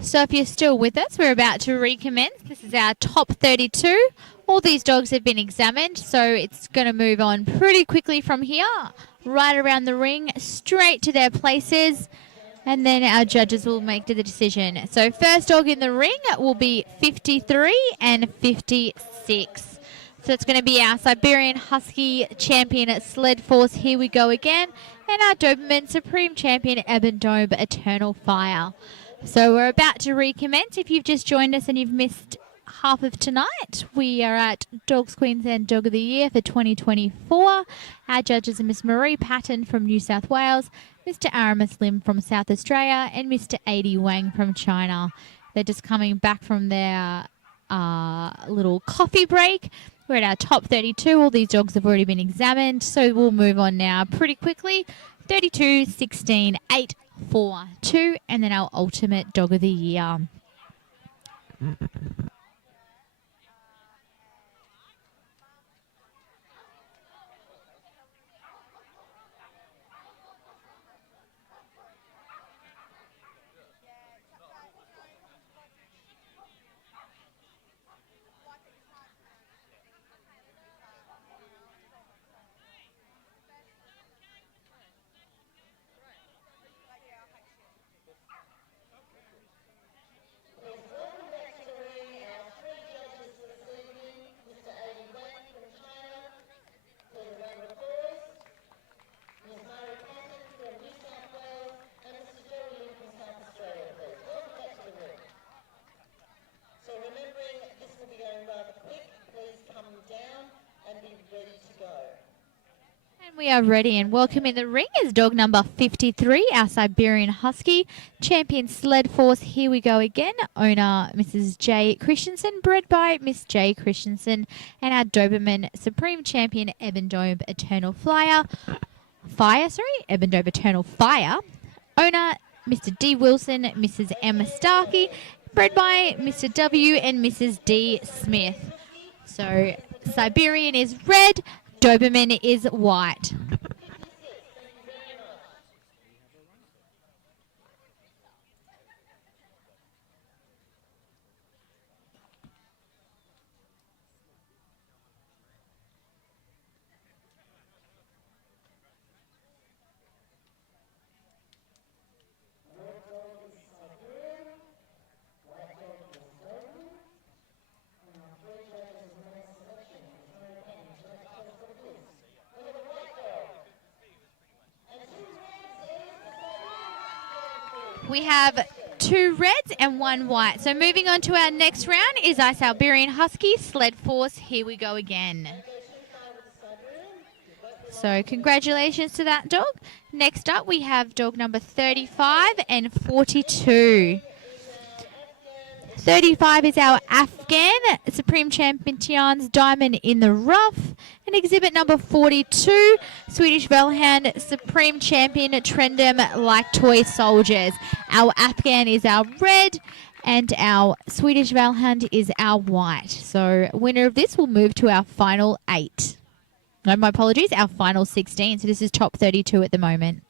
So if you're still with us, we're about to recommence. This is our top 32. All these dogs have been examined, so it's going to move on pretty quickly from here, right around the ring, straight to their places, and then our judges will make the decision. So first dog in the ring will be 53 and 56. So it's going to be our Siberian Husky champion Sled Force, Here We Go Again, and our Doberman Supreme Champion Ebon Dome Eternal Fire. So we're about to recommence. If you've just joined us and you've missed half of tonight, we are at Dogs Queensland Dog of the Year for 2024. Our judges are Miss Marie Patton from New South Wales, Mr. Aramis Lim from South Australia, and Mr. Adi Wang from China. They're just coming back from their little coffee break. We're at our top 32. All these dogs have already been examined, so we'll move on now pretty quickly. 32, 16, 8, 4, 2, and then our ultimate dog of the year. We are ready, and welcome in the ring is dog number 53, our Siberian Husky, champion Sled Force, Here We Go Again, owner Mrs. J. Christensen, bred by Miss J. Christensen, and our Doberman Supreme Champion Ebon Dome Eternal Ebon Dome Eternal Fire, owner Mr. D. Wilson, Mrs. M. Starkey, bred by Mr. W. and Mrs. D. Smith. So Siberian is red, Doberman is white. We have 2 reds and 1 white. So moving on to our next round is our Siberian Husky, Sled Force, Here We Go Again. So congratulations to that dog. Next up we have dog number 35 and 42. 35 is our Afghan Supreme Champions Diamond in the Rough. And exhibit number 42, Swedish Velhound Supreme Champion Trendem Like Toy Soldiers. Our Afghan is our red and our Swedish Velhound is our white. So winner of this will move to our final 8. No, my apologies, our final 16. So this is top 32 at the moment.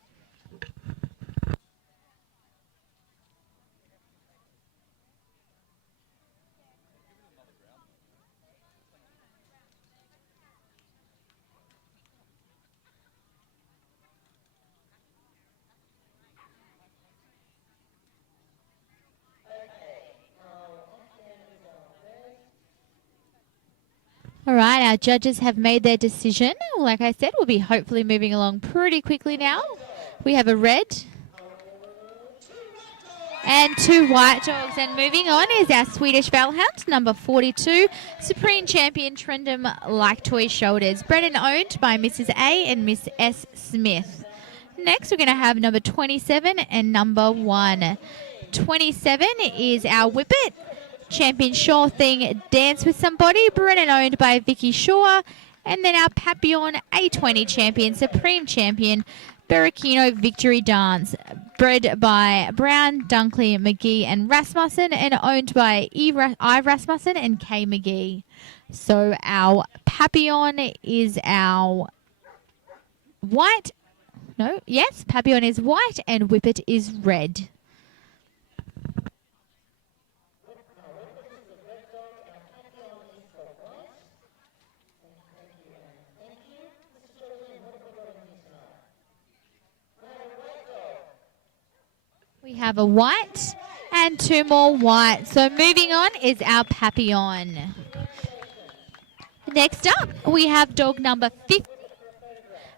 All right, our judges have made their decision. Like I said, we'll be hopefully moving along pretty quickly now. We have a red and 2 white dogs. And moving on is our Swedish Velhound, number 42, Supreme Champion Trendem Like Toy Shoulders, bred and owned by Mrs. A and Miss S. Smith. Next, we're going to have number 27 and number 1. 27 is our Whippet, Champion Sure Thing Dance With Somebody, bred and owned by Vicky Shaw. And then our Papillon A20 Champion, Supreme Champion, Berikino Victory Dance, bred by Brown, Dunkley, McGee and Rasmussen, and owned by I. Rasmussen and K. McGee. So our Papillon is our white. No, yes, Papillon is white and Whippet is red. have a white and 2 more white. So moving on is our Papillon. Next up, we have dog number 50,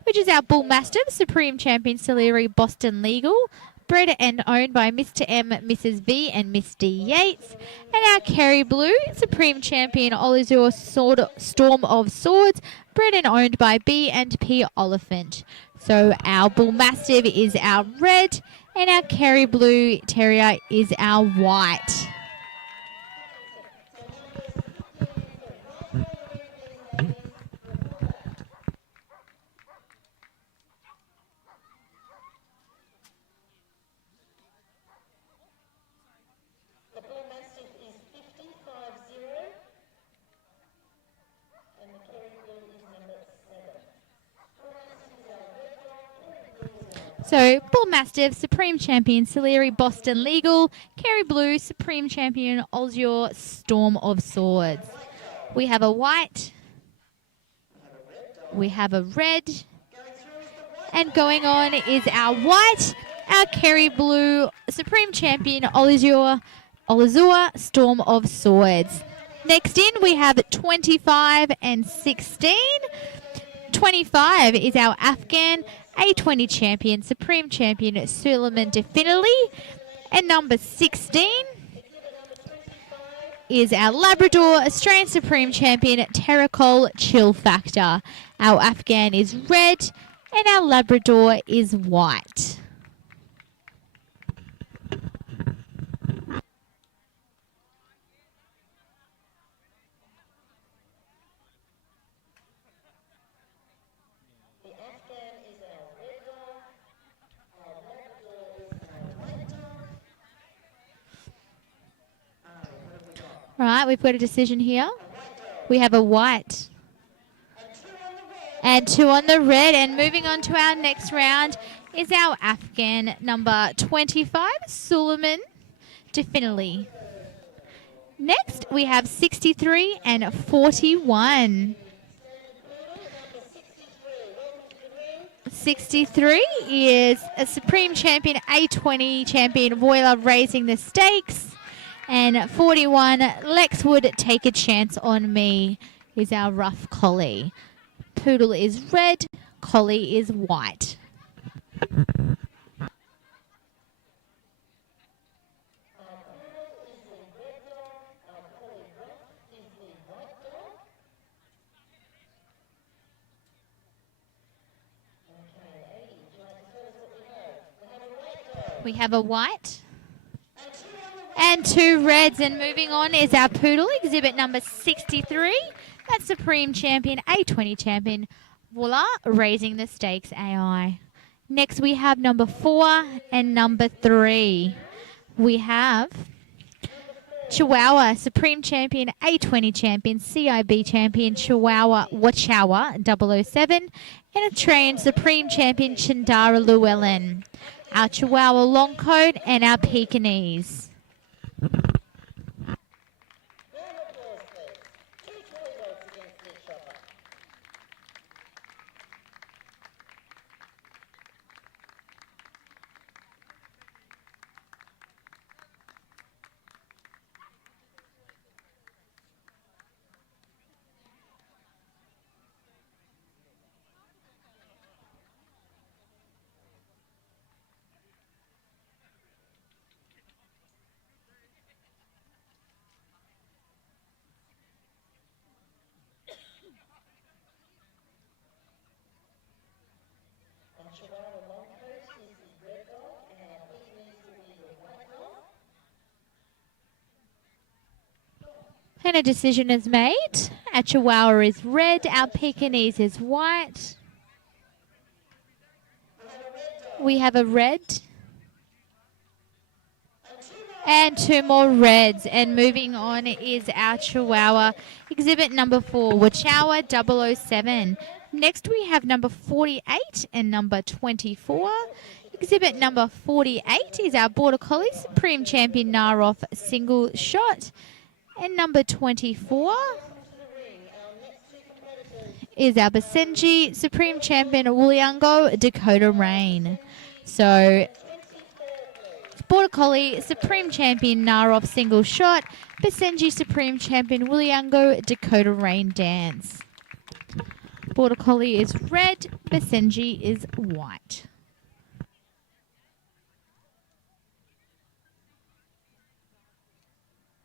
which is our Bull Mastiff, Supreme Champion Celery Boston Legal, bred and owned by Mr. M, Mrs. V, and Miss D Yates. And our Kerry Blue, Supreme Champion Olizur Storm of Swords, bred and owned by B and P Oliphant. So our Bull Mastiff is our red, and our Kerry Blue Terrier is our white. The Bull Mastiff is 50-50, and the Kerry Blue is number 7. Bull Mastiff is our red dog, Kerry Blue is our So Bull Mastiff, Supreme Champion Celery Boston Legal, Kerry Blue, Supreme Champion Olizur Storm of Swords. We have a white, we have a red, and going on is our white, our Kerry Blue, Supreme Champion Olizur Storm of Swords. Next in we have 25 and 16. 25 is our Afghan A20 Champion, Supreme Champion Suleiman Definitely, and number 16 is our Labrador Australian Supreme Champion Terracol Chill Factor. Our Afghan is red and our Labrador is white. The Afghan is our red dog, our Labrador is our white dog. All right, we've got a decision here. We have a white and 2 on the red. And moving on to our next round is our Afghan number 25, Suleiman Definitely. Next, we have 63 and 41. 63 is a Supreme Champion A20 Champion Voila raising the stakes. And 41, Lexwood Take a Chance on Me is our rough collie. Poodle is red, collie is white. We have a white and 2 reds, and moving on is our Poodle, exhibit number 63. That's Supreme Champion, A20 Champion, Voila, raising the stakes AI. Next we have number 4 and number 3. We have Chihuahua, Supreme Champion, A20 Champion, CIB Champion, Chihuahua Wachowa 007, and Australian Supreme Champion, Chindara Llewellyn. Our Chihuahua long coat and our Pekingese. And a decision is made. Our Chihuahua is red, our Pekingese is white. We have a red and 2 more reds. And moving on is our Chihuahua, exhibit number 4, Wachowa 007. Next we have number 48 and number 24. Exhibit number 48 is our Border Collie, Supreme Champion Naroff single shot. And number 24 is our Basenji, Supreme Champion Woolyango Dakota Rain. So Border Collie Supreme Champion Narov Single Shot, Basenji Supreme Champion Williango Dakota Rain Dance. Border Collie is red, Basenji is white.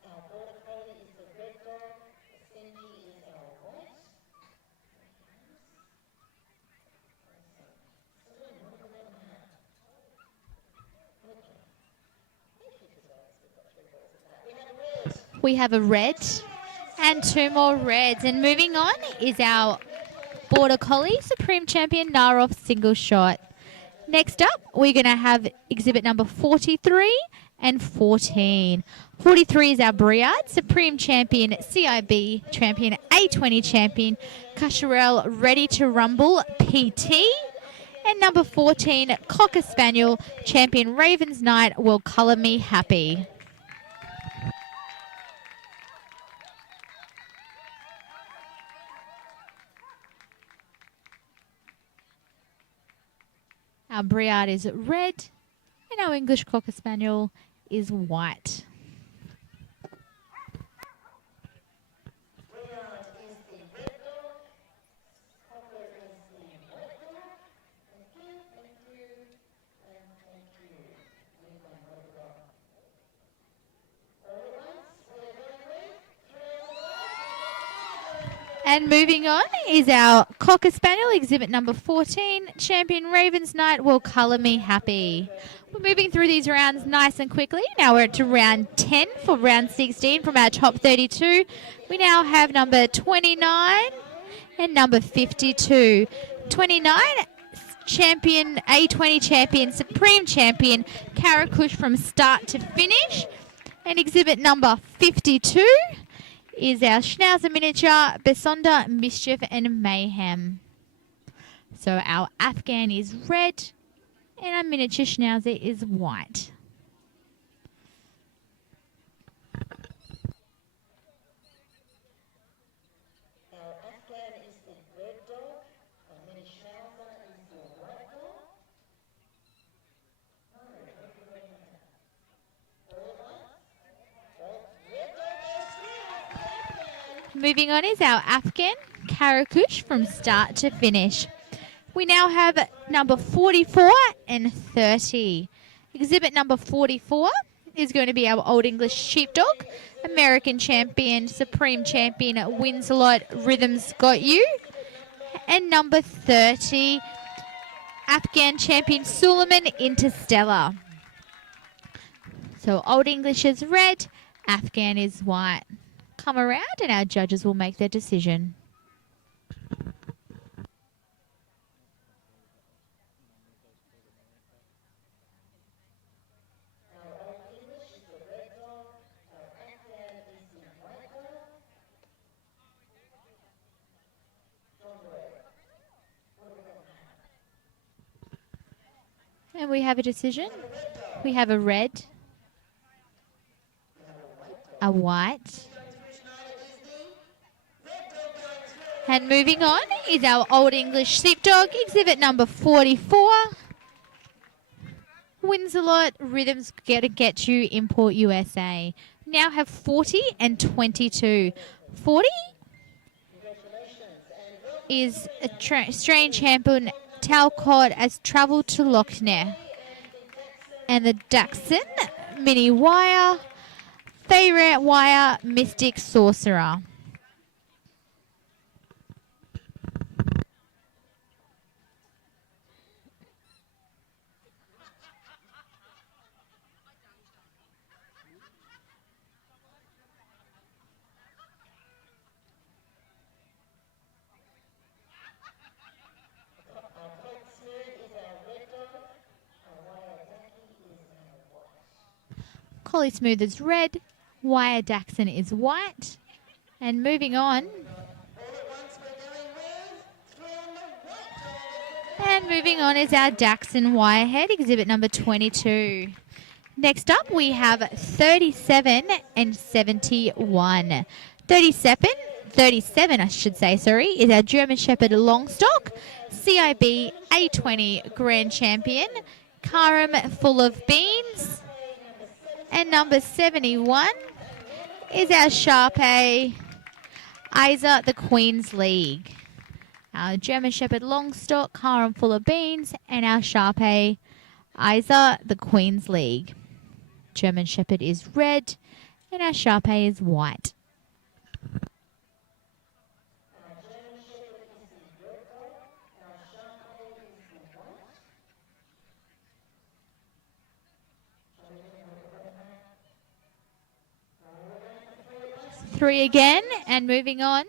Our Border Collie is the red dog, Cindy is our white. We have a red and two more reds. And moving on is our Border Collie Supreme Champion Narov Single Shot. Next up, we're going to have exhibit number 43 and 14. 43 is our Briard Supreme Champion, CIB Champion, A20 Champion, Cusherell Ready to Rumble, PT. And number 14, Cocker Spaniel Champion Ravens Night Will Colour Me Happy. Our Briard is red, and our English Cocker Spaniel is white. Briard is the red dog, Cocker is the white dog. Thank you, and thank you. We've got another dog. All at once, we're going with And moving on is our Cocker Spaniel, exhibit number 14, Champion Ravens Night Will Colour Me Happy. We're moving through these rounds nice and quickly. Now we're to round 10 for round 16 from our top 32. We now have number 29 and number 52. 29, Champion, A20 Champion, Supreme Champion, Karakush from start to finish. And exhibit number 52 is our Schnauzer Miniature, Besonda, Mischief and Mayhem. So our Afghan is red and our miniature Schnauzer is white. our Afghan is the red dog, our mini Schnauzer is the white dog. All at once. Red dog goes through. Afghan. Moving on is our Afghan, Karakush from start to finish. We now have number 44 and 30. Exhibit number 44 is going to be our Old English Sheepdog, American Champion, Supreme Champion, Wins a Lot, Rhythms Got You. And number 30, Afghan Champion Suleiman Interstellar. So Old English is red, Afghan is white. Come around and our judges will make their decision. Our Old English is the red dog, our Afghan is the white dog. John Ray, what are we going to have? And we have a decision. We have a red, a white. And moving on is our Old English Sheepdog, exhibit number 44. Wins a Lot, Rhythms Get You, Import USA. Now have 40 and 22. 40 is a Australian champion, Talcott, has travelled to Lochner. And the Dachshund, Mini Wire, Favourite Wire, Mystic Sorcerer. Our Colt Smooth is our red dog, our Wayadaki is our white. Collie Smooth is red, Wire Dachshund is white. And moving on. All at once we're going with Thrill the white dog. And moving on is our Dachshund Wirehead, exhibit number 22. Next up, we have 37 and 71. 37, I should say, sorry, is our German Shepherd Longstock, CIB A20 Grand Champion, Karam Full of Beans, And number 71 is our Sharpei, Isa, the Queen's League. Our German Shepherd Longstock, Karam Full of Beans, and our Sharpei, Isa, the Queen's League. German Shepherd is red, and our Sharpei is white. Three again, and moving on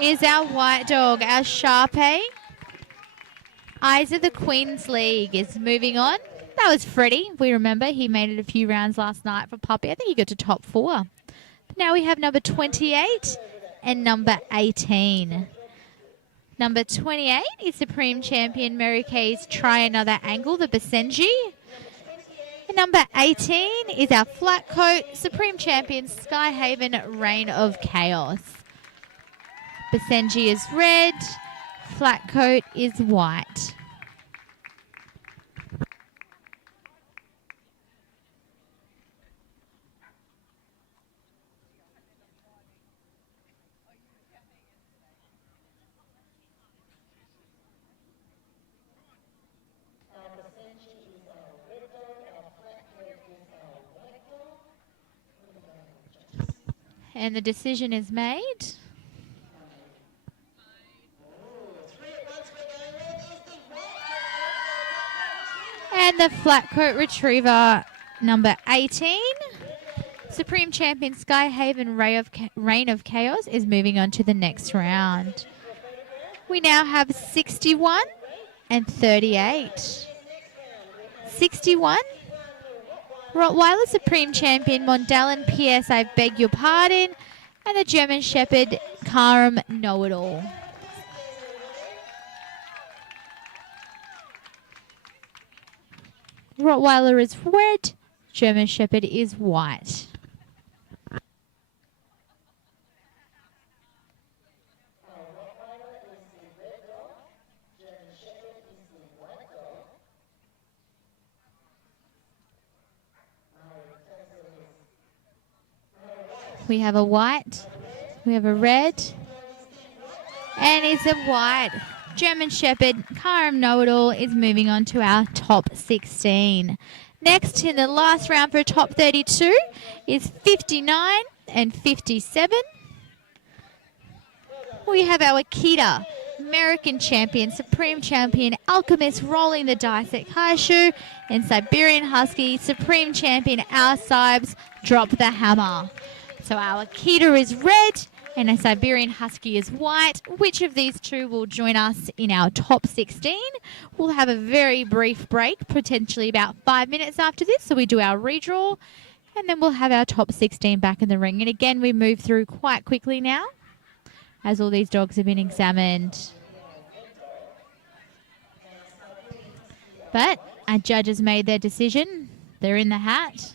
is our white dog, our Sharpei. Isa, the Queen's League, is moving on. That was Freddie. We remember he made it a few rounds last night for Puppy. I think he got to top 4. But now we have number 28 and number 18. Number 28 is Supreme Champion Mary Kay's Try Another Angle, the Basenji. And number 18 is our Flat Coat Supreme Champion Skyhaven Reign of Chaos. Basenji is red, Flat Coat is white. And the decision is made. And the Flat Coat Retriever, number 18, Supreme Champion Skyhaven Reign of Chaos, is moving on to the next round. We now have 61 and 38. 61. Rottweiler Supreme Champion Mondalen PS, I beg your pardon, and the German Shepherd Karam Know-It-All. Rottweiler is red, German Shepherd is white. We have a white, we have a red, and it's a white. German Shepherd, Karam Know-It-All, is moving on to our top 16. Next, in the last round for top 32, is 59 and 57. We have our Akita, American Champion, Supreme Champion, Alchemist rolling the dice at Kaishu, and Siberian Husky, Supreme Champion, Our Sibes, drop the hammer. So our Akita is red and a Siberian Husky is white. Which of these two will join us in our top 16? We'll have a very brief break, potentially about 5 minutes after this. So we do our redraw and then we'll have our top 16 back in the ring. And again, we move through quite quickly now as all these dogs have been examined. But our judges made their decision. They're in the hat.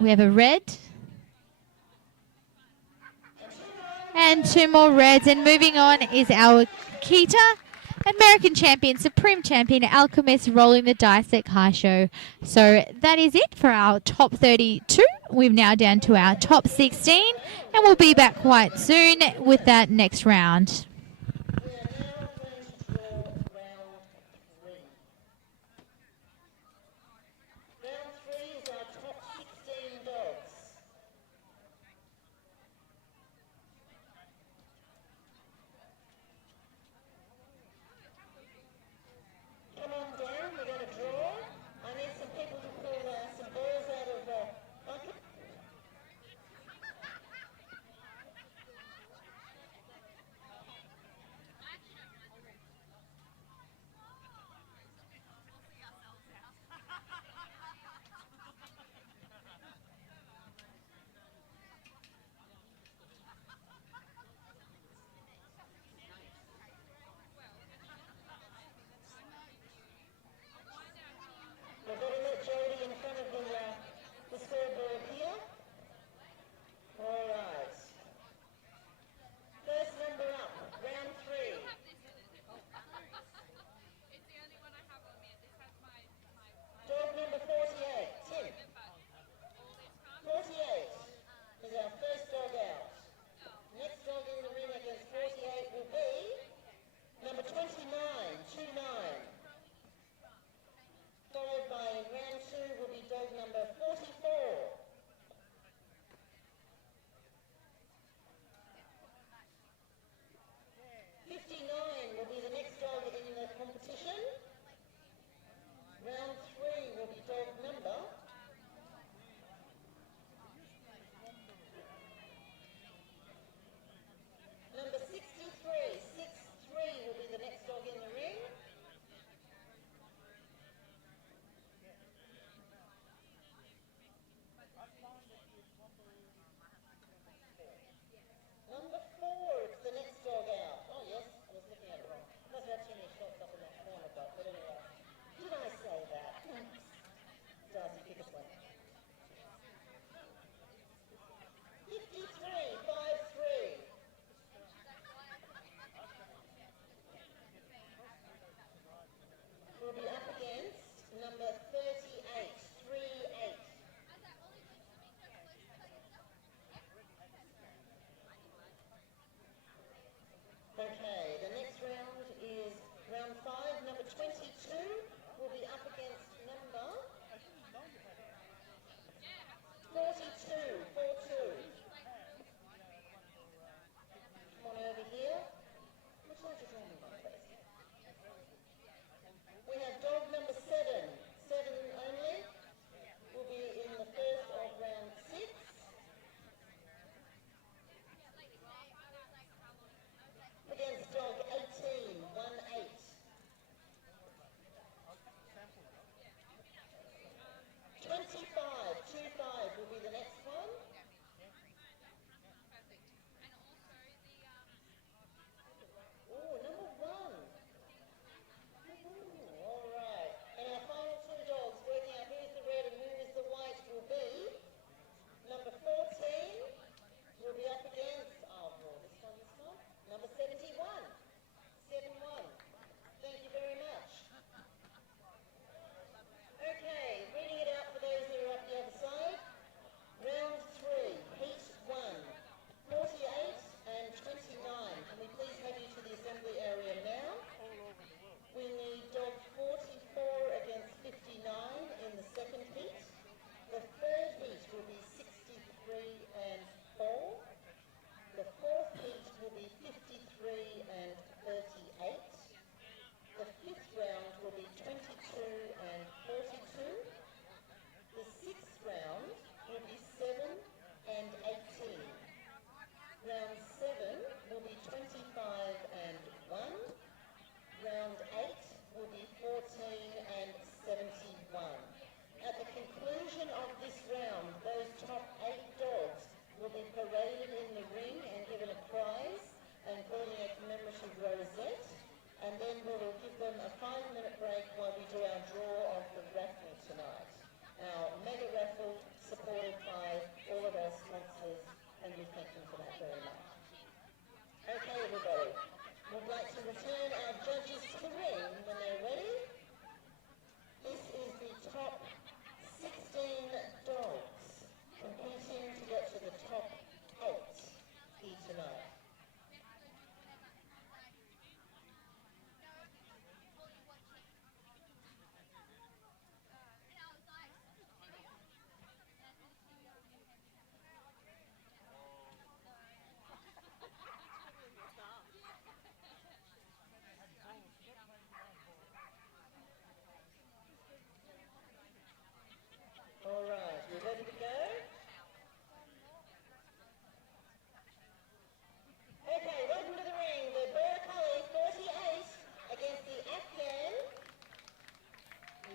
We have a red. And two more reds. And moving on is our Kita, American Champion, Supreme Champion, Alchemist rolling the dice at Kaisho. So that is it for our top 32. We're now down to our top 16. And we'll be back quite soon with that next round.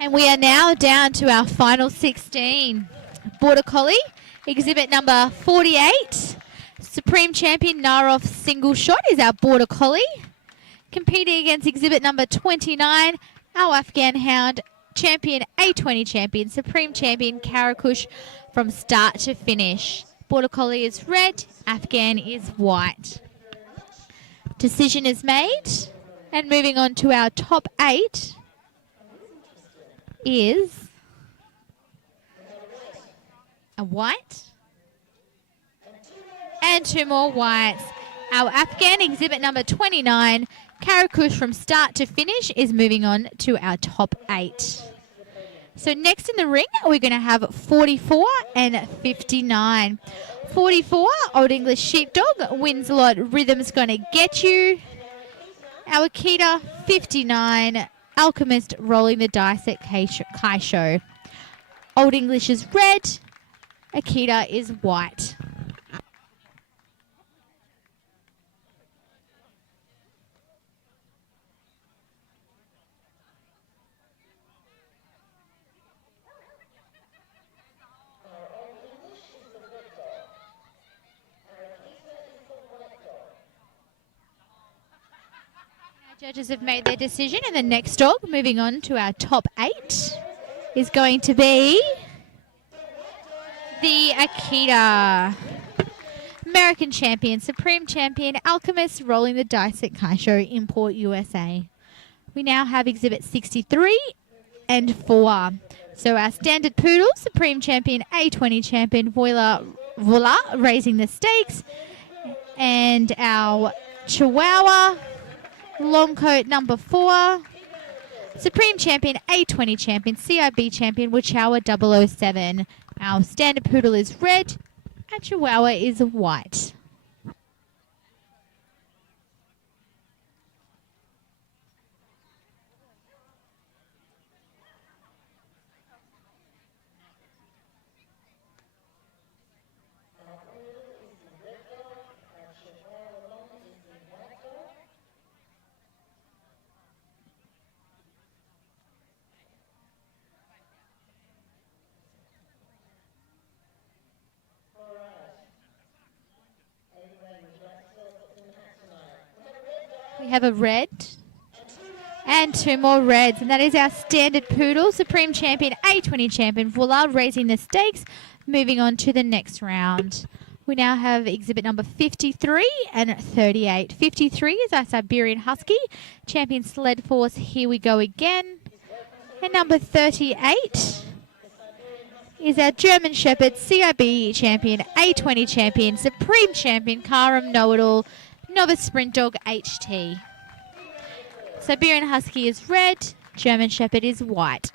And we are now down to our final 16. Border Collie, exhibit number 48. Supreme Champion Narov Single Shot is our Border Collie. Competing against exhibit number 29, our Afghan Hound, Champion A20 Champion, Supreme Champion Karakush from start to finish. Border Collie is red, Afghan is white. Decision is made. And moving on to our top 8 is a white and 2 more whites. Our Afghan exhibit number 29, Karakush from start to finish, is moving on to our top 8. So next in the ring, we're going to have 44 and 59. 44, Old English Sheepdog, wins a lot, Rhythm's going to get you. Our Akita, 59, Alchemist, rolling the dice at Kai Show. Old English is red, Akita is white. Judges have made their decision, and the next dog, moving on to our top 8, is going to be the Akita. American Champion, Supreme Champion, Alchemist, rolling the dice at Kai Show, Import USA. We now have exhibit 63 and 4. So our Standard Poodle, Supreme Champion, A20 Champion, Voila, raising the stakes. And our Chihuahua, Long Coat number 4, Supreme Champion, A20 Champion, CIB Champion, Wichawa 007. Our Standard Poodle is red, and Chihuahua is white. We have a red and 2 more reds, and that is our Standard Poodle, Supreme Champion, A20 Champion, Voila, raising the stakes, moving on to the next round. We now have exhibit number 53 and 38. 53 is our Siberian Husky, Champion Sled Force, here we go again. And number 38 is our German Shepherd, CIB Champion, A20 Champion, Supreme Champion, Karam Know-It-All, Novice Sprint Dog HT. Siberian Husky is red, German Shepherd is white.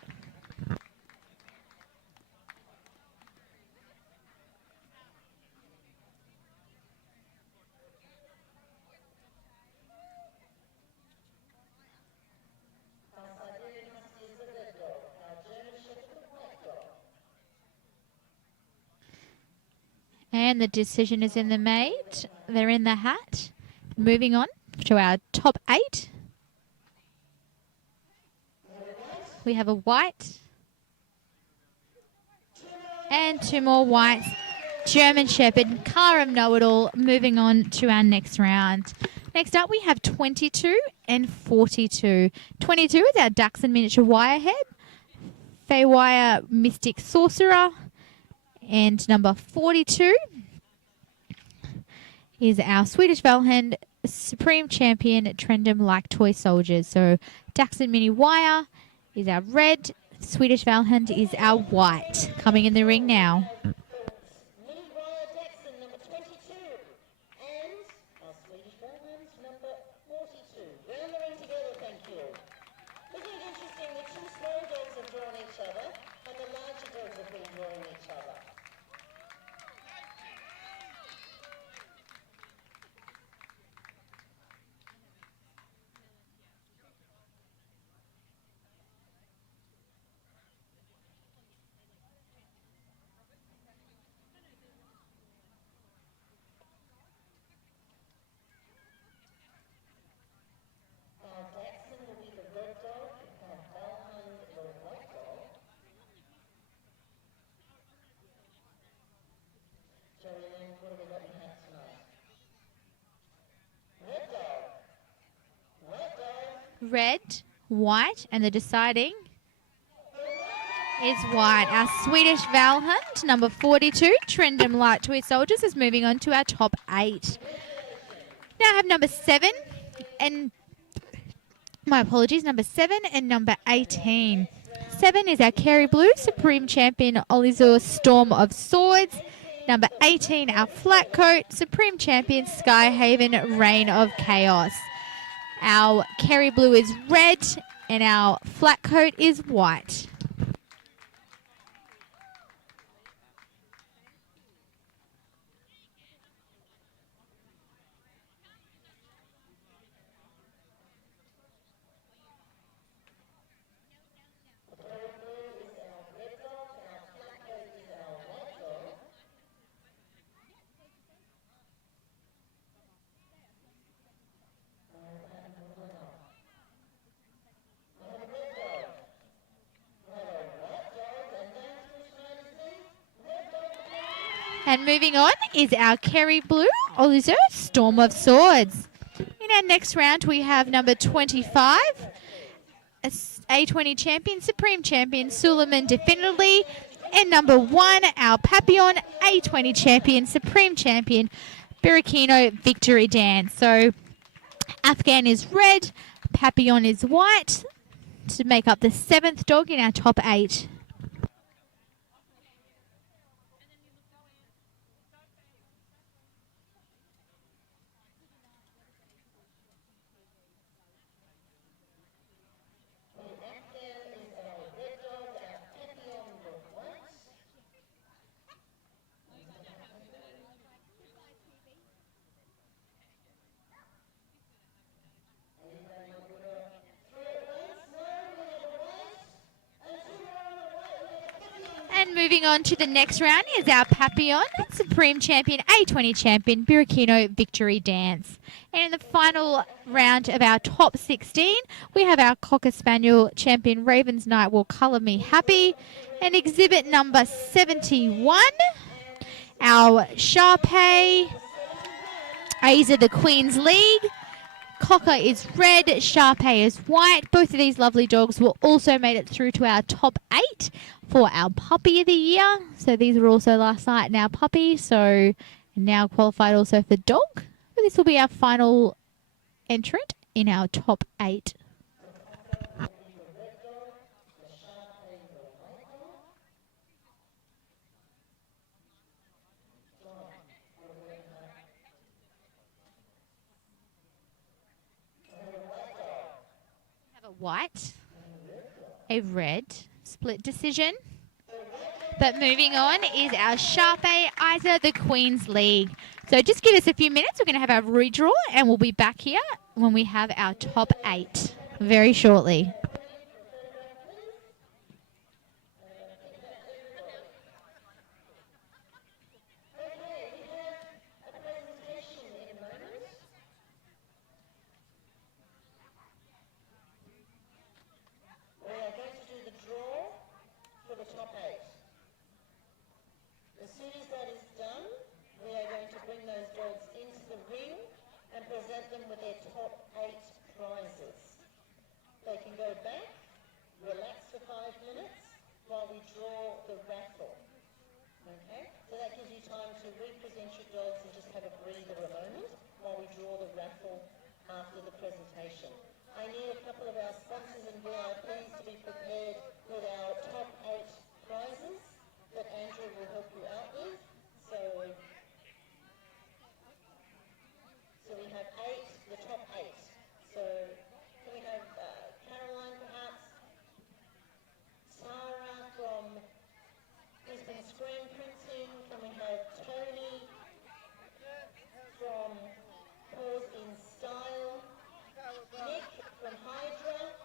And the decision is in the made. They're in the hat. Moving on to our top 8. We have a white and 2 more whites. German Shepherd, Karam Know-It-All, moving on to our next round. Next up, we have 22 and 42. 22 is our Dachshund Miniature Wirehead, Feywire Mystic Sorcerer, and number 42 is our Swedish Velhand, Supreme Champion, Trendum Like Toy Soldiers. So Dachshund Mini Wire is our red, Swedish Velhand is our white. Coming in the ring now. Mini Wire Dachshund number 22 and our Swedish Velhand number 42. Round the ring together, thank you. Isn't it interesting the 2 small dogs have drawn each other and the larger dogs have been drawing each other? red, white, and the deciding is white. Our Swedish Valhund, number 42, Trendam Light Toy Soldiers, is moving on to our top 8. Now I have number 7 and my apologies, number 7 and number 18. 7 is our Kerry Blue Supreme Champion Olizor Storm of Swords. Number 18, our Flat Coat Supreme Champion Skyhaven Reign of Chaos. Our Kerry Blue is red and our Flat Coat is white. And moving on is our Kerry Blue Olizor Storm of Swords. In our next round, we have number 25, A20 Champion, Supreme Champion Suleiman Definitively, and number 1, our Papillon A20 Champion, Supreme Champion Birikino Victory Dance. So Afghan is red, Papillon is white to make up the 7th dog in our top 8. And moving on to the next round is our Papillon Supreme Champion A20 Champion Birikino Victory Dance. And in the final round of our top 16, we have our Cocker Spaniel Champion Ravens Night Will Colour Me Happy. And exhibit number 71, our Sharpei Aza the Queen's League. Cocker is red, Sharpei is white. Both of these lovely dogs will also made it through to our top 8 for our Puppy of the Year. So these were also last night in our Puppy, so now qualified also for Dog. But this will be our final entrant in our top 8. White, a red, split decision. But moving on is our Sharpei Isa the Queen's League. So just give us a few minutes. We're going to have our redraw and we'll be back here when we have our top 8 very shortly. Present them with their top 8 prizes. They can go back, relax for 5 minutes while we draw the raffle. Okay? So that gives you time to represent your dogs and just have a breather a moment while we draw the raffle after the presentation. I need a couple of our sponsors and VIPs to be prepared with our top 8 prizes that Andrew will help you out with. So we have 8, the top 8. So can we have Caroline perhaps? Sarah from Brisbane Screen Printing. Can we have Tony from Pause in Style? Nick from Hydra.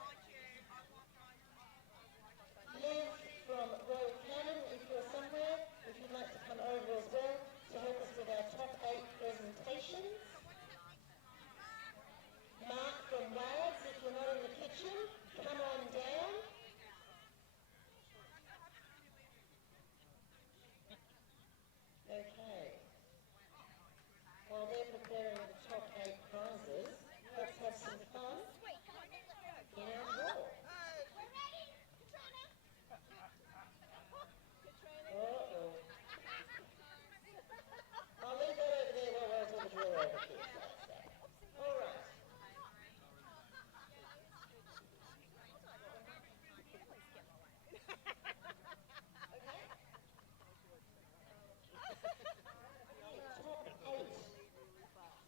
8.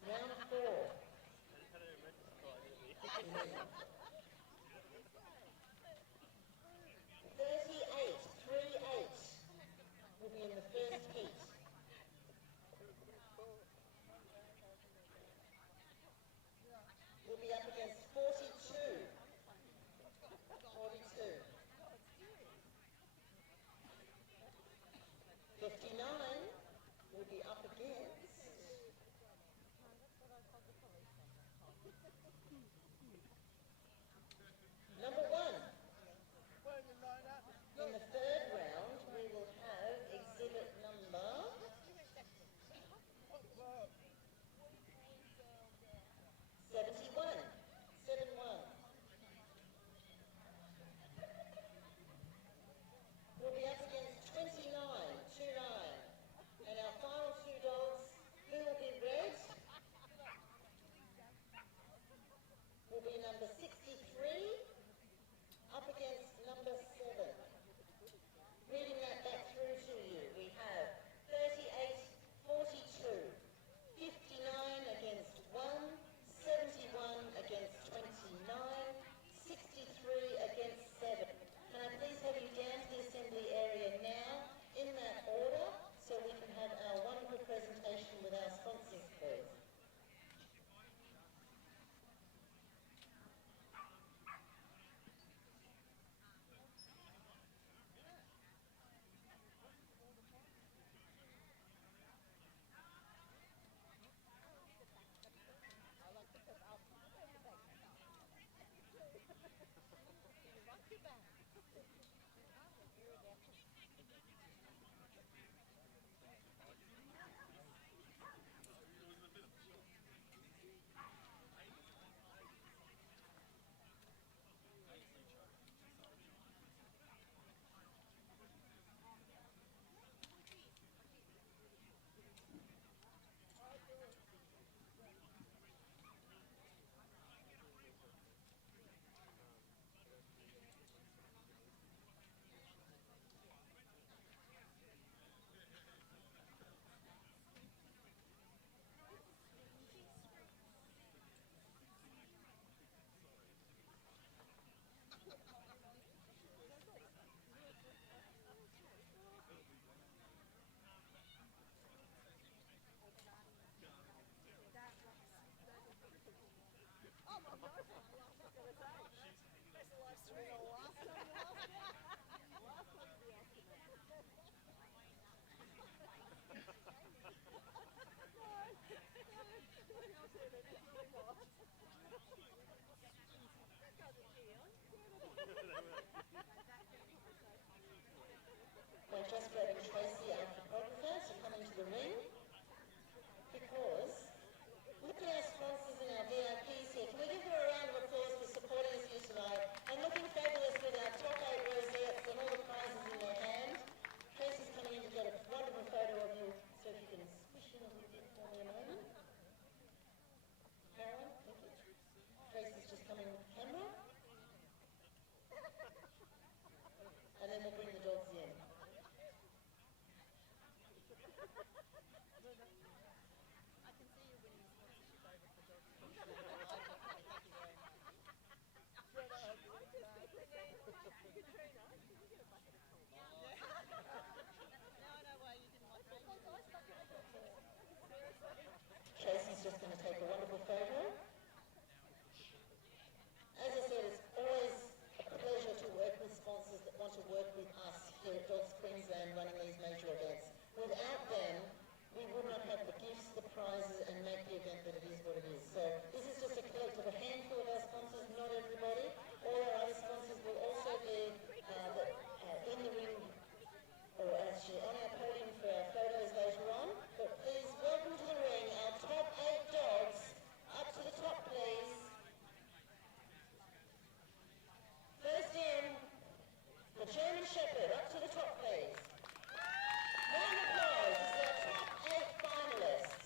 Round 4. 38, 3-8 will be in the first heat. We'll be up against 42. 42. 59 will be up against number 1. In the third round, we will have exhibit number 71. 7-1. We'll be up against 29. 2-9. And our final 2 dogs, who will be red, will be number 63 up against number 7. Reading that back through to you, we have 38, 42, 59 against 1, 71 against 29, 63 against 7. Can I please have you down to the assembly area now in that order so we can have our wonderful presentation with our sponsors, please. We're just grabbing Tracy, our photographer, to come into the ring because look at our sponsors and our VIPs here. Can we give them a round of applause for supporting us here tonight and looking fabulous with our top 8 rosettes and all the prizes in their hand. Tracy's coming in to get a wonderful photo of you, so if you can squish in a little bit for me a moment. Caroline, thank you. Tracy's just coming with the camera. And then we'll bring the dogs in. Tracy's just going to take a wonderful photo. As I said, it's always a pleasure to work with sponsors that want to work with us here at Dogs Queensland running these major events. Without them, we would not have the gifts, the prizes, and make the event that it is what it is. So this is just a collective, a handful of our sponsors, not everybody. All our other sponsors will also be in the ring, or actually on our podium for our photos later on. But please welcome to the ring our top 8 dogs. Up to the top, please. First in, the German Shepherd. Up to the top, please. Round of applause. This is our top 8 finalists.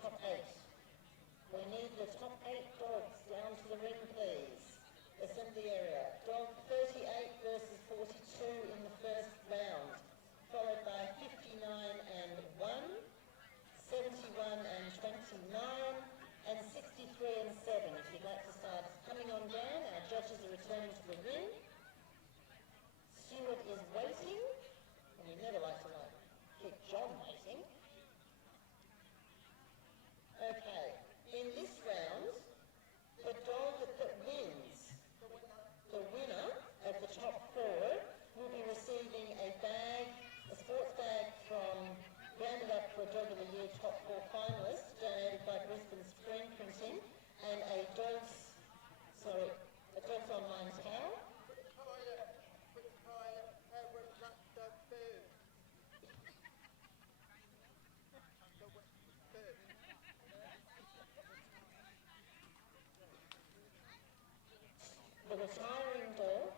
top 8. We need the top 8 dogs down to the ring, please. Assembly area. Dog 38 versus 42 in the first round, followed by 59 and 1, 71 and 29, and 63 and 7. If you'd like to start coming on down, our judges are returning to the ring. Stewart is waiting, and we never like to keep John waiting. Okay, in this round, the dog that wins, the winner of the top 4, will be receiving a sports bag from Rounded Up for Dog of the Year top 4 finalist, donated by Brisbane Screen Printing, and a Dog's Online towel. The retiring dog.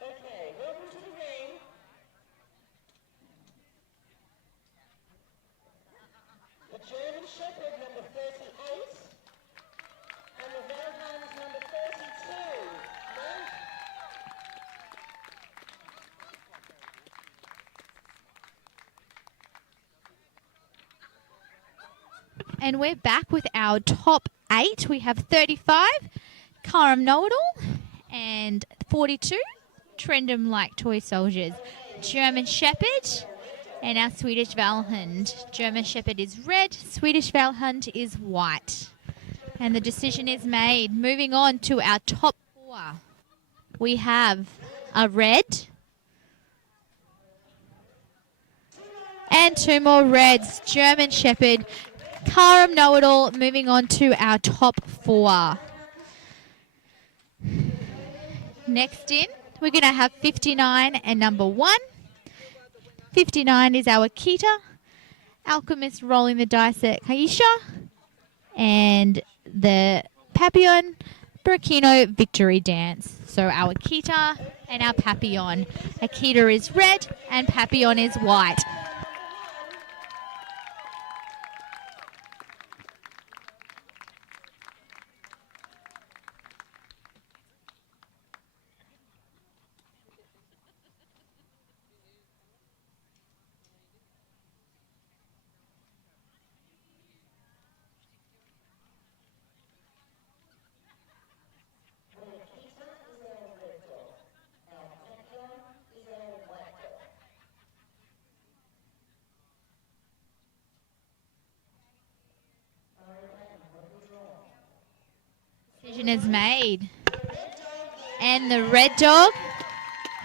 Okay, welcome to the ring. The German Shepherd, number 38, and the Valheim's number 32. And we're back with our top 8. We have 35, Karam Know-It-All, and 42, Trendem Like Toy Soldiers. German Shepherd and our Swedish Valhund. German Shepherd is red, Swedish Valhund is white. And the decision is made. Moving on to our top 4. We have a red and 2 more reds. German Shepherd, Karam Know-It-All. Moving on to our top 4. Next in, we're going to have 59 and number 1. 59 is our Akita. Alchemist rolling the dice at Kaisha. And the Papillon, Burkino Victory Dance. So our Akita and our Papillon. Akita is red and Papillon is white. Decision is made. And the red dog,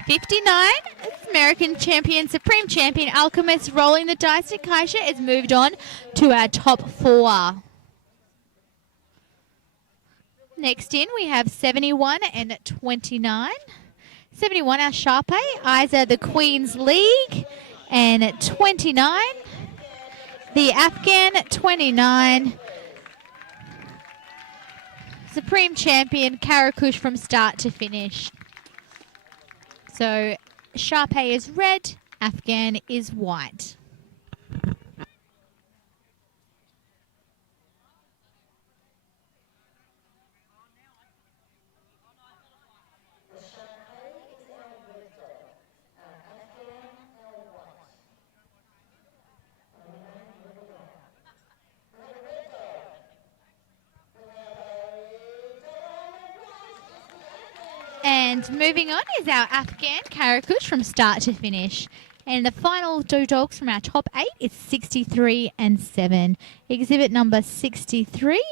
59, it's American champion, Supreme Champion, Alchemist rolling the dice at Kaisha, has moved on to our top 4. Next in, we have 71 and 29. 71, our Sharpei, Isa the Queen's League, and 29, the Afghan, 29, Supreme Champion, Karakush from start to finish. So Sharpei is red, Afghan is white. And moving on is our Afghan Karakush from start to finish. And the final 2 dogs from our top 8 is 63 and 7. Exhibit number 63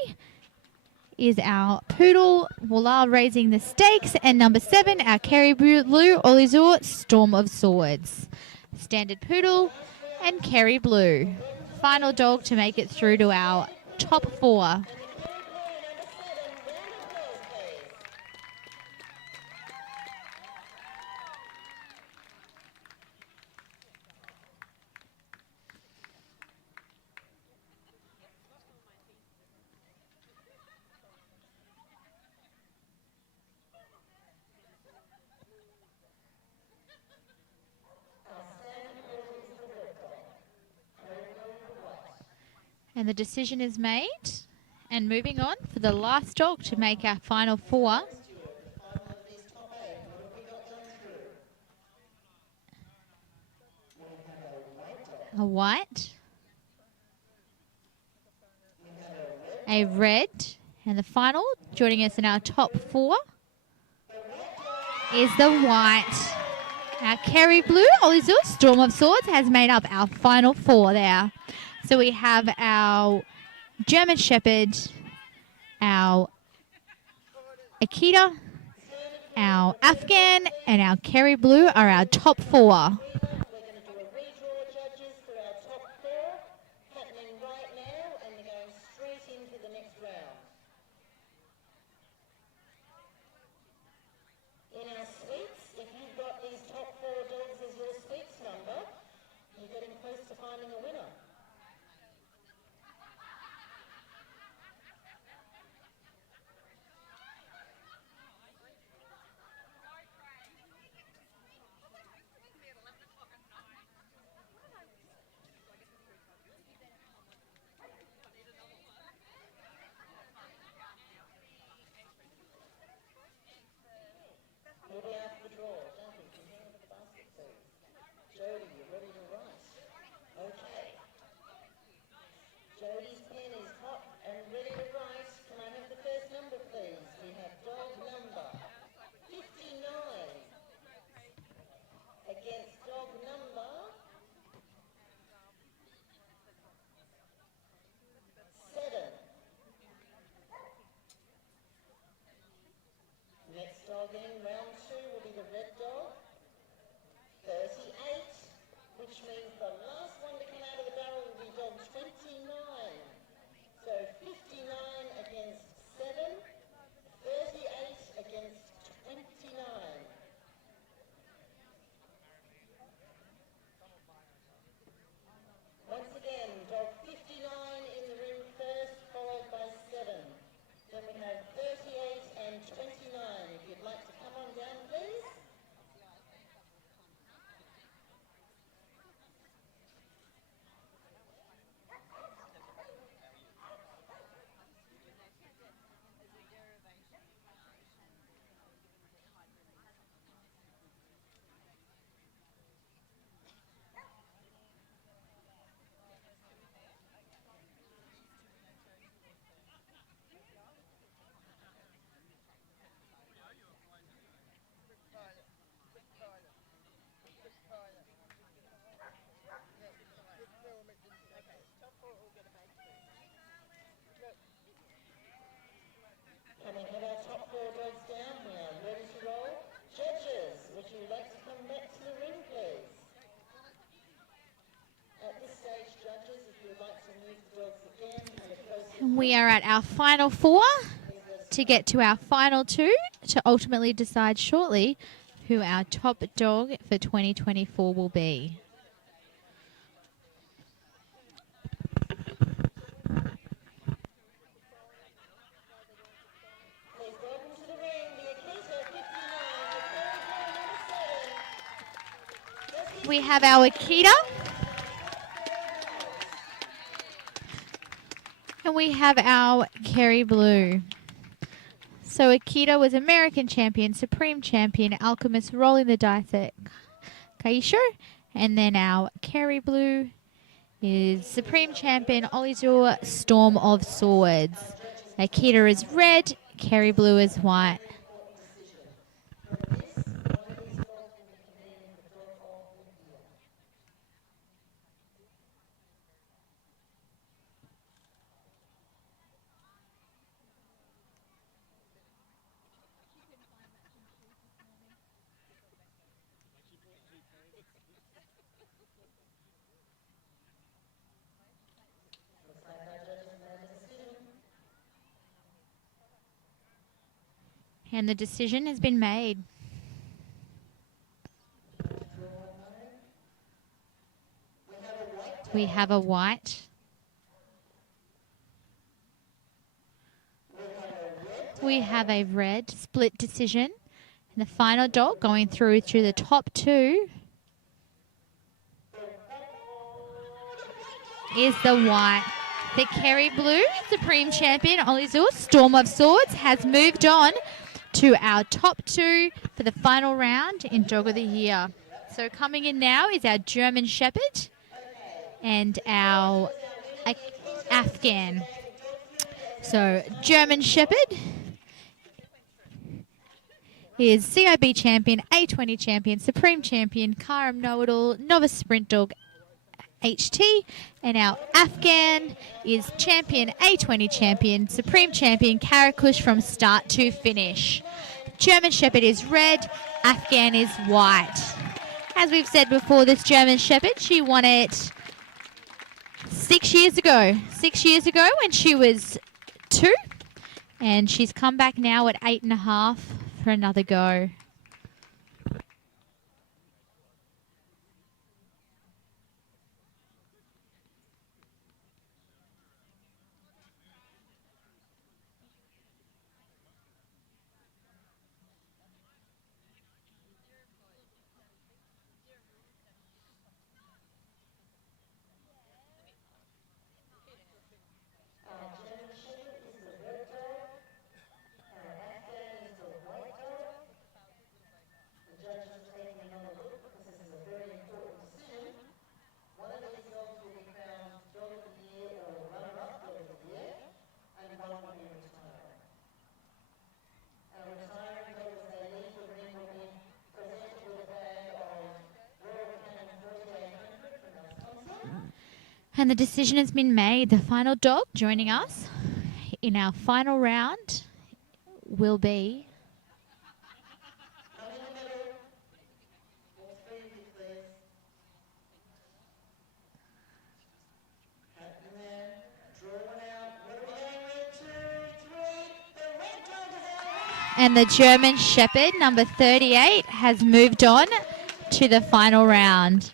is our Poodle, Walla raising the stakes. And number 7, our Kerry Blue, Olizur, Storm of Swords. Standard Poodle and Kerry Blue. Final dog to make it through to our top 4. And the decision is made. And moving on for the last dog to make our final four. A white. A red. And the final, joining us in our top four, is the white. Our Kerry Blue, Olizul, Storm of Swords, has made up our final four there. So we have our German Shepherd, our Akita, our Afghan, and our Kerry Blue are our top four. We're going to do a redraw, judges, for our top four, happening right now, and we're going straight into the next round. In our sweeps, if you've got these top four dogs as your sweeps number, you're getting close to finding a winner. We'll be out for the draw. Duncan, can you hand over the basket, please? Jody, you ready to write? Okay. Jody's pen is hot and ready to write. Can I have the first number, please? We have dog number 59 against dog number 7. Next dog in round 2 will be the red dog, 38, which means the last one to come out of the barrel will be dog 29. So 59 against 7, 38 against 29. Once again, dog 59 in the ring first, followed by 7. Then we have 38 and 29. If you'd like to come on down, please. Can we have our top four dogs down? We are ready to roll. Judges, would you like to come back to the ring, please? At this stage, judges, if you would like to move the dogs again, And we are at our final four to get to our final two to ultimately decide shortly who our top dog for 2024 will be. please welcome to the ring the Akita 59, the We have our Akita. And we have our Kerry Blue. So Akita was American champion, Supreme champion, Alchemist rolling the dice at Kaisho. And then our Kerry Blue is Supreme champion, Olizul, Storm of Swords. Akita is red, Kerry Blue is white. And the decision has been made. We have a white. We have a red split decision. And the final dog going through to the top two is the white. The Kerry Blue Supreme Champion, Olizul, Storm of Swords, has moved on to our top 2 for the final round in Dog of the Year. So coming in now is our German Shepherd and our Afghan. So German Shepherd is CIB Champion, A20 Champion, Supreme Champion, Karam Know-It-All, Novice Sprint Dog, HT, and our Afghan is Champion, A20 Champion, Supreme Champion, Karakush from start to finish. German Shepherd is red, Afghan is white. As we've said before, this German Shepherd, she won it 6 years ago. 6 years ago when she was 2, and she's come back now at 8.5 for another go. And the decision has been made. The final dog joining us in our final round will be and the German Shepherd, number 38, has moved on to the final round.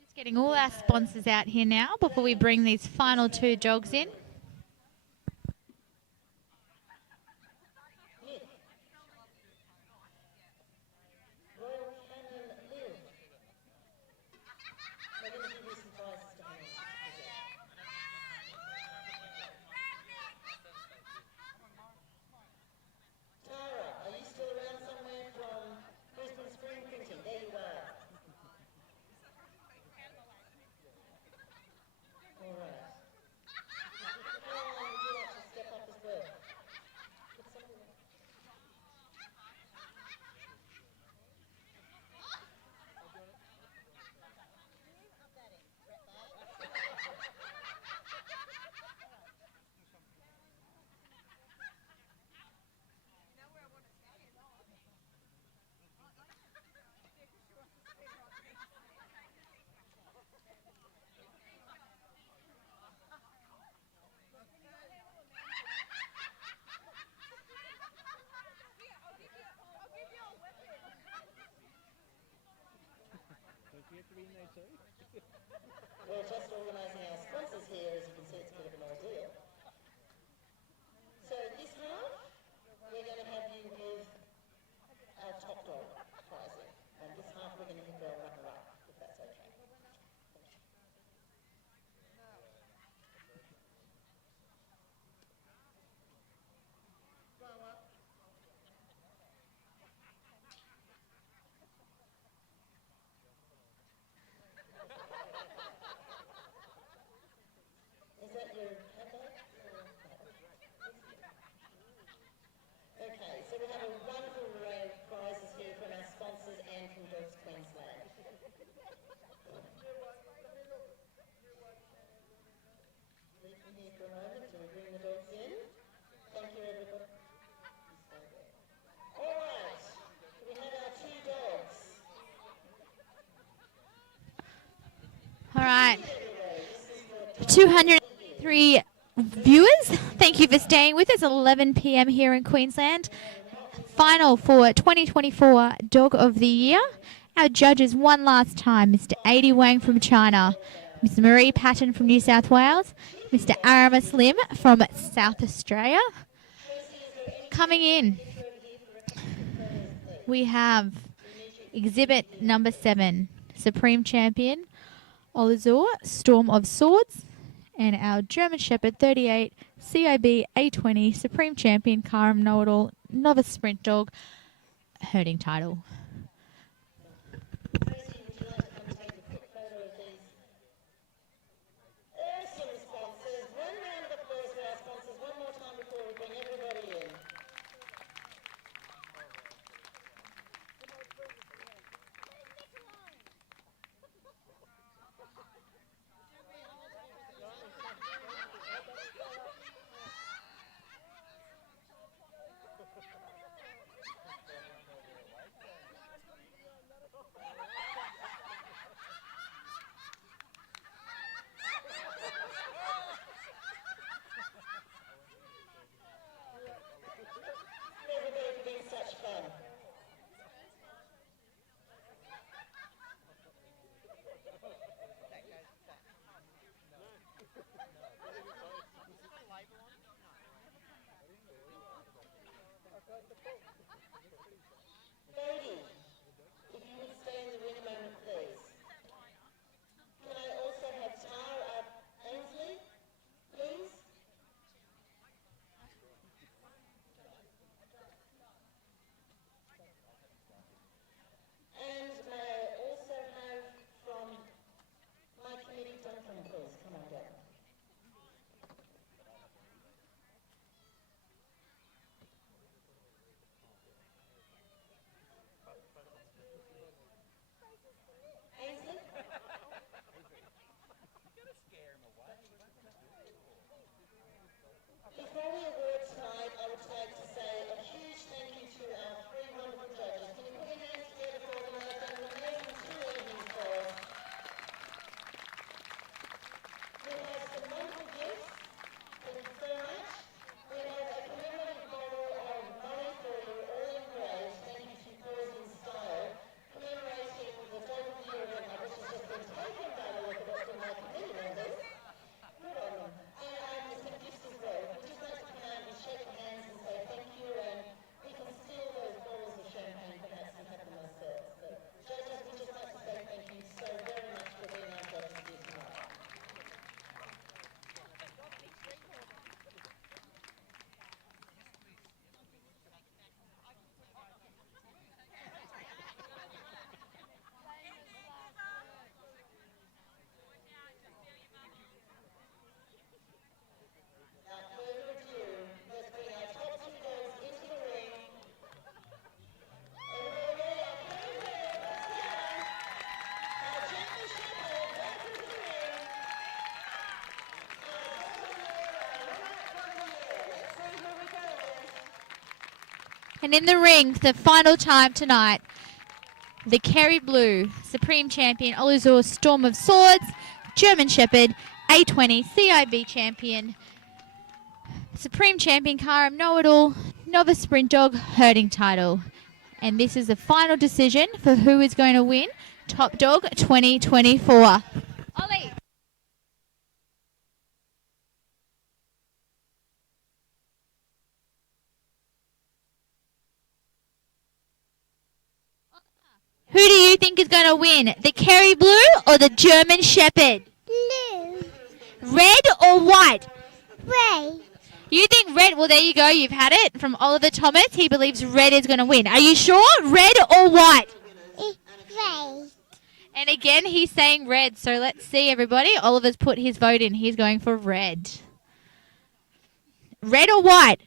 Just getting all our sponsors out here now before we bring these final 2 dogs in. We're just organising our sponsors here. As you can see, it's a bit of an ordeal. So this half, we're going to have you with our top dog prizing. And this half, we're going to give our runner-up, if that's okay. Is that your padlock? Okay, so we have a wonderful array of prizes here from our sponsors and from Dogs Queensland. Leave them here for a moment till we bring the dogs in. right. 203 viewers, thank you for staying with us. 11 p.m. here in Queensland. Final for 2024 Dog of the Year. Our judges one last time, Mr. Adi Wang from China, Ms. Marie Patton from New South Wales, Mr. Aramis Lim from South Australia. Coming in, we have exhibit number 7, Supreme Champion, Olizor, Storm of Swords, and our German Shepherd 38, CIB A20, Supreme Champion, Karam Know-It-All, Novice Sprint Dog, herding title. Awesome sponsors. One round of applause for our sponsors one more time before we bring everybody in. Everybody for being such fun. Bodie, if you would stay in the ring a moment, please. Can I also have Tara Ainsley, please? And may I also have from my committee, Duncan, please, come on down. Ainsley? Before we award tonight, I would like to say a huge thank you to our 3 wonderful judges. Can you put your hands together for them? They've done an amazing 2 evenings for us. We have some wonderful gifts. Thank you so much. We have a commemorative bottle of money for you, all engraved. Thank you to Boys in Style, commemorating the Dog of the Year event, which has just been taken by the look of it from my committee members. Good on them. And some gifts as well. We'd just like to come out and shake hands and say thank you, and we can steal those bottles of champagne perhaps and have them ourselves. But judges, we'd just like to say thank you so very much for being our judges here tonight. Without further ado, let's bring our top 2 dogs into the ring. Everybody ready? Our Kerry Blue, let's hear them. Our German Shepherd, welcome to the ring. Our Dog of the Year, our winner from the year. Let's see who we go with. And in the ring, for the final time tonight, the Kerry Blue, Supreme Champion, Olizor, Storm of Swords, German Shepherd, A20, CIB Champion, Supreme Champion, Karam Know-It-All, Novice Sprint Dog, herding title. And this is the final decision for who is going to win Top Dog 2024. Ollie. Who do you think is going to win, the Kerry Blue or the German Shepherd? Blue. Red or white? Red. You think red? Well, there you go. You've had it from Oliver Thomas. He believes red is going to win. Are you sure? Red or white? Red. And again, he's saying red. So let's see, everybody. Oliver's put his vote in. He's going for red. Red or white?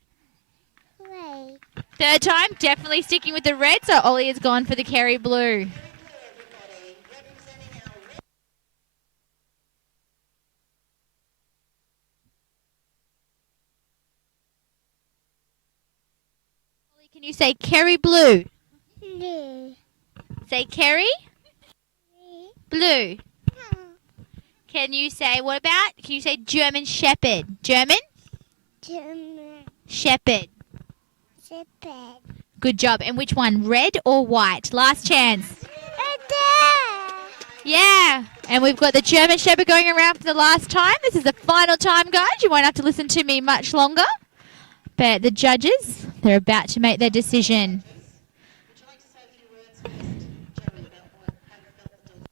Red. Third time, definitely sticking with the red. So Ollie has gone for the Kerry Blue. Can you say Kerry Blue? Blue. Say Kerry Blue. Can you say, can you say German Shepherd? German? German Shepherd. Shepherd. Good job. And which one, red or white? Last chance. Yeah. And we've got the German Shepherd going around for the last time. This is the final time, guys. You won't have to listen to me much longer. But the judges, they're about to make their decision. Would you like to say a few words first, Jeremy, about how you felt the dogs?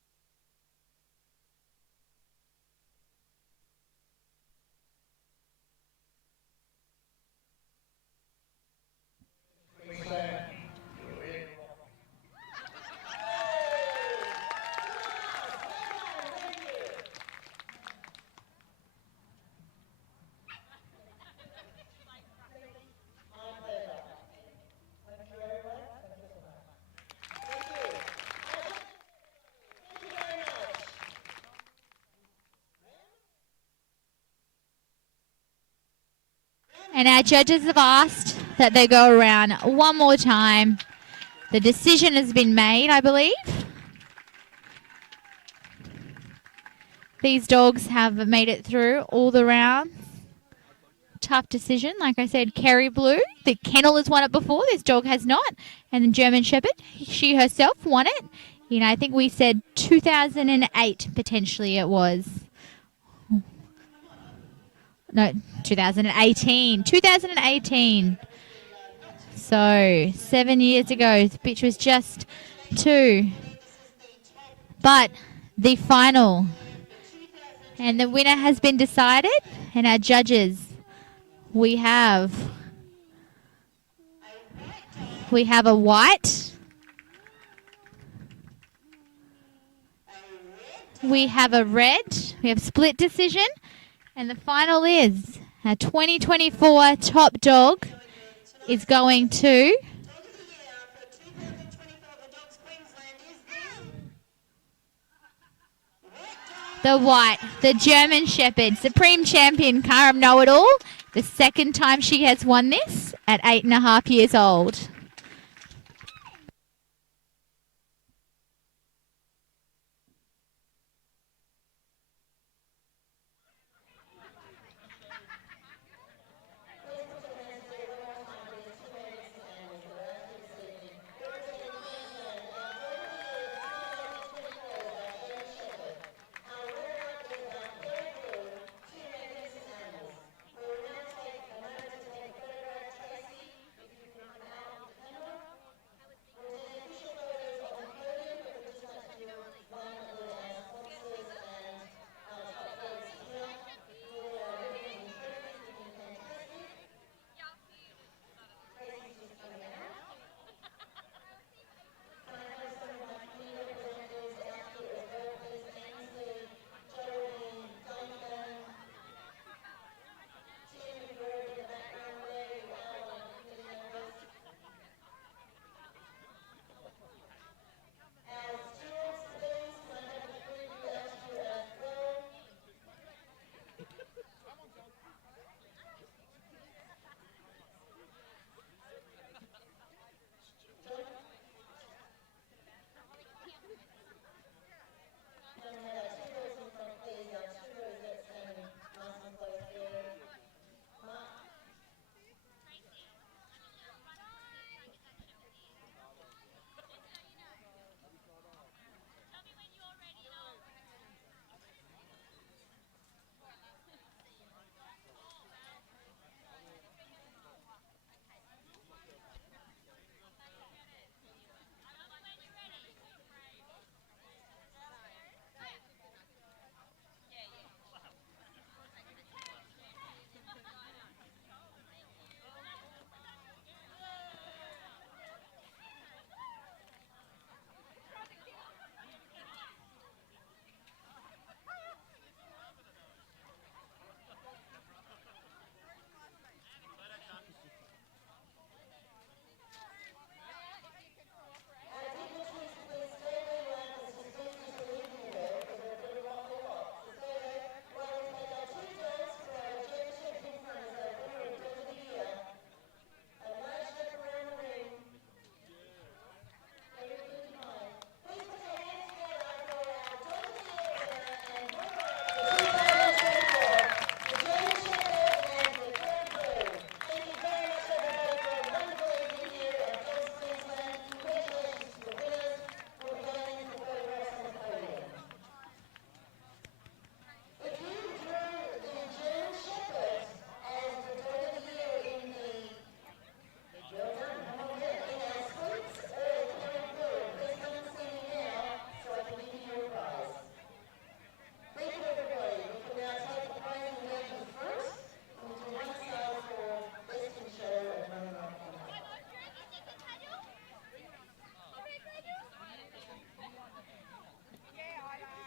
And our judges have asked that they go around one more time. The decision has been made, I believe. These dogs have made it through all the rounds. Tough decision. Like I said, Kerry Blue, the kennel has won it before. This dog has not. And the German Shepherd, she herself won it. You know, I think we said 2008 potentially it was. No, 2018. 2018. So, 7 years ago, the bitch was just 2. But the final. And the winner has been decided. And our judges, we have a white. We have a red. We have split decision. And the final is our 2024 top dog is going to the white, the German Shepherd, Supreme Champion Karam Know-It-All. The second time she has won this at 8.5 years old.